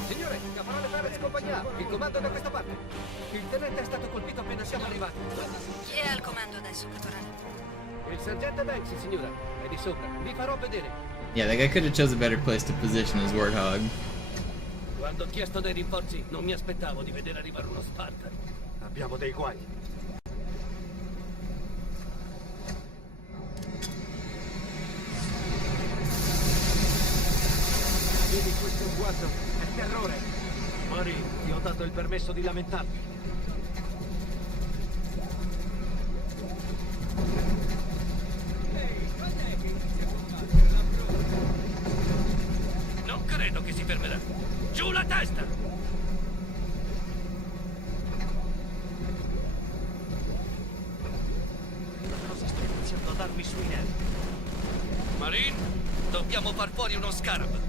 Signore, caporale Perez compagnia, il comando è da questa parte. Il tenente è stato colpito appena siamo arrivati. Chi è al comando adesso, caporale? Il sergente Banks, signora, è di sopra. Vi farò vedere. Yeah, that guy could have chose a better place to position his warthog. Quando ho chiesto dei rinforzi, non mi aspettavo di vedere arrivare uno Spartan. Abbiamo dei guai. Vedi questo sguardo? È terrore. Mari, ti ho dato il permesso di lamentarti. Non credo che si fermerà. Giù la testa! Cosa sta iniziando a darmi sui nervi? Marine, dobbiamo far fuori uno scarab.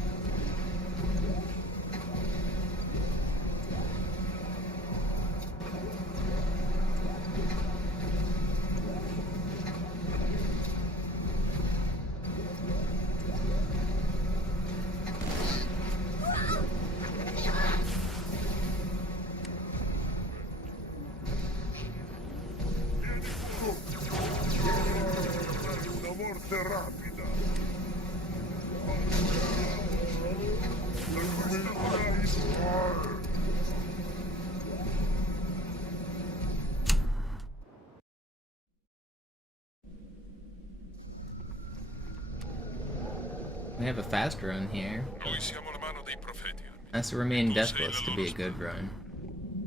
We have a fast run here. Noi siamo la mano dei profeti. Has to remain deathless to be a good run.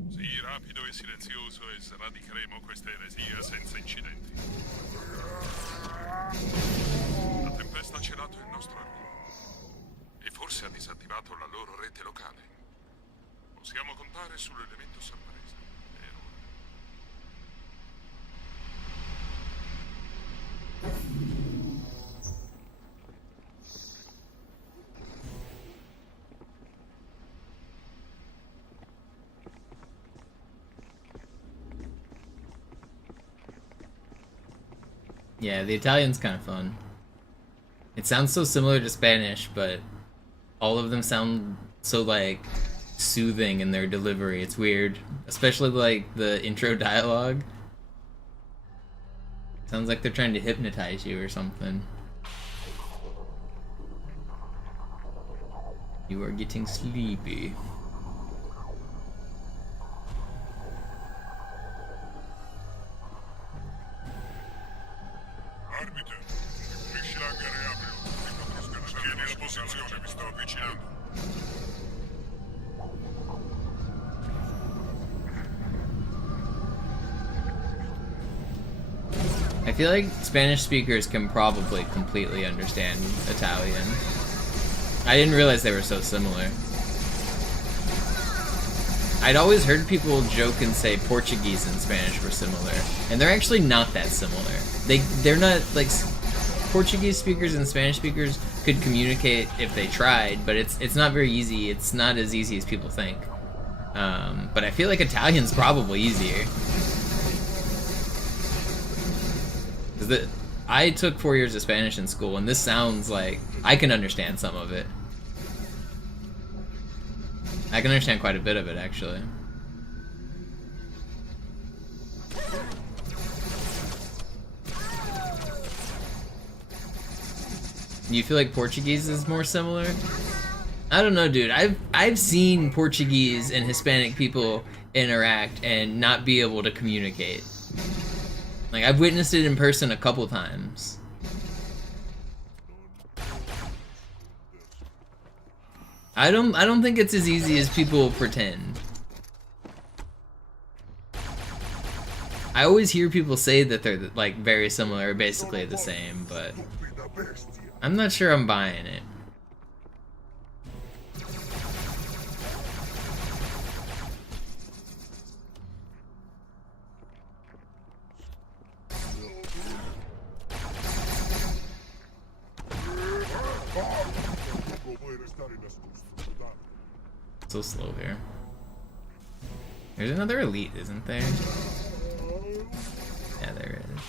Sii rapido e silenzioso e sradicheremo questa eresia senza incidenti. La tempesta ha celato il nostro arrivo e forse ha disattivato la loro rete locale. Possiamo contare sull'elemento sorpresa, vero? Yeah, the Italian's kind of fun. It sounds so similar to Spanish, but all of them sound so, like, soothing in their delivery. It's weird. Especially, like, the intro dialogue. Sounds like they're trying to hypnotize you or something. You are getting sleepy. Arbiter, pulisci l'aria e apri. Tieni la posizione, mi sto avvicinando. I feel like Spanish speakers can probably completely understand Italian. I didn't realize they were so similar. I'd always heard people joke and say Portuguese and Spanish were similar, and they're actually not that similar. They're not, like, Portuguese speakers and Spanish speakers could communicate if they tried, but it's not very easy. It's not as easy as people think. But I feel like Italian's probably easier. I took 4 years of Spanish in school, and this sounds like I can understand some of it. I can understand quite a bit of it, actually. You feel like Portuguese is more similar? I don't know, dude. I've seen Portuguese and Hispanic people interact and not be able to communicate. Like, I've witnessed it in person a couple times. I don't think it's as easy as people pretend. I always hear people say that they're, like, very similar, or basically the same, but I'm not sure I'm buying it. So slow here. There's another elite, isn't there? Yeah, there is.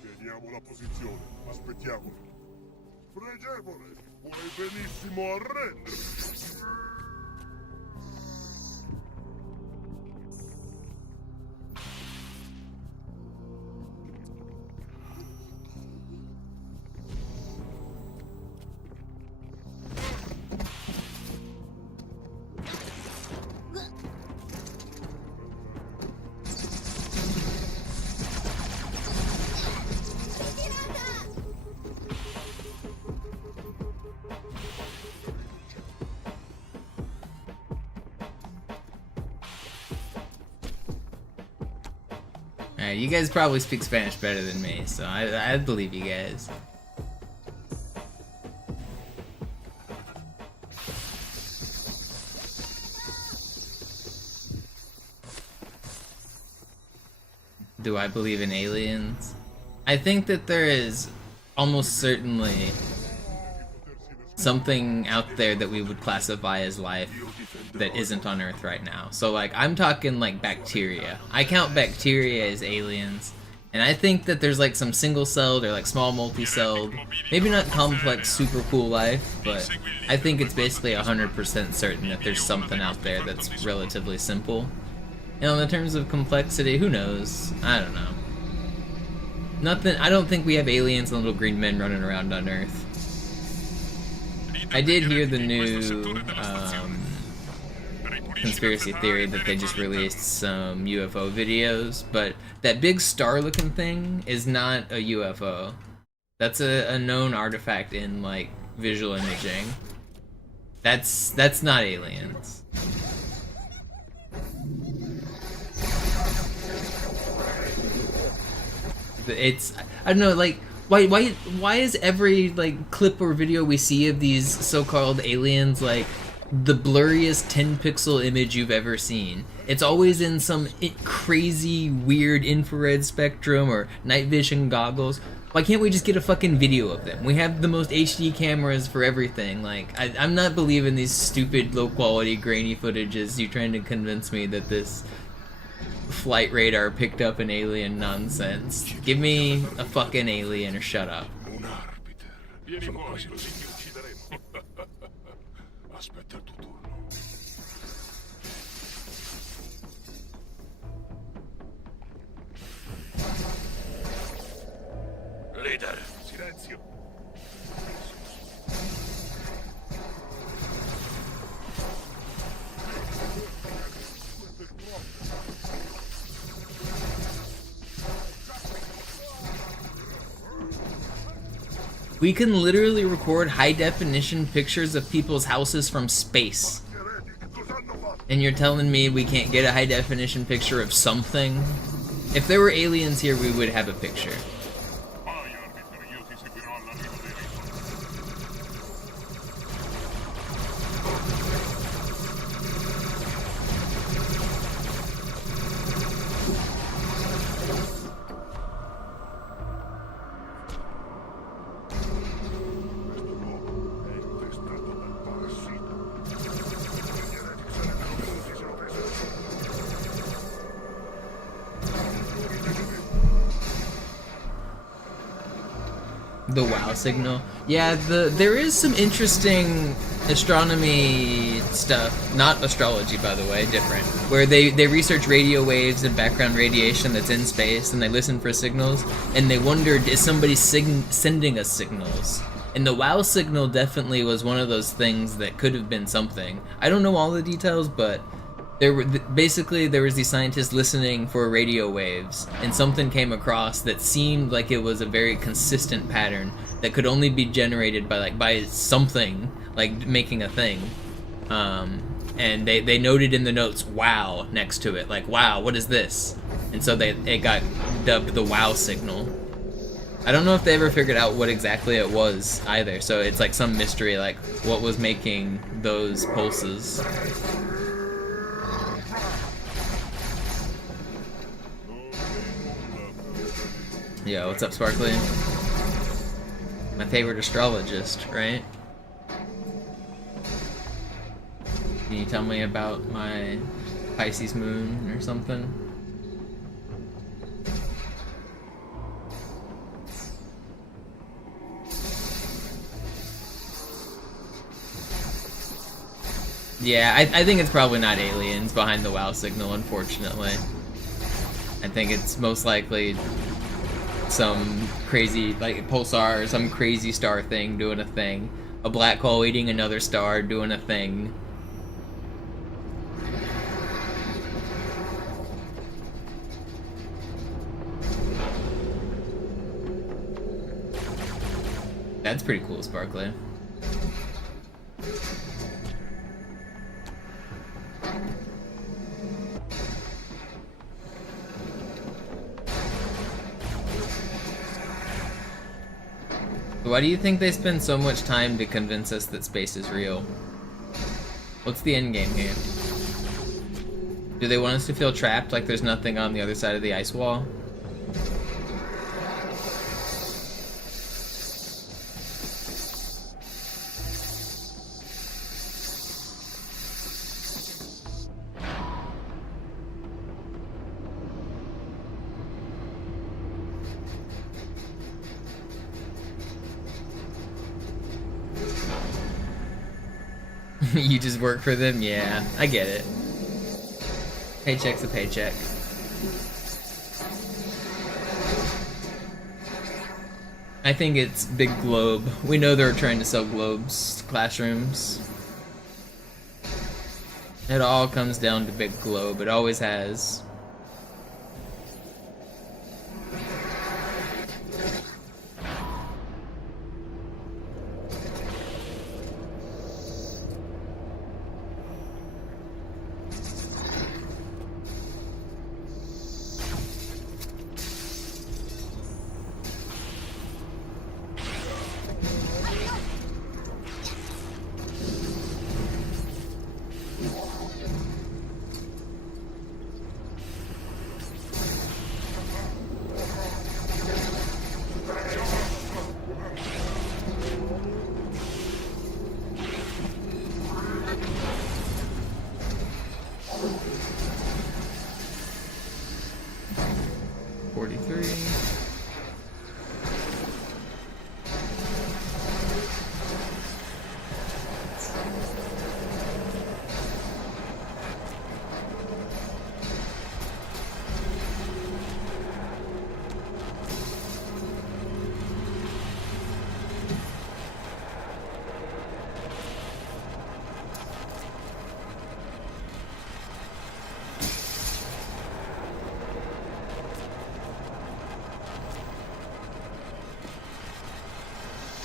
Teniamo la posizione, aspettiamolo. Pregevole, puoi benissimo arrenderti. Alright, you guys probably speak Spanish better than me, so I believe you guys. Do I believe in aliens? I think that there is almost certainly something out there that we would classify as life that isn't on Earth right now. So, like, I'm talking like bacteria. I count bacteria as aliens, And I think that there's like some single-celled or like small multi-celled, maybe not complex, super cool life, but I think it's basically 100% certain that there's something out there that's relatively simple. And on the terms of complexity, who knows? I don't know. Nothing. I don't think we have aliens and little green men running around on Earth. I did hear the new conspiracy theory that they just released some UFO videos, but that big star-looking thing is not a UFO. That's a known artifact in like visual imaging. That's not aliens. It's, I don't know, like, why is every like clip or video we see of these so-called aliens like the blurriest 10-pixel image you've ever seen? It's always in some crazy weird infrared spectrum or night vision goggles. Why can't we just get a fucking video of them? We have the most HD cameras for everything. Like, I'm not believing these stupid low-quality grainy footages. You trying to convince me that this flight radar picked up an alien nonsense. Give me a fucking alien or shut up. Vieni fuori così ti uccideremo. Aspetta il tuo turno. Leader. Silenzio. We can literally record high-definition pictures of people's houses from space. And you're telling me we can't get a high-definition picture of something? If there were aliens here, we would have a picture. The WoW signal. Yeah, there is some interesting astronomy stuff, not astrology by the way, different, where they research radio waves and background radiation that's in space, and they listen for signals, and they wondered, is somebody sending us signals? And the WoW signal definitely was one of those things that could have been something. I don't know all the details, but there were basically there was these scientists listening for radio waves, and something came across that seemed like it was a very consistent pattern that could only be generated by something like making a thing. And they noted in the notes "wow" next to it, like "wow, what is this?" And so it got dubbed the WoW signal. I don't know if they ever figured out what exactly it was either, so it's like some mystery, like what was making those pulses. Yo, what's up, Sparkly? My favorite astrologist, right? Can you tell me about my Pisces moon or something? Yeah, I think it's probably not aliens behind the WoW signal, unfortunately. I think it's most likely some crazy, like, pulsar or some crazy star thing doing a thing. A black hole eating another star doing a thing. That's pretty cool, Sparkly. Why do you think they spend so much time to convince us that space is real? What's the end game here? Do they want us to feel trapped, like there's nothing on the other side of the ice wall? You just work for them? Yeah, I get it. Paycheck's a paycheck. I think it's Big Globe. We know they're trying to sell globes to classrooms. It all comes down to Big Globe. It always has.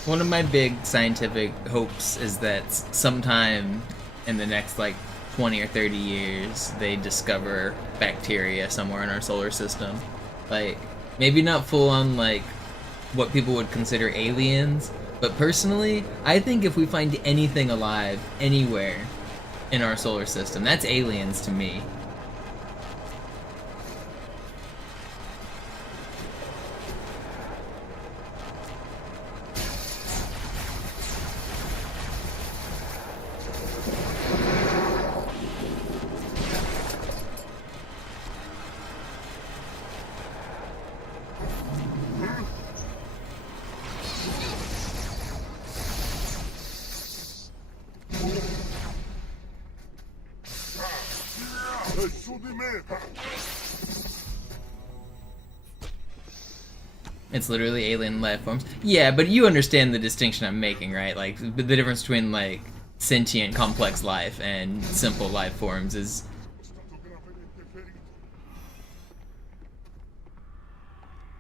One of my big scientific hopes is that sometime in the next like 20 or 30 years they discover bacteria somewhere in our solar system. Like, maybe not full on like what people would consider aliens, but personally, I think if we find anything alive anywhere in our solar system, that's aliens to me. It's literally alien life forms. Yeah, but you understand the distinction I'm making, right? Like, the difference between, like, sentient, complex life and simple life forms is...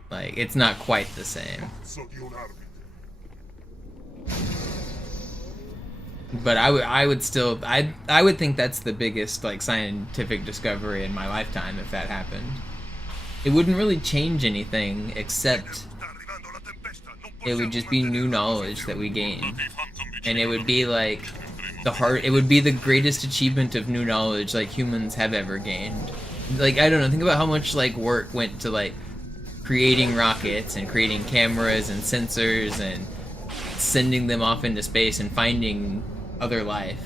like, it's not quite the same. But I would still... I would think that's the biggest, like, scientific discovery in my lifetime if that happened. It wouldn't really change anything, except it would just be new knowledge that we gain. And it would be like it would be the greatest achievement of new knowledge like humans have ever gained. Like, I don't know, think about how much like work went to like creating rockets and creating cameras and sensors and sending them off into space and finding other life.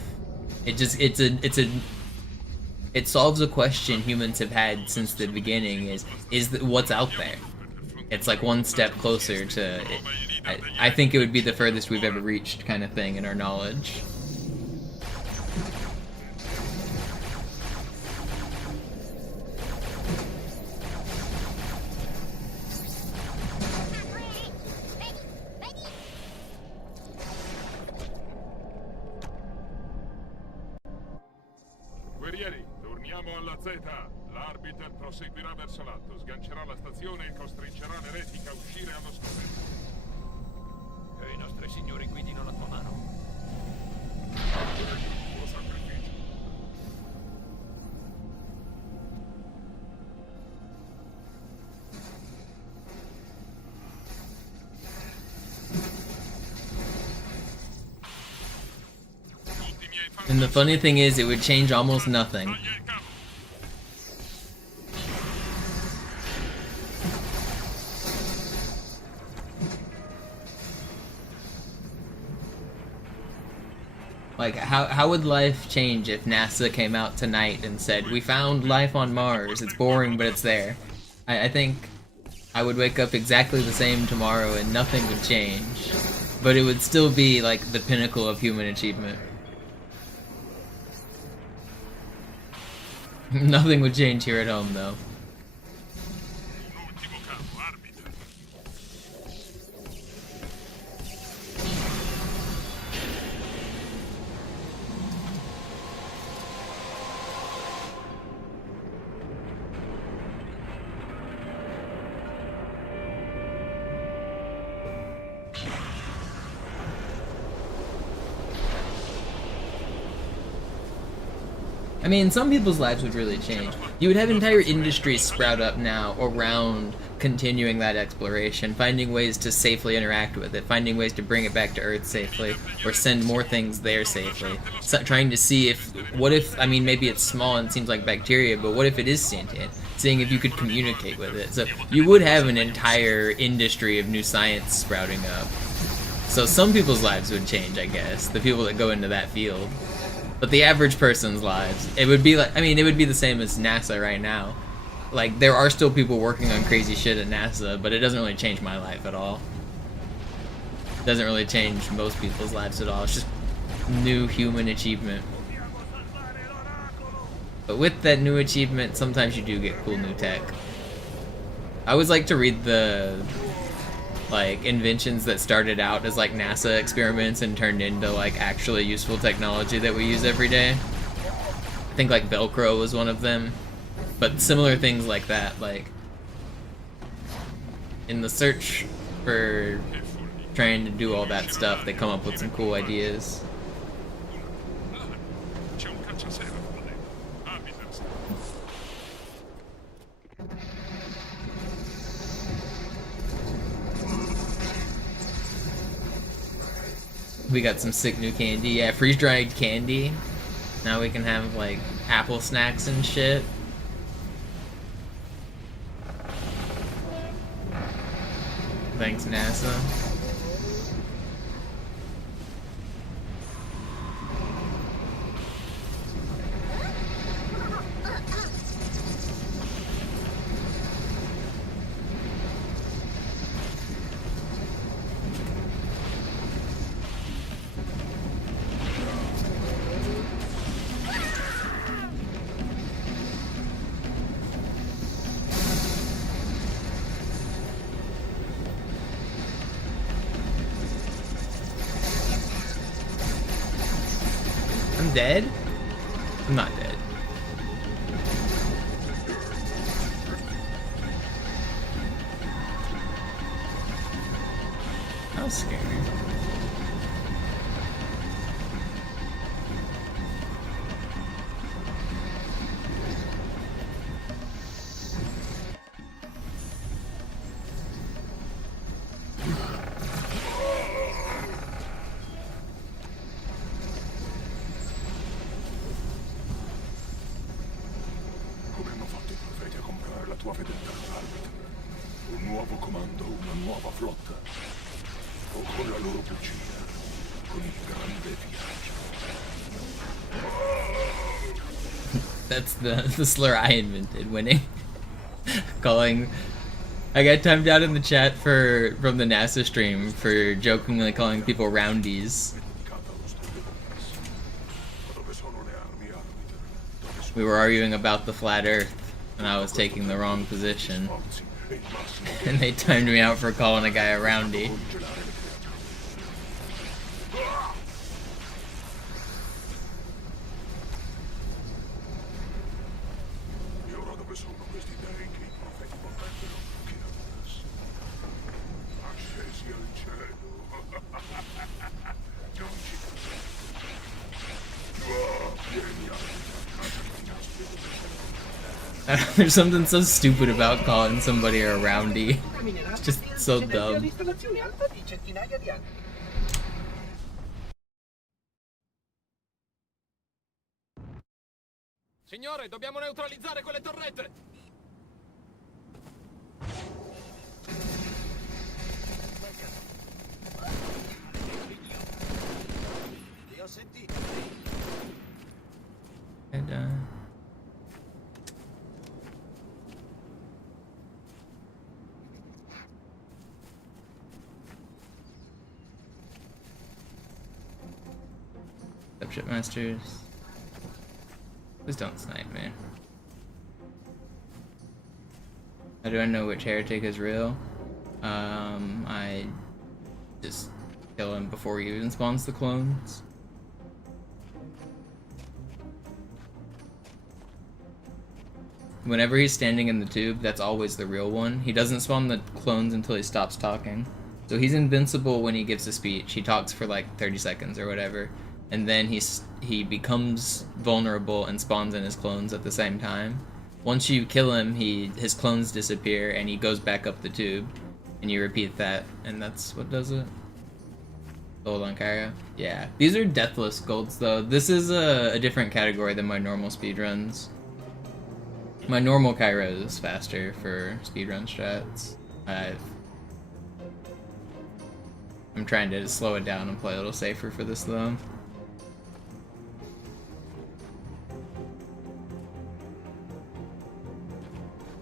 It solves a question humans have had since the beginning, is what's out there. It's like one step closer to it. I think it would be the furthest we've ever reached kind of thing in our knowledge. Guerrieri, torniamo alla Z. L'arbiter proseguirà verso l'alto, sgancerà la stazione e costringerà l'eretica a uscire allo scoperto. Che i nostri signori guidino la tua mano. Tuo sacrificio. And the funny thing is, it would change almost nothing. Like, how would life change if NASA came out tonight and said, we found life on Mars, it's boring but it's there? I think I would wake up exactly the same tomorrow and nothing would change. But it would still be like the pinnacle of human achievement. Nothing would change here at home, though. I mean, some people's lives would really change. You would have entire industries sprout up now around continuing that exploration, finding ways to safely interact with it, finding ways to bring it back to Earth safely, or send more things there safely. So, trying to see if, what if, I mean, maybe it's small and seems like bacteria, but what if it is sentient? Seeing if you could communicate with it. So you would have an entire industry of new science sprouting up. So some people's lives would change, I guess, the people that go into that field. But the average person's lives, it would be like, I mean, it would be the same as NASA right now. Like, there are still people working on crazy shit at NASA, but it doesn't really change my life at all. It doesn't really change most people's lives at all. It's just new human achievement. But with that new achievement, sometimes you do get cool new tech. I always like to read the like inventions that started out as like NASA experiments and turned into like actually useful technology that we use every day. I think like Velcro was one of them, but similar things like that, like in the search for trying to do all that stuff, they come up with some cool ideas. We got some sick new candy. Yeah, freeze-dried candy. Now we can have, like, apple snacks and shit. Thanks, NASA. I'm dead? I'm not dead. That was scary. Un nuovo comando, una nuova flotta. O con la loro bugia, con il grande viaggio. That's the slur I invented, winning. Calling... I got timed out in the chat from the NASA stream for jokingly calling people roundies. We were arguing about the flat Earth, and I was taking the wrong position. And they timed me out for calling a guy a roundy. There's something so stupid about calling somebody a roundy. It's just so dumb. Signore, dobbiamo neutralizzare quelle torrette! Li ho sentiti. And, Shipmasters. Please don't snipe me. How do I know which heretic is real? I just kill him before he even spawns the clones. Whenever he's standing in the tube, that's always the real one. He doesn't spawn the clones until he stops talking. So he's invincible when he gives a speech. He talks for like 30 seconds or whatever. And then he becomes vulnerable and spawns in his clones at the same time. Once you kill him, his clones disappear and he goes back up the tube. And you repeat that, and that's what does it. Gold on Kyra. Yeah. These are deathless golds though. This is a different category than my normal speedruns. My normal Kyra is faster for speedrun strats. I'm trying to slow it down and play a little safer for this though.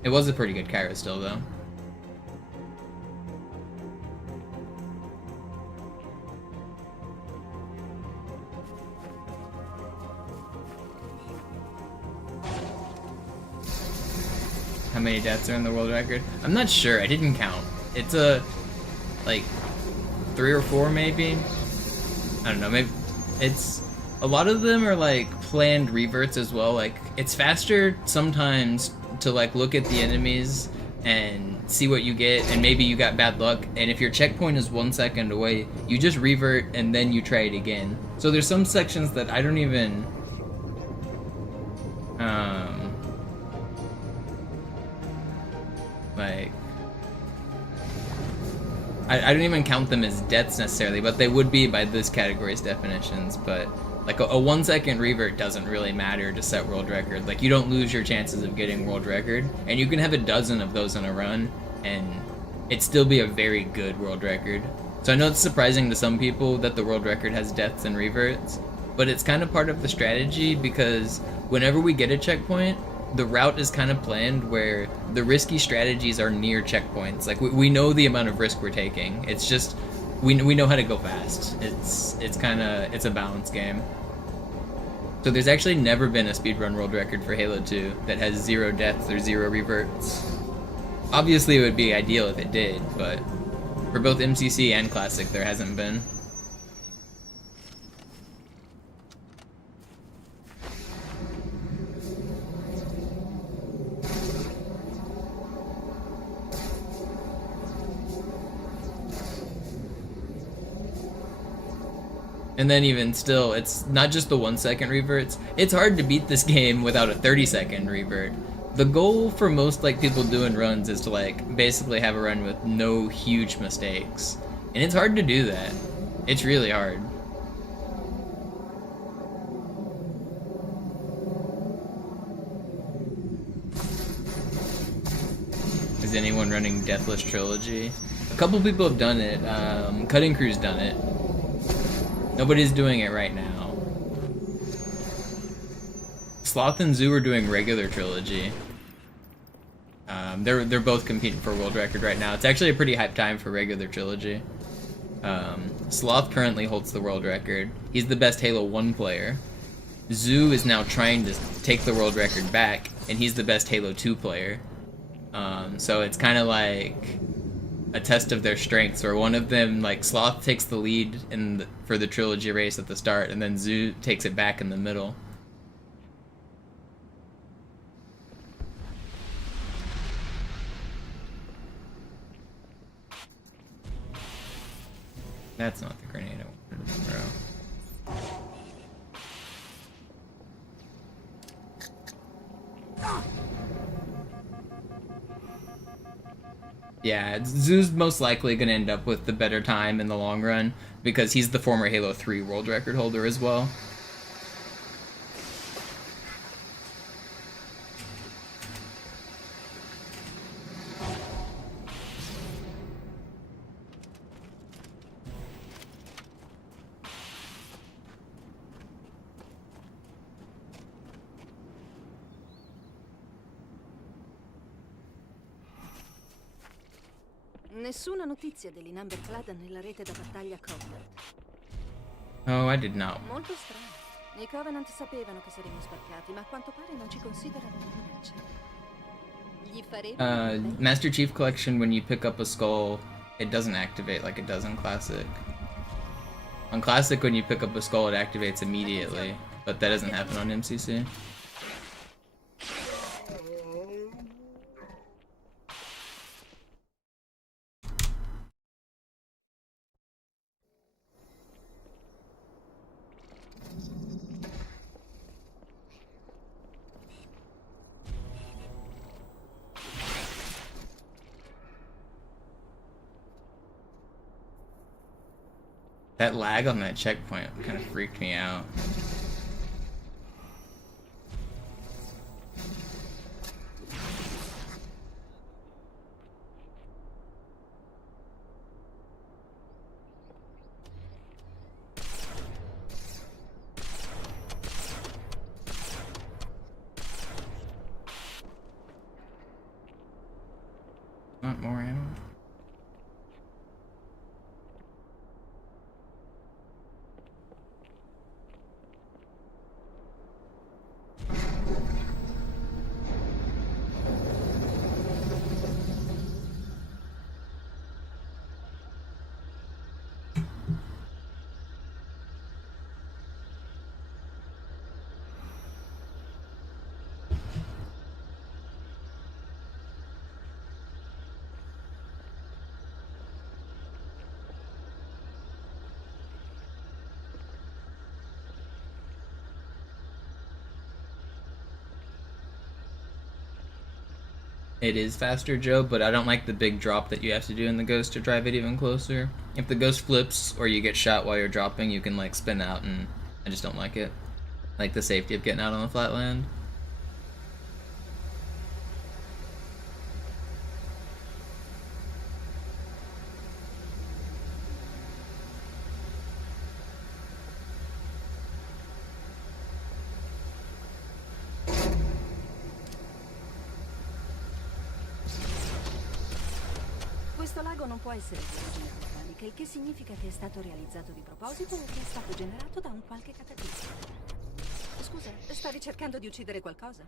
It was a pretty good Kyra still though. How many deaths are in the world record? I'm not sure, I didn't count. It's like 3 or 4 maybe? I don't know, maybe it's... A lot of them are like planned reverts as well. Like, it's faster sometimes to like look at the enemies and see what you get, and maybe you got bad luck, and if your checkpoint is 1 second away, you just revert and then you try it again. So there's some sections that I don't even... like... I don't even count them as deaths necessarily, but they would be by this category's definitions, but like a 1 second revert doesn't really matter to set world record. Like, you don't lose your chances of getting world record, and you can have a dozen of those in a run, and it'd still be a very good world record. So I know it's surprising to some people that the world record has deaths and reverts, but it's kind of part of the strategy because whenever we get a checkpoint, the route is kind of planned where the risky strategies are near checkpoints. Like, we know the amount of risk we're taking. It's just, we know how to go fast. It's a balance game. So there's actually never been a speedrun world record for Halo 2 that has 0 deaths or 0 reverts. Obviously it would be ideal if it did, but for both MCC and Classic there hasn't been. And then even still, it's not just the 1 second reverts. It's hard to beat this game without a 30-second revert. The goal for most like people doing runs is to like basically have a run with no huge mistakes. And it's hard to do that. It's really hard. Is anyone running Deathless Trilogy? A couple people have done it. Cutting Crew's done it. Nobody's doing it right now. Sloth and Zoo are doing regular trilogy. They're both competing for world record right now. It's actually a pretty hype time for regular trilogy. Sloth currently holds the world record. He's the best Halo 1 player. Zoo is now trying to take the world record back, and he's the best Halo 2 player. So it's kind of like a test of their strengths, where one of them, like Sloth takes the lead for the trilogy race at the start, and then Zoo takes it back in the middle. That's not the grenade I wanted to throw. Yeah, Zoo's most likely going to end up with the better time in the long run, because he's the former Halo 3 world record holder as well. Nessuna notizia degli Number Clad nella rete da battaglia Covenant. Oh, I did not. Molto strano. I Covenant sapevano che saremmo sbarcati, ma a quanto pare non ci considerano una minaccia. Master Chief Collection, when you pick up a skull, it doesn't activate like it does in Classic. On Classic, when you pick up a skull, it activates immediately, but that doesn't happen on MCC. That lag on that checkpoint kind of freaked me out. Want more ammo? It is faster, Joe, but I don't like the big drop that you have to do in the Ghost to drive it even closer. If the Ghost flips or you get shot while you're dropping, you can like spin out, and I just don't like it. Like the safety of getting out on the flat land. Questo lago non può essere di origine vulcanica, il che significa che è stato realizzato di proposito o che è stato generato da un qualche cataclisma. Scusa, stavi cercando di uccidere qualcosa?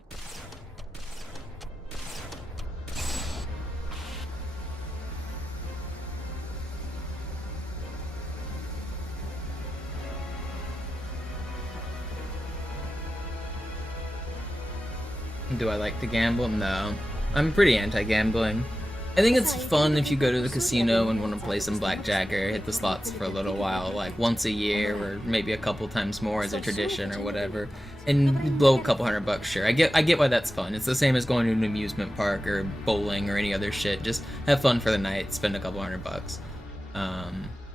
Do I like to gamble? No. I'm pretty anti-gambling. I think it's fun if you go to the casino and want to play some blackjack or hit the slots for a little while, like once a year or maybe a couple times more as a tradition or whatever, and blow a couple $100, sure. I get why that's fun. It's the same as going to an amusement park or bowling or any other shit. Just have fun for the night, spend a couple $100.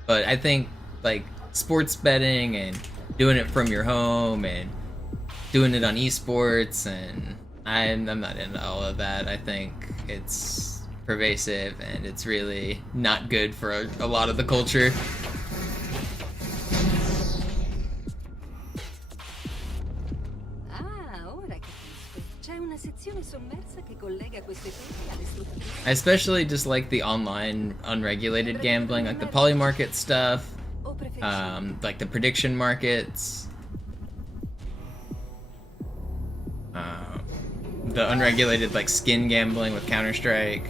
But I think like sports betting and doing it from your home and doing it on esports, and I'm not into all of that. I think it's pervasive and it's really not good for a lot of the culture. I especially just like the online unregulated gambling, like the poly market stuff, like the prediction markets, the unregulated like skin gambling with Counter-Strike.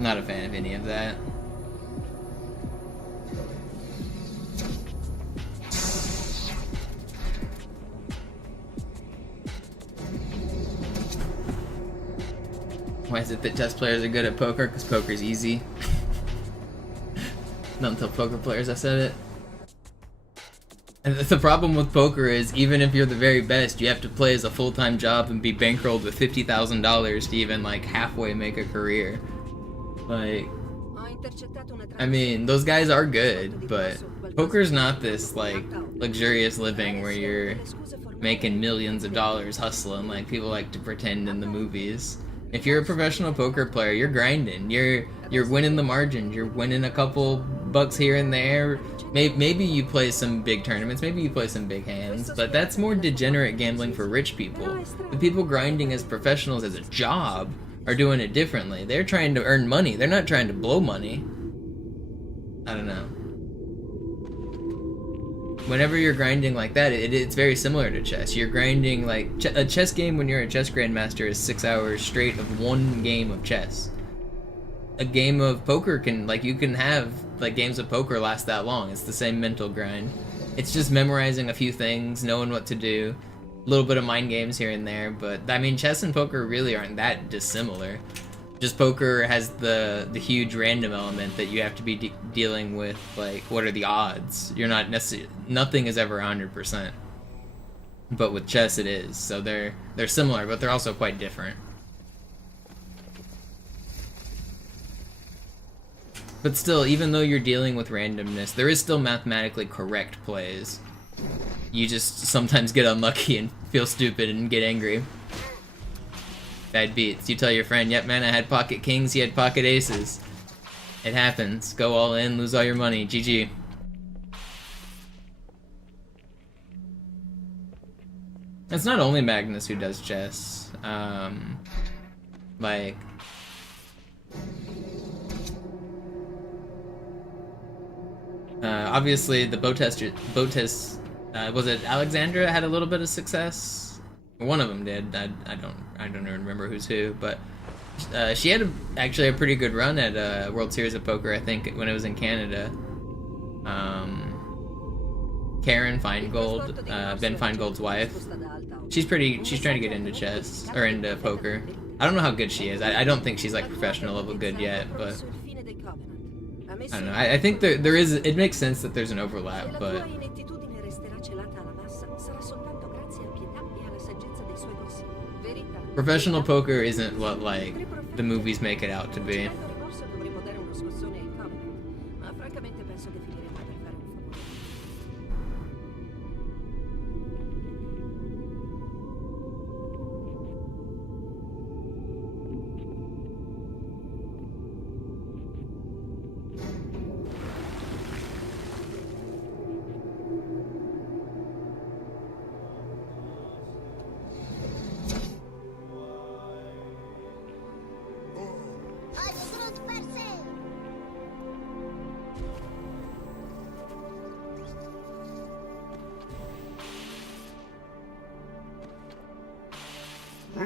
Not a fan of any of that. Why is it that chess players are good at poker? Because poker's easy. Not until poker players I said it. And the problem with poker is, even if you're the very best, you have to play as a full-time job and be bankrolled with $50,000 to even like halfway make a career. Like, I mean, those guys are good, but poker's not this like luxurious living where you're making millions of dollars hustling like people like to pretend in the movies. If you're a professional poker player, you're grinding. You're winning the margins. You're winning a couple bucks here and there. Maybe you play some big tournaments. Maybe you play some big hands. But that's more degenerate gambling for rich people. The people grinding as professionals as a job are doing it differently. They're trying to earn money. They're not trying to blow money. I don't know. whenever you're grinding like that, it's very similar to chess. You're grinding like a chess game. When you're a chess grandmaster, is 6 hours straight of one game of chess. A game of poker can, like, you can have like games of poker last that long. It's the same mental grind. It's just memorizing a few things, knowing what to do, a little bit of mind games here and there. But I mean, chess and poker really aren't that dissimilar. Just poker has the huge random element that you have to be dealing with, like, what are the odds? You're not necessarily, nothing is ever 100%. But with chess it is. So they're similar, but they're also quite different. But still, even though you're dealing with randomness, there is still mathematically correct plays. You just sometimes get unlucky and feel stupid and get angry. Bad beats. You tell your friend, yep man, I had pocket kings, he had pocket aces. It happens. Go all in, lose all your money. GG. It's not only Magnus who does chess. Like... obviously the boat test, was it Alexandra had a little bit of success? One of them did. I don't even remember who's who, but she had actually a pretty good run at World Series of Poker, I think, when it was in Canada. Karen Feingold, Ben Feingold's wife. She's trying to get into chess, or into poker. I don't know how good she is. I don't think she's like professional level good yet, but I don't know. I think there is, it makes sense that there's an overlap, but professional poker isn't what, like, the movies make it out to be.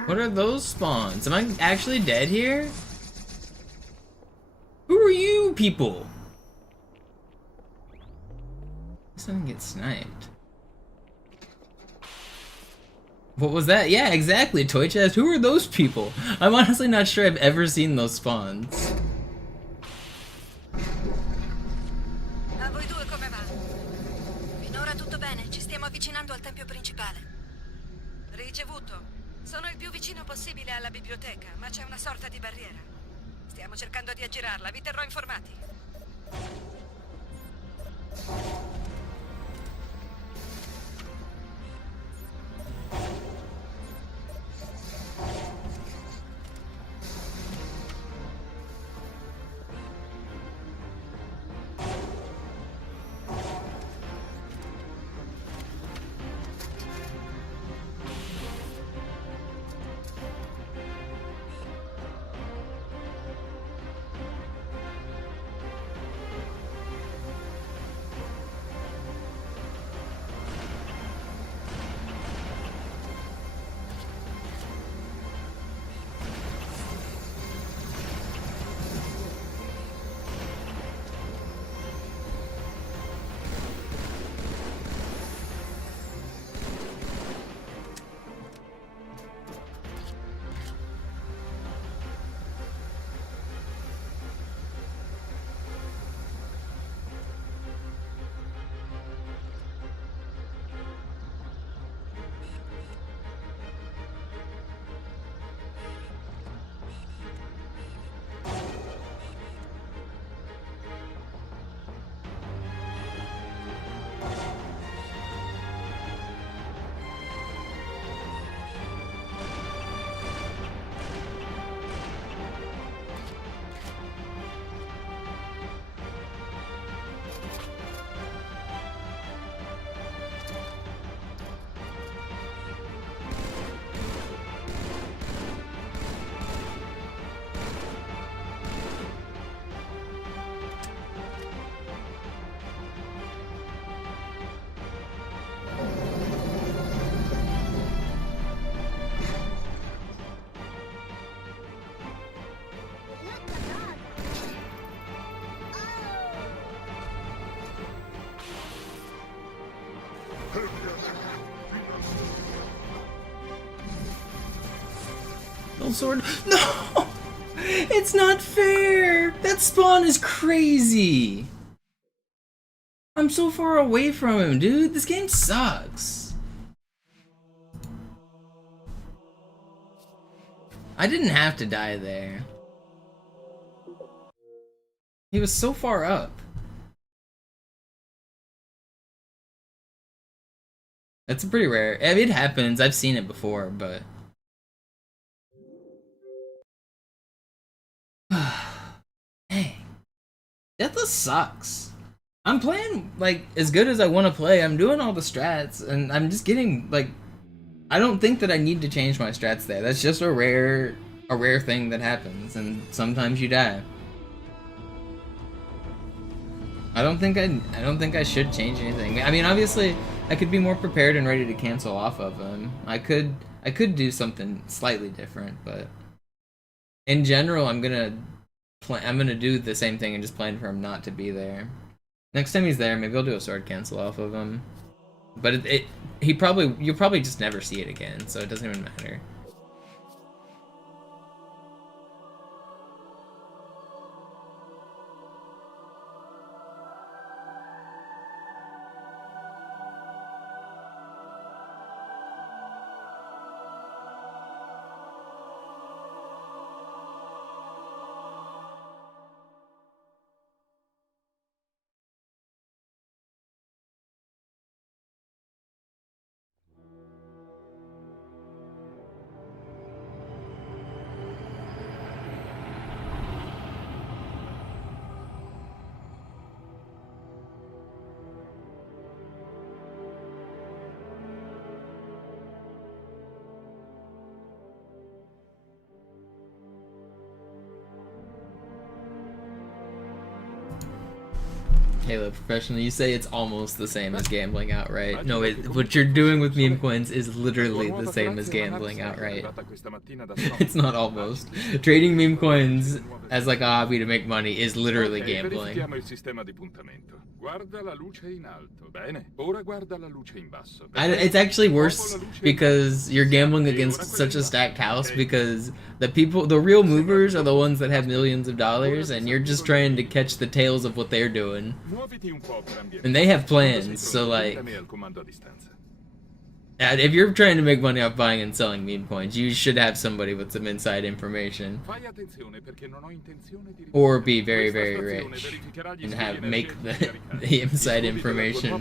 What are those spawns? Am I actually dead here? Who are you people? Someone get sniped. What was that? Yeah, exactly, Toy Chest. Who are those people? I'm honestly not sure I've ever seen those spawns. A voi due come va? Finora tutto bene, ci stiamo avvicinando al tempio principale. Ricevuto. Sono il più vicino possibile alla biblioteca, ma c'è una sorta di barriera. Stiamo cercando di aggirarla, vi terrò informati. Double sword. No! It's not fair! That spawn is crazy! I'm so far away from him, dude. This game sucks. I didn't have to die there. He was so far up. That's pretty rare. I mean, it happens. I've seen it before, but... Hey. Deathless sucks. I'm playing, like, as good as I want to play. I'm doing all the strats, and I'm just getting, like... I don't think that I need to change my strats there. That's just a rare thing that happens, and sometimes you die. I don't think I should change anything. I mean, obviously, I could be more prepared and ready to cancel off of him. I could do something slightly different, but in general, I'm gonna do the same thing and just plan for him not to be there. Next time he's there, maybe I'll do a sword cancel off of him. But you'll probably just never see it again, so it doesn't even matter. Halo Professional, you say it's almost the same as gambling outright. No, what you're doing with meme coins is literally the same as gambling outright. It's not almost. Trading meme coins as like a hobby to make money is literally gambling. It's actually worse because you're gambling against such a stacked house, because the real movers are the ones that have millions of dollars, and you're just trying to catch the tails of what they're doing. And they have plans, so like... if you're trying to make money off buying and selling meme coins, you should have somebody with some inside information. Or be very, very rich and make the inside information.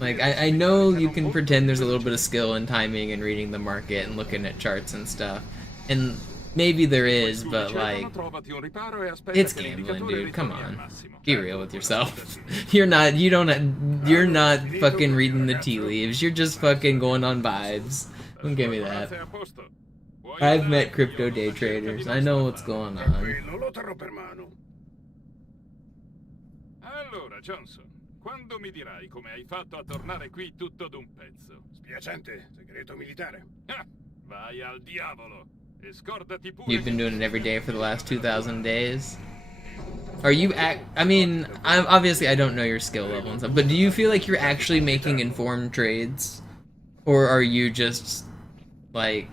Like, I know you can pretend there's a little bit of skill and timing and reading the market and looking at charts and stuff. And maybe there is, but like, it's gambling, dude. Come on, be real with yourself. You're not fucking reading the tea leaves. You're just fucking going on vibes. Don't give me that. I've met crypto day traders. I know what's going on. Allora, Johnson, quando mi dirai come hai fatto a tornare qui tutto d'un pezzo? Spiacente, segreto militare. Vai al diavolo. You've been doing it every day for the last 2,000 days. Are you I mean, obviously I don't know your skill level and stuff, but do you feel like you're actually making informed trades? Or are you just, like...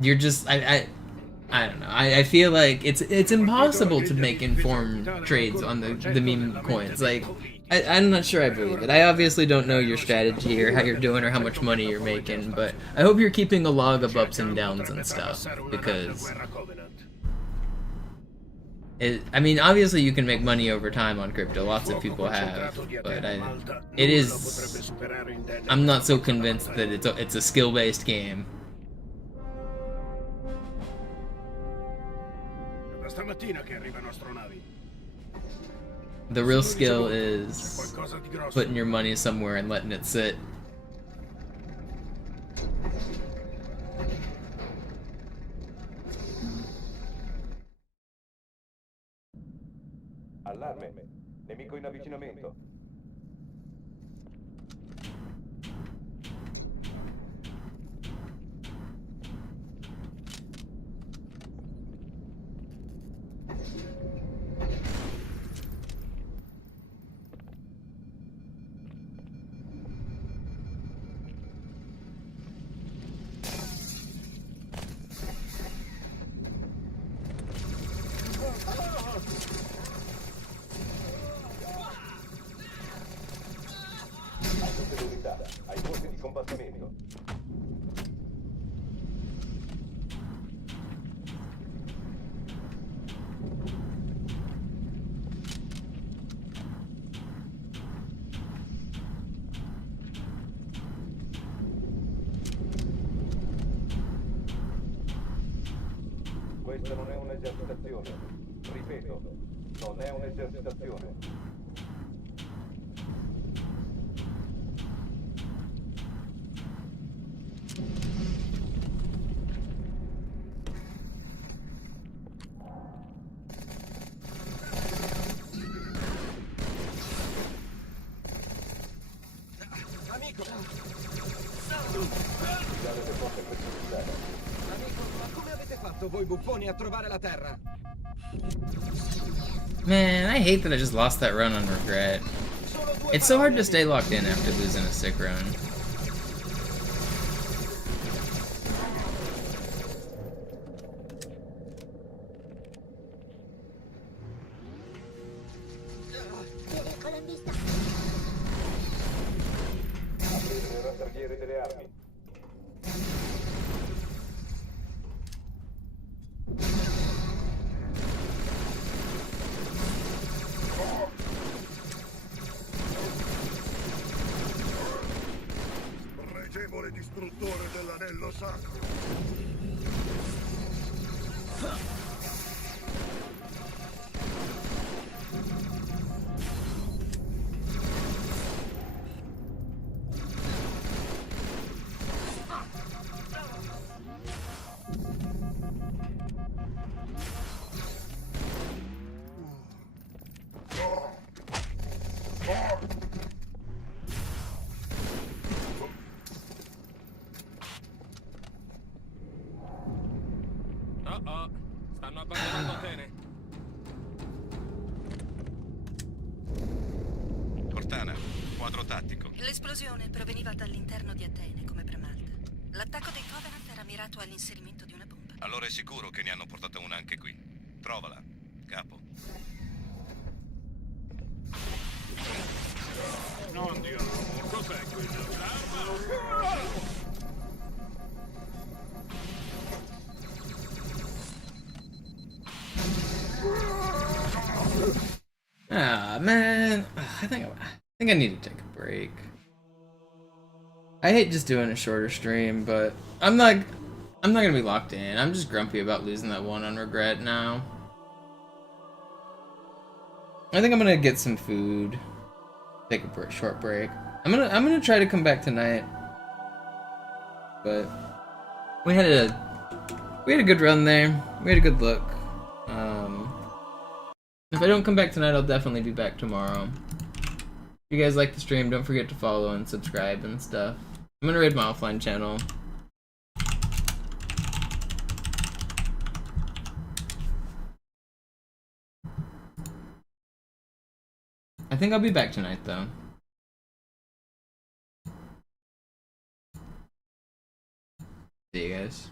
You're just... I don't know. I feel like it's impossible to make informed trades on the meme coins. Like, I'm not sure I believe it. I obviously don't know your strategy or how you're doing or how much money you're making, but I hope you're keeping a log of ups and downs and stuff, because... I mean, obviously you can make money over time on crypto. Lots of people have, but I'm not so convinced that it's a skill-based game. The real skill is putting your money somewhere and letting it sit. Allarme. Nemico in avvicinamento. combattimento. Questa non è un'esercitazione. Ripeto, non è un'esercitazione. Amico! Amico, ma come avete fatto voi buffoni a trovare la terra? Man, I hate that I just lost that run on regret. It's so hard to stay locked in after losing a sick run. aprire le rastrelliere delle armi. Pregevole distruttore dell'anello sacro. Stanno abbandonando Atene. Cortana, quadro tattico. L'esplosione proveniva dall'interno di Atene, come premalta. L'attacco dei Covenant era mirato all'inserimento di una bomba. Allora è sicuro che ne hanno portata una anche qui. Trovala, capo. Non Dio, cos'è quello? L'arma? Ah, man. I think I need to take a break. I hate just doing a shorter stream, but I'm not gonna be locked in. I'm just grumpy about losing that one on regret now. I think I'm gonna get some food. Take a short break. I'm gonna try to come back tonight. But we had a good run there. We had a good look. If I don't come back tonight, I'll definitely be back tomorrow. If you guys like the stream, don't forget to follow and subscribe and stuff. I'm gonna raid my offline channel. I think I'll be back tonight though. See you guys.